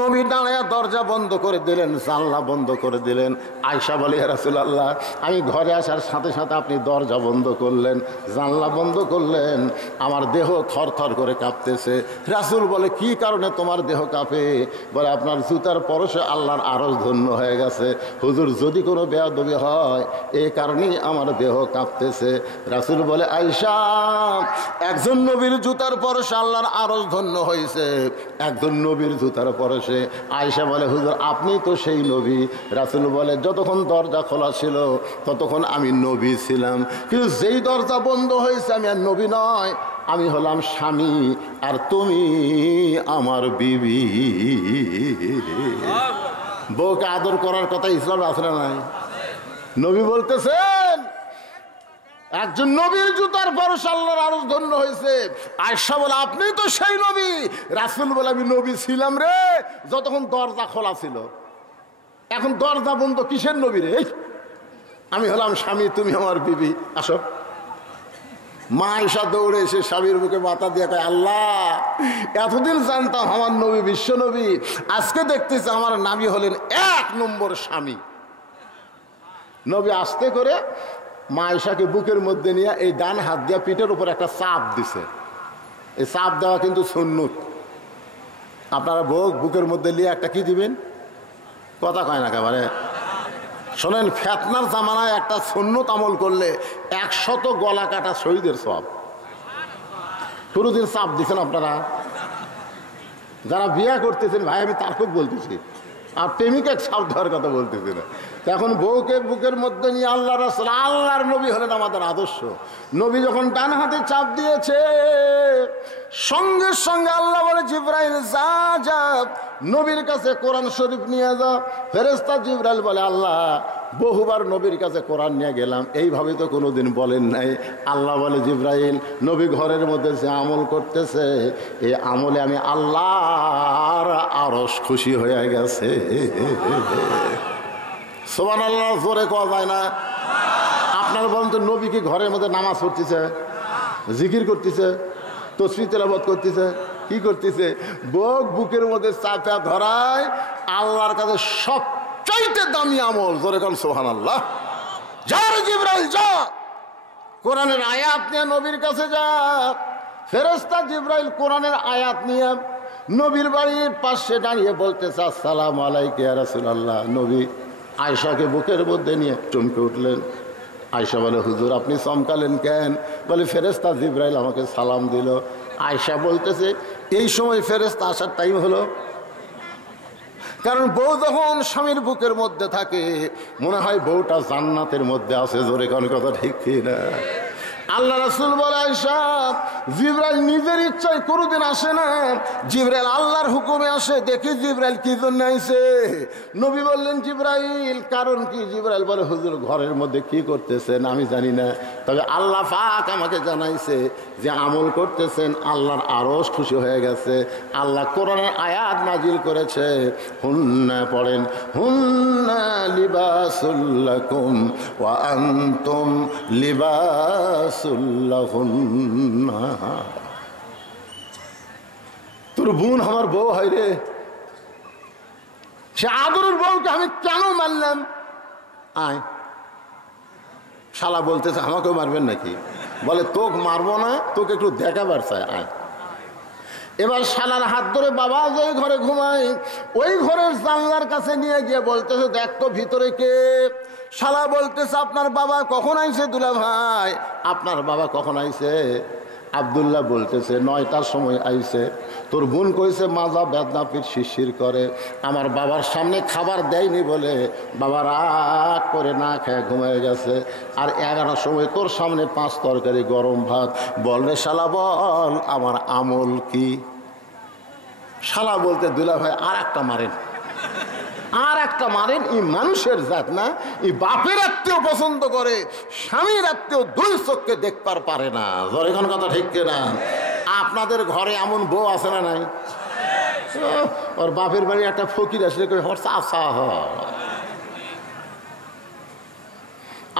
নবী দাঁড়ায়া দরজা বন্ধ করে দিলেন, জানলা বন্ধ করে দিলেন। আয়েশা বলে, ইয়া রাসূলুল্লাহ, আমি ঘরে আসার সাথে সাথে আপনি দরজা বন্ধ করলেন, জানলা বন্ধ করলেন, আমার দেহ থরথর করে কাঁপতেছে। রাসূল বলে, কি কারণে তোমার দেহ কাঁপে? বলে, আপনার জুতার পরশে আল্লাহর আরশ ধন্য হয়ে গেছে। হুজুর, যদি কোনো বেয়াদবি হয় এই কারণেই আমার দেহ কাঁপতেছে। রাসূল বলে, আয়েশা, একজন নবীর জুতার পরশে আল্লাহর আরশ ধন্য হয়েছে, একজন নবীর জুতার পরশে। আয়েশা বলে, হুজুর, আপনি তো সেই নবী। রাসূল বলে, যতক্ষণ দরজা খোলা ছিল ততক্ষণ আমি নবী ছিলাম, কিন্তু যেই দরজা বন্ধ হয়েছে আমি আর নবী নয়, আমি হলাম স্বামী, আর তুমি আমার বিবি। বউকে আদর করার কথা ইসলাম আছে না নাই? নবী বলতেছেন, একজন নবীর জুতার পরশে আল্লাহর আরশ ধন্য হয়েছে। আয়েশা বলে, আপনি তো সেই নবী। রাসূল বলে, আমি নবী ছিলাম রে যতক্ষণ দরজা খোলা ছিল, এখন দরজা বন্ধ, কিসের নবী রে? আমি হলাম স্বামী, তুমি আমার বিবি, আসো। মা আয়েশা দৌড়ে এসে স্বামীর বুকে মাথা দিয়ে কয়, আল্লাহ, এতদিন জানতাম আমার নবী বিশ্ব নবী, আজকে দেখতেছি আমার নাবী হলেন 1 নম্বর স্বামী। নবী আস্তে করে মা আয়েশাকে বুকের মধ্যে নিয়ে এই ডান হাত দিয়া পিঠের উপর একটা চাপ দিছে। এই চাপ দেওয়া কিন্তু সুন্নত। আপনারা বুকের মধ্যে নিয়ে একটা কি দিবেন? কথা কয় না একেবারে। শোনেন, ফেতনার জামানায় একটা সুন্নত আমল করলে 100 গলা কাটা শহীদের সব। কোনোদিন চাপ দিচ্ছেন আপনারা? যারা বিয়ে করতেছেন, ভাই আমি তার খুব বলতেছি, আর প্রেমিকা চাপ দেওয়ার কথা বলতেছি না। এখন বউকে বুকের মধ্যে নিয়ে আল্লাহ রাসূল, আল্লাহর নবী হলেন আমাদের আদর্শ। নবী যখন ডান হাতে চাপ দিয়েছে, সঙ্গে সঙ্গে আল্লাহ বলে, জিবরাইল যা যা নবীর কাছে কোরআন শরীফ নিয়ে যা। ফেরেশতা জিবরাইল বলে, আল্লাহ, বহুবার নবীর কাছে কোরআন নিয়ে গেলাম, এইভাবে তো কোনোদিন বলেন নাই। আল্লাহ বলে, জিবরাইল, নবী ঘরের মধ্যে যে আমল করতেছে, এই আমলে আমি আল্লাহর আরশ খুশি হয়ে গেছে। সুবহানাল্লাহ, জোরে কোয়া যায় না? আপনার বলেন তো, নবী কি ঘরের মধ্যে নামাজ পড়তেছে, জিকির করতেছে, তাসবিহ তেলাওয়াত করতেছে, কি করতেছে? বুকের মধ্যে চাপা ধরায় আল্লাহর কাছে সবচাইতে দামি আমল। জোরে কোন সুবহানাল্লাহ। যা রে জিবরাইল, যা, কোরআনের আয়াত নিয়ে নবীর কাছে যা। ফেরেশতা জিবরাইল কোরআনের আয়াত নিয়ে নবীর বাড়ির পাশে দাঁড়িয়ে বলতেছে, আসসালামু আলাইকা ইয়া রাসূলুল্লাহ। নবী আয়েশাকে বুকের মধ্যে নিয়ে চমকে উঠলেন। আয়েশা বলে, হুজুর, আপনি চমকালেন কেন? বলে, ফেরেশতা জিবরাইল আমাকে সালাম দিল। আয়েশা বলতেছে, এই সময় ফেরেশতা আসার টাইম হলো। কারণ বউ যখন স্বামীর বুকের মধ্যে থাকে, মনে হয় বউটা জান্নাতের মধ্যে আছে। জোরে কোন কথা ঠিক কি না? আল্লাহ রাসূল বলে, আয়েশা, জিবরাইল নিজের ইচ্ছায় কোনোদিন আসে না, জিবরাইল আল্লাহর হুকুমে আসে। দেখি জিবরাইল কি জন্য আইছে। নবী বললেন, জিবরাইল, কারণ কি? জিবরাইল বলে, হুজুর, ঘরের মধ্যে কি করতেছেন আমি জানি না, তবে আল্লাহ পাক আমাকে জানাইছে যে আমল করতেছেন, আল্লাহর আরশ খুশি হয়ে গেছে। আল্লাহ কোরআনের আয়াত নাজিল করেছে, হুন্না পড়েন, হুন্না লিবাসুল লাকুম ওয়া আনতুম লিবাসুল্লাহুন্না। তোর বোন আমার বউ হয় রে, সে আদরের বউকে আমি কেন মারলাম? আয়। শালা বলতেছে, আমাকেও মারবেন নাকি? বলে, তোকে মারবো না, তোকে একটু দেখাবার চাই, আয়। এবার শালার হাত ধরে বাবা যে ঘরে ঘুমায়, ওই ঘরের জানলার কাছে নিয়ে গিয়ে বলতেছে, দেখ তো ভিতরে কে। শালা বলতেছে, আপনার বাবা কখন আইছে দুলা ভাই? আপনার বাবা কখন আইছে? আব্দুল্লাহ বলতেছে 9টার সময় আইছে, তোর বোন কইছে মাজা বেদনা পিঠ শিরশির করে, আমার বাবার সামনে খাবার দেয়নি বলে বাবা রাগ করে না খেয়ে ঘুমিয়ে গেছে। আর 11টার সময় তোর সামনে 5 তরকারি গরম ভাত, বল রে শালা বল আমার আমল কি? শালা বলতে দুলা ভাই আর একটা মারেন, আর একটা মারেন। এই মানুষের জাত না, এই বাপের আত্মীয় পছন্দ করে, স্বামীর আত্মীয় 2 চোখকে দেখবার পারে না। ধর এখন কথা ঠিক না? আপনাদের ঘরে এমন বউ আছে না নাই? ওর বাপের বাড়ি একটা ফকির আসলে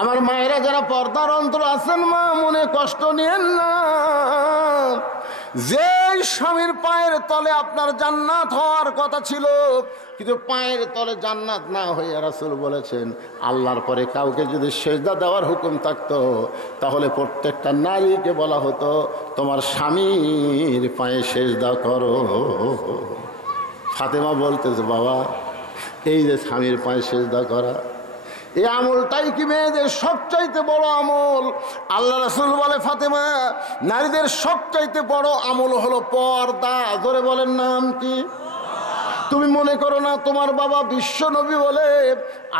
আমার মায়েরা যারা পর্দার অন্তর আছেন, মা মনে কষ্ট নিয়েন না। যে স্বামীর পায়ের তলে আপনার জান্নাত হওয়ার কথা ছিল, কিন্তু পায়ের তলে জান্নাত না হয়ে রাসূল বলেছেন আল্লাহর পরে কাউকে যদি সেজদা দেওয়ার হুকুম থাকতো, তাহলে প্রত্যেকটা নারীকে বলা হতো তোমার স্বামীর পায়ে সেজদা করো। ফাতেমা বলতেছে বাবা, এই যে স্বামীর পায়ে সেজদা করা, এই আমলটাই কি মেয়েদের সবচাইতে বড় আমল? আল্লাহ রাসূল বলে ফাতেমা, নারীদের সবচাইতে বড় আমল হলো পর্দা। ধরে বলেন নাম কি? তুমি মনে করো না তোমার বাবা বিশ্ব নবী বলে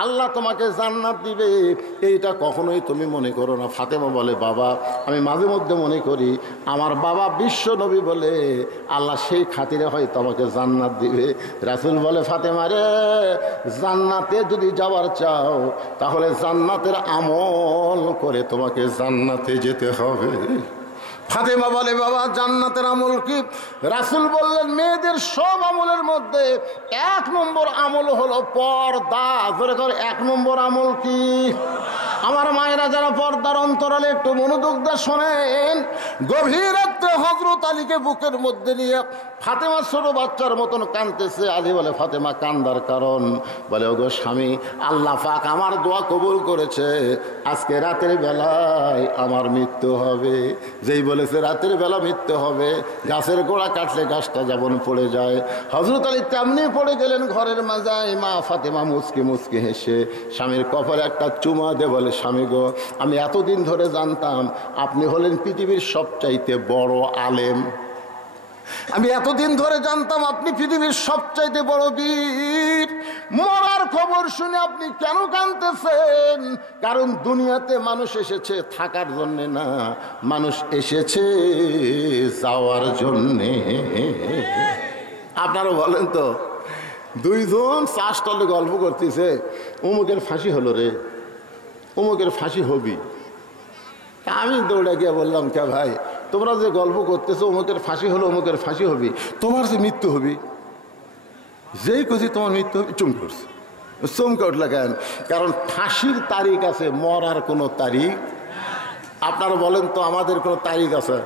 আল্লাহ তোমাকে জান্নাত দিবে, এইটা কখনোই তুমি মনে করো না। ফাতেমা বলে বাবা, আমি মাঝে মধ্যে মনে করি আমার বাবা বিশ্ব নবী বলে আল্লাহ সেই খাতিরে হয়তো আমাকে জান্নাত দিবে। রাসূল বলে ফাতেমা রে, জান্নাতে যদি যাওয়ার চাও তাহলে জান্নাতের আমল করে তোমাকে জান্নাতে যেতে হবে। ফাতেমা বলে বাবা জান্নাতের আমল কি? রাসূল বললেন মেয়েদের সব আমলের মধ্যে 1 নম্বর আমল হলো পর্দা। ধরে কর 1 নম্বর আমল কি? আমার মায়েরা যারা পর্দার অন্তরালে একটু মনোযোগ দিয়ে শোনেন। গভীর রাত্রে হযরত আলীকে বুকের মধ্যে নিয়ে ফাতেমা ছোট বাচ্চার মতন কাঁদতেছে। আলী বলে ফাতেমা কান্দার কারণ? বলে ওগো স্বামী, আল্লাহ পাক আমার দোয়া কবুল করেছে, আজকে রাতের বেলায় আমার মৃত্যু হবে। যেই বলেছে রাতের বেলা মৃত্যু হবে, গাছের গোড়া কাটলে গাছটা যেমন পড়ে যায়, হযরত আলী তেমনি পড়ে গেলেন ঘরের মাজায়। মা ফাতেমা মুচকি মুচকি হেসে স্বামীর কপালে একটা চুমা দে বলে স্বামী গো, আমি এতদিন ধরে জানতাম আপনি হলেন পৃথিবীর সবচাইতে বড় আলেম, আমি এতদিন ধরে জানতাম আপনি পৃথিবীর সবচাইতে বড় বীর। মরার খবর শুনে আপনি কেন কাঁদতেছেন? কারণ দুনিয়াতে মানুষ এসেছে থাকার জন্যে না, মানুষ এসেছে যাওয়ার জন্যে। আপনারা বলেন তো, 2 জন চাষ তলে গল্প করতেছে, অমুকের ফাঁসি হলো রে, অমুকের ফাঁসি হবি। আমি দৌড়া গিয়ে বললাম কে ভাই, তোমরা যে গল্প করতেছো অমুকের ফাঁসি হলো অমুকের ফাঁসি হবি, তোমার যে মৃত্যু হবি, যেই খুশি তোমার মৃত্যু হবে চুম করছে। চমকে উঠলা কেন? কারণ ফাঁসির তারিখ আছে, মরার কোনো তারিখ। আপনারা বলেন তো আমাদের কোনো তারিখ আছে?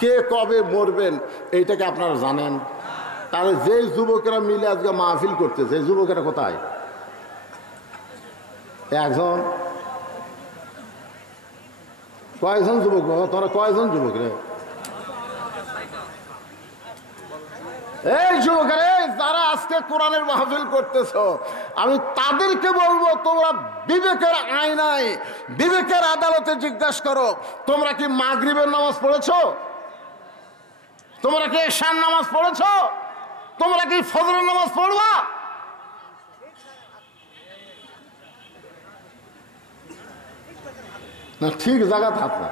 কে কবে মরবেন এইটাকে আপনারা জানেন? তাহলে যে যুবকেরা মিলে আজকে মাহফিল করতেছে, এই যুবকেরা কোথায়? একজন? কয়জন যুবক? তোমরা কয়জন যুবক রে? এই যুবকের যারা আজকে কোরআনের মাহফিল করতেছ, আমি তাদেরকে বলবো তোমরা বিবেকের আয়নায়, বিবেকের আদালতে জিজ্ঞাসা করো, তোমরা কি মাগরিবের নামাজ পড়েছো? তোমরা কি এশার নামাজ পড়েছো? তোমরা কি ফজরের নামাজ পড়বা? না ঠিক জায়গা থাক না।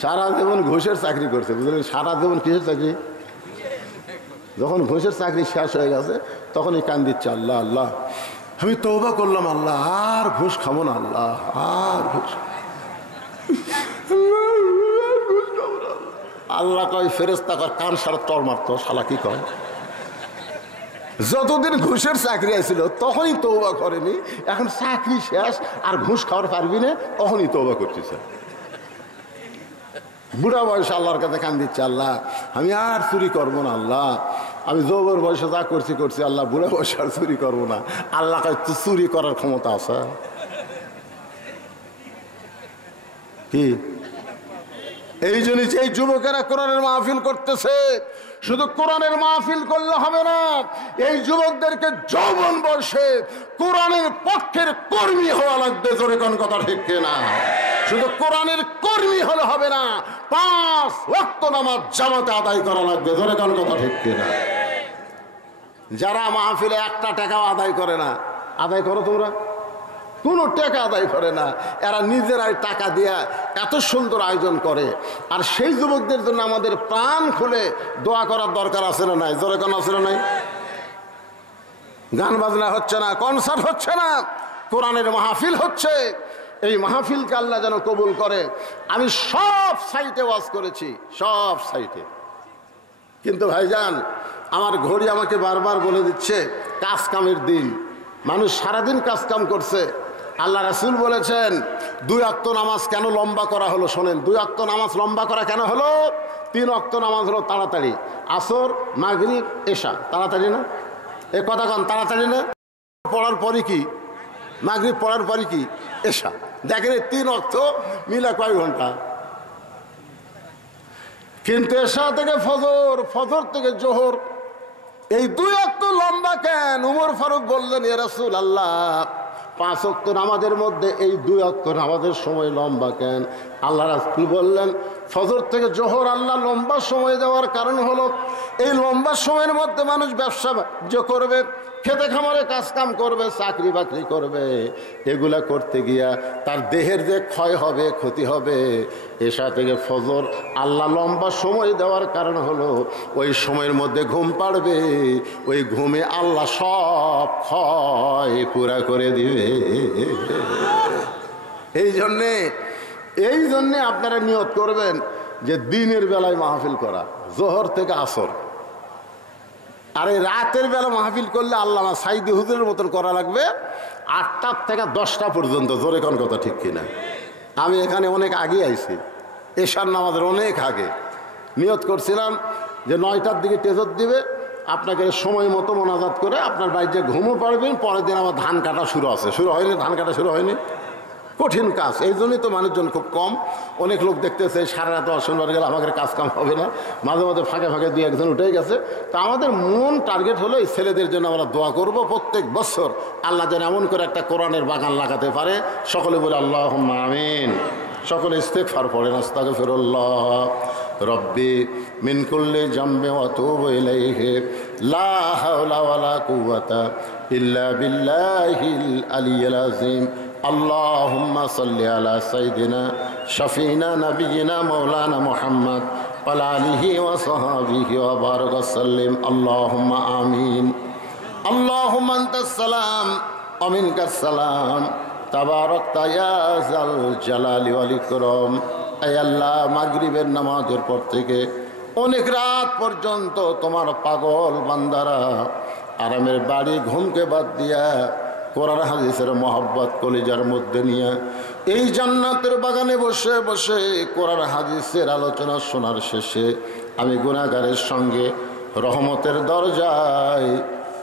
সারা জীবন ঘুষের চাকরি করছে, বুঝলেন? সারা জীবন কিসের চাকরি? যখন ঘুষের চাকরি শেষ হয়ে গেছে তখনই কান দিচ্ছে আল্লাহ আল্লাহ আমি তওবা করলাম, আল্লাহ আর ঘুষ খাবো না, আল্লাহ আর ঘুষ। আল্লাহ কয় ফেরেশতা কয় কান সারা তর মারতো, শালা কি কয়? যতদিন ঘুষের চাকরি আসছিল তখনই তওবা করেনি, এখন চাকরি শেষ আর ঘুষ খাওয়ার পারবি না, তখনই তওবা করতেছে। বুড়া বয়সে আল্লাহর কাছে কান দিচ্ছে, আল্লাহ আমি আর চুরি করবো না, আল্লাহ আমি যৌবন বয়সে যা করছি করছি, আল্লাহ বুড়া বয়সে আর চুরি করবো না। আল্লাহ কাছে তো চুরি করার ক্ষমতা আছে কি? এই জন্য এই যুবকেরা কোরআনের মাহফিল করতেছে, শুধু কোরআনের মাহফিল করলে হবে না, এই যুবকদেরকে যৌবন বর্ষে কোরআনের পক্ষের কর্মী হওয়া লাগবে। জোরে কোন কথা ঠিক না? শুধু কোরআনের কর্মী হলে হবে না, 5 ওয়াক্ত নামাজ জামাতে আদায় করা লাগবে। ধরে কোন কথা ঠিক কিনা? যারা মাহফিলে একটা টাকাও আদায় করে না, আদায় করো তোমরা? কোনো টাকা আদায় করে না, এরা নিজেরাই টাকা দিয়া এত সুন্দর আয়োজন করে। আর সেই যুবকদের জন্য আমাদের প্রাণ খুলে দোয়া করার দরকার আছে না নাই? জোরে কোন আছে না নাই? গান বাজনা হচ্ছে না, কনসার্ট হচ্ছে না, কোরআনের মাহফিল হচ্ছে। এই মাহফিলকে আল্লাহ যেন কবুল করে। আমি সব সাইটে ওয়াজ করেছি, সব সাইটে, কিন্তু ভাইজান আমার ঘড়ি আমাকে বারবার বলে দিচ্ছে কাজ কামের দিন। মানুষ সারাদিন কাজ কাম করছে। আল্লাহ রাসূল বলেছেন 2 ওয়াক্ত নামাজ কেন লম্বা করা হলো? শোনেন, 2 ওয়াক্ত নামাজ লম্বা করা কেন হলো? 3 ওয়াক্ত নামাজ হলো তাড়াতাড়ি, আসর, মাগরিব, এশা। তাড়াতাড়ি না? এ কথা কন, তাড়াতাড়ি না? পড়ার পরে কি মাগরিব, পড়ার পরে কি এশা। দেখেন এই 3 ওয়াক্ত মিলা কয় ঘন্টা? কিন্তু এশা থেকে ফজর, ফজর থেকে জোহর, এই 2 ওয়াক্ত লম্বা কেন? উমর ফারুক বললেন, ইয়া রাসূলুল্লাহ, 5 ওয়াক্ত নামাজের মধ্যে এই 2 ওয়াক্ত নামাজের সময় লম্বা কেন? আল্লাহ রাসূল বললেন, ফজর থেকে জোহর আল্লাহ লম্বা সময় দেওয়ার কারণ হলো এই লম্বা সময়ের মধ্যে মানুষ ব্যবসা বাণিজ্য করবে, খেতে খামারে কাজ কাম করবে, চাকরি বাকরি করবে। এগুলা করতে গিয়া তার দেহের যে ক্ষয় হবে, ক্ষতি হবে। এশা থেকে ফজর আল্লাহ লম্বা সময় দেওয়ার কারণ হলো ওই সময়ের মধ্যে ঘুম পাড়বে, ওই ঘুমে আল্লাহ সব ক্ষয় পুরা করে দিবে। এই জন্যে আপনারা নিয়ত করবেন যে দিনের বেলায় মাহফিল করা, জোহর থেকে আসর। আর এই রাতের বেলা মাহফিল করলে আল্লামা সাইদি হুজুরের মতন করা লাগবে 8টা থেকে 10টা পর্যন্ত। জোরে কোন কথা ঠিক কিনা? আমি এখানে অনেক আগে আইছি, এশার নামাজের অনেক আগে। নিয়ত করছিলাম যে 9টার দিকে তেজত দিবে, আপনাকে সময় মতো মোনাজাত করে আপনার বাড়িতে ঘুমও পারবেন। পরের দিন আমার ধান কাটা শুরু আছে। শুরু হয়নি? ধান কাটা শুরু হয়নি? কঠিন কাজ, এই জন্যই তো মানুষজন খুব কম। অনেক লোক দেখতেছে সারা রাত শনিবার গেলে আমাদের কাজ কাম হবে না, মাঝে মাঝে ফাঁকে ফাঁকে 2-1 উঠে গেছে। তো আমাদের মূল টার্গেট হলো এই ছেলেদের জন্য আমরা দোয়া করব প্রত্যেক বছর আল্লাহ যেন এমন করে একটা কোরআনের বাগান লাগাতে পারে। সকলে বলে আল্লাহুম্মা আমিন। সকলে ইস্তেগফার পড়েন, আস্তাগফিরুল্লাহ রব্বি মিন কুল্লি জামবি ওয়া আতুবু ইলাইহি লা হাওলা ওয়ালা কুওয়াতা ইল্লা বিল্লাহিল আলিয়্যিল আযীম। আল্লাহুম্মা সাল্লি আলা সাইয়্যিদিনা শাফিনা নাবিয়িনা মাওলানা মুহাম্মদ ওয়া আলা আলিহি ওয়া সাহবিহি ওয়া বারাক ওয়া সাল্লিম। আল্লাহুম্মা আমিন। আল্লাহুম্মা আনতাস সালাম ওয়া মিনকাস সালাম, তাবারাকতা ইয়া যাল জালালি ওয়াল ইকরাম। আয় আল্লাহ, মাগরিবের নামাজের পর থেকে অনেক রাত পর্যন্ত তোমার পাগল বান্দারা আরামের বাড়ি ঘুমকে বাদ দিয়া কোরআন হাদিসের মহব্বত কলিজার মধ্যে নিয়ে এই জান্নাতের বাগানে বসে বসে কোরআন হাদিসের আলোচনা শোনার শেষে আমি গুনাহগারের সঙ্গে রহমতের দরজায়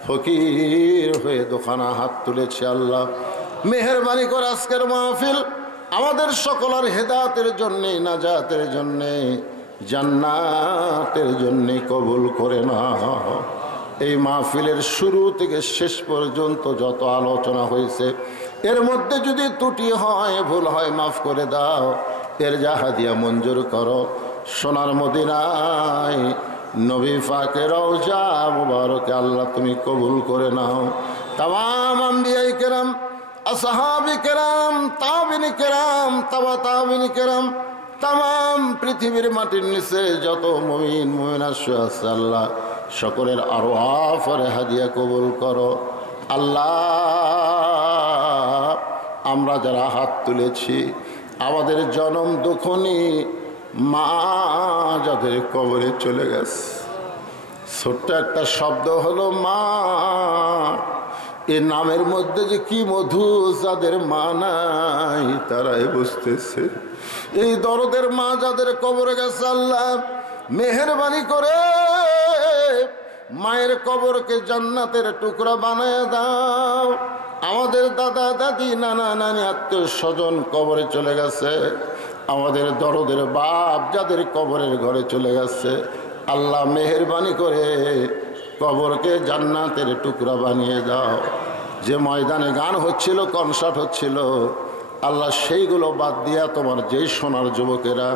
ফকির হয়ে দোকানা হাত তুলেছি। আল্লাহ মেহেরবানি করে আজকের মাহফিল আমাদের সকলের হেদায়েতের জন্যে, নাজাতের জন্যে, জান্নাতের জন্যে কবুল করে নাও। এই মাহফিলের শুরু থেকে শেষ পর্যন্ত যত আলোচনা হয়েছে এর মধ্যে যদি ত্রুটি হয়, ভুল হয়, মাফ করে দাও। এর জাহাদিয়া মঞ্জুর করো। সোনার মদিনায় নবী পাকের রওজা মুবারকে আল্লাহ তুমি কবুল করে নাও। তামাম আম্বিয়ায়ে কেরাম, আসহাবে কেরাম, তাবিঈন কেরাম, তাবিঈন কেরাম, তামাম পৃথিবীর মাটির নিচে যত মুমিন মুমিনাত আছে আল্লাহ সকলের আরওয়াফের হাদিয়া কবুল করো। আল্লাহ আমরা যারা হাত তুলেছি আমাদের জনম দুঃখনি মা যাদের কবরে চলে গেছে, ছোট্ট একটা শব্দ হলো মা। এ নামের মধ্যে যে কি মধু, যাদের মা নাই তারাই বুঝতেছে। এই দরদের মা যাদের কবরে গেছে আল্লাহ মেহেরবানি করে মায়ের কবরকে জান্নাতের টুকরা বানায় দাও। আমাদের দাদা দাদি, নানা নানি, আত্মীয় স্বজন কবরে চলে গেছে, আমাদের দরদের বাপ যাদের কবরের ঘরে চলে গেছে আল্লাহ মেহেরবানি করে কবরকে জান্নাতের টুকরা বানিয়ে দাও। যে ময়দানে গান হচ্ছিল, কনসার্ট হচ্ছিল, আল্লাহ সেইগুলো বাদ দিয়া তোমার যেই সোনার যুবকেরা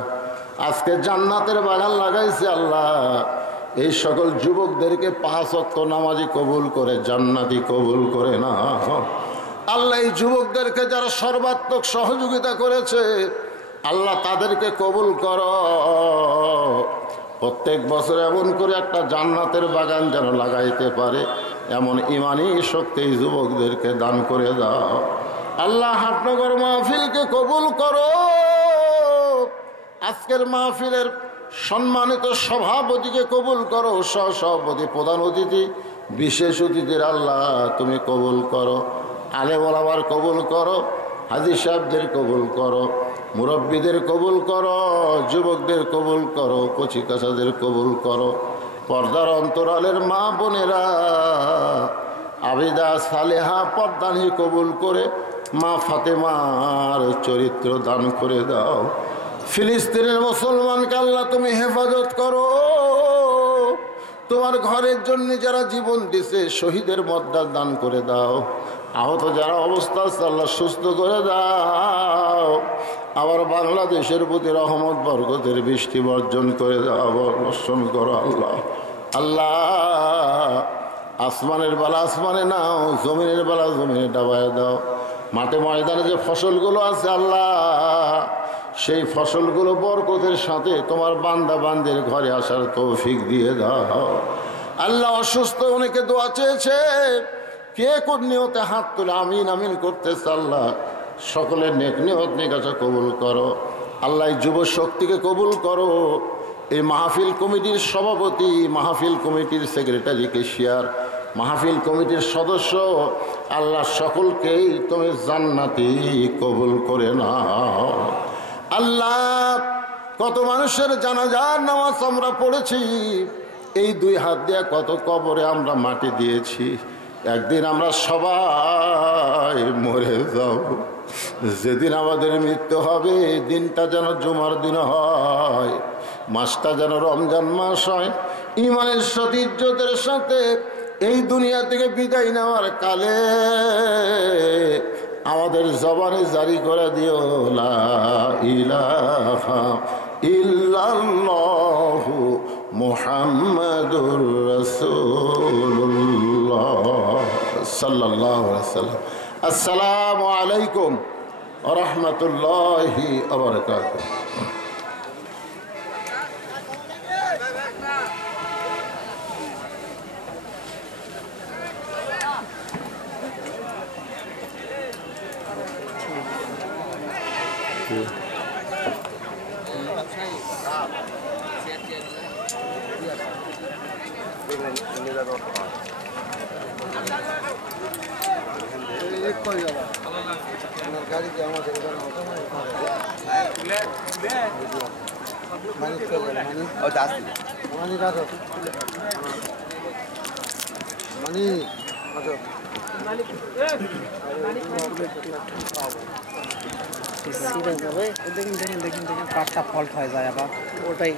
আজকে জান্নাতের বাগান লাগাইছে আল্লাহ, এই সকল যুবকদেরকে 5 ওয়াক্ত নামাজি কবুল করে জান্নাতি কবুল করে না। আল্লাহ এই যুবকদেরকে যারা সর্বাত্মক সহযোগিতা করেছে আল্লাহ তাদেরকে কবুল করো। প্রত্যেক বছর এমন করে একটা জান্নাতের বাগান যেন লাগাইতে পারে এমন ইমানি শক্তি এই যুবকদেরকে দান করে দাও। আল্লাহ হাটনগর মাহফিলকে কবুল করো। আজকের মাহফিলের সম্মানিত সভাপতিকে কবুল করো, সহসভাপতি, প্রধান অতিথি, বিশেষ অতিথির আল্লাহ তুমি কবুল করো। আলেম ওলামার কবুল করো, হাজী সাহেবদের কবুল করো, মুরব্বীদের কবুল করো, যুবকদের কবুল করো, কচি কাঁচাদের কবুল করো। পর্দার অন্তরালের মা বোনেরা আবিদা সালেহা পর্দানি কবুল করে মা ফাতেমার চরিত্র দান করে দাও। ফিলিস্তিনের মুসলমানকে আল্লাহ তুমি হেফাজত করো। তোমার ঘরের জন্য যারা জীবন দিছে শহীদের মর্যাদা দান করে দাও। আহত যারা অবস্থা আছে আল্লাহ সুস্থ করে দাও। আবার বাংলাদেশের প্রতি রহমত বরকতের বৃষ্টি বর্জন করে দাও, বর্ষণ করো আল্লাহ। আল্লাহ আসমানের বেলা আসমানে নাও, জমিনের বেলা জমিনে ডাবায় দাও। মাঠে ময়দানে যে ফসলগুলো আছে আল্লাহ সেই ফসলগুলো বরকতের সাথে তোমার বান্দা বান্দির ঘরে আসার তৌফিক দিয়ে দাও। আল্লাহ অসুস্থ অনেকে দোয়া চেয়েছে, কে কোন নিয়তে হাত তুলে আমিন আমিন করতেছে আল্লাহ সকলের নেক নিয়ত নিকাশা কবুল করো। আল্লাহ যুব শক্তিকে কবুল করো। এই মাহফিল কমিটির সভাপতি, মাহফিল কমিটির সেক্রেটারি, কেশিয়ার, মাহফিল কমিটির সদস্য আল্লাহ সকলকেই তুমি জান্নাতি কবুল করে নাও। আল্লাহ কত মানুষের জানাজার নামাজ আমরা পড়েছি, এই 2 হাত দিয়ে কত কবরে আমরা মাটি দিয়েছি। একদিন আমরা সবাই মরে যাব। যেদিন আমাদের মৃত্যু হবে দিনটা যেন জুমার দিন হয়, মাসটা যেন রমজান মাস হয়। ইমানের সাথে ইজ্জতের সাথে এই দুনিয়া থেকে বিদায় নেওয়ার কালে আমাদের জবানে জারি করে দিও লা ইলাহা ইল্লাল্লাহু মুহাম্মাদুর রাসূলুল্লাহ সাল্লাল্লাহু আলাইহি ওয়াসাল্লাম। আসসালামু আলাইকুম ওয়া রাহমাতুল্লাহি ওয়া বারাকাতুহু। দেখেন কাঠটা ফল্ট হয়ে যায় আবার, ওটাই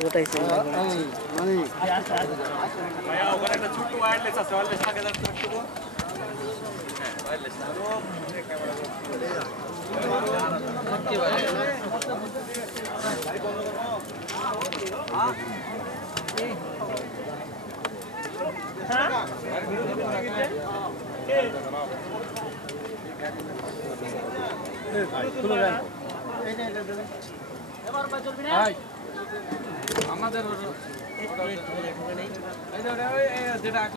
আমাদের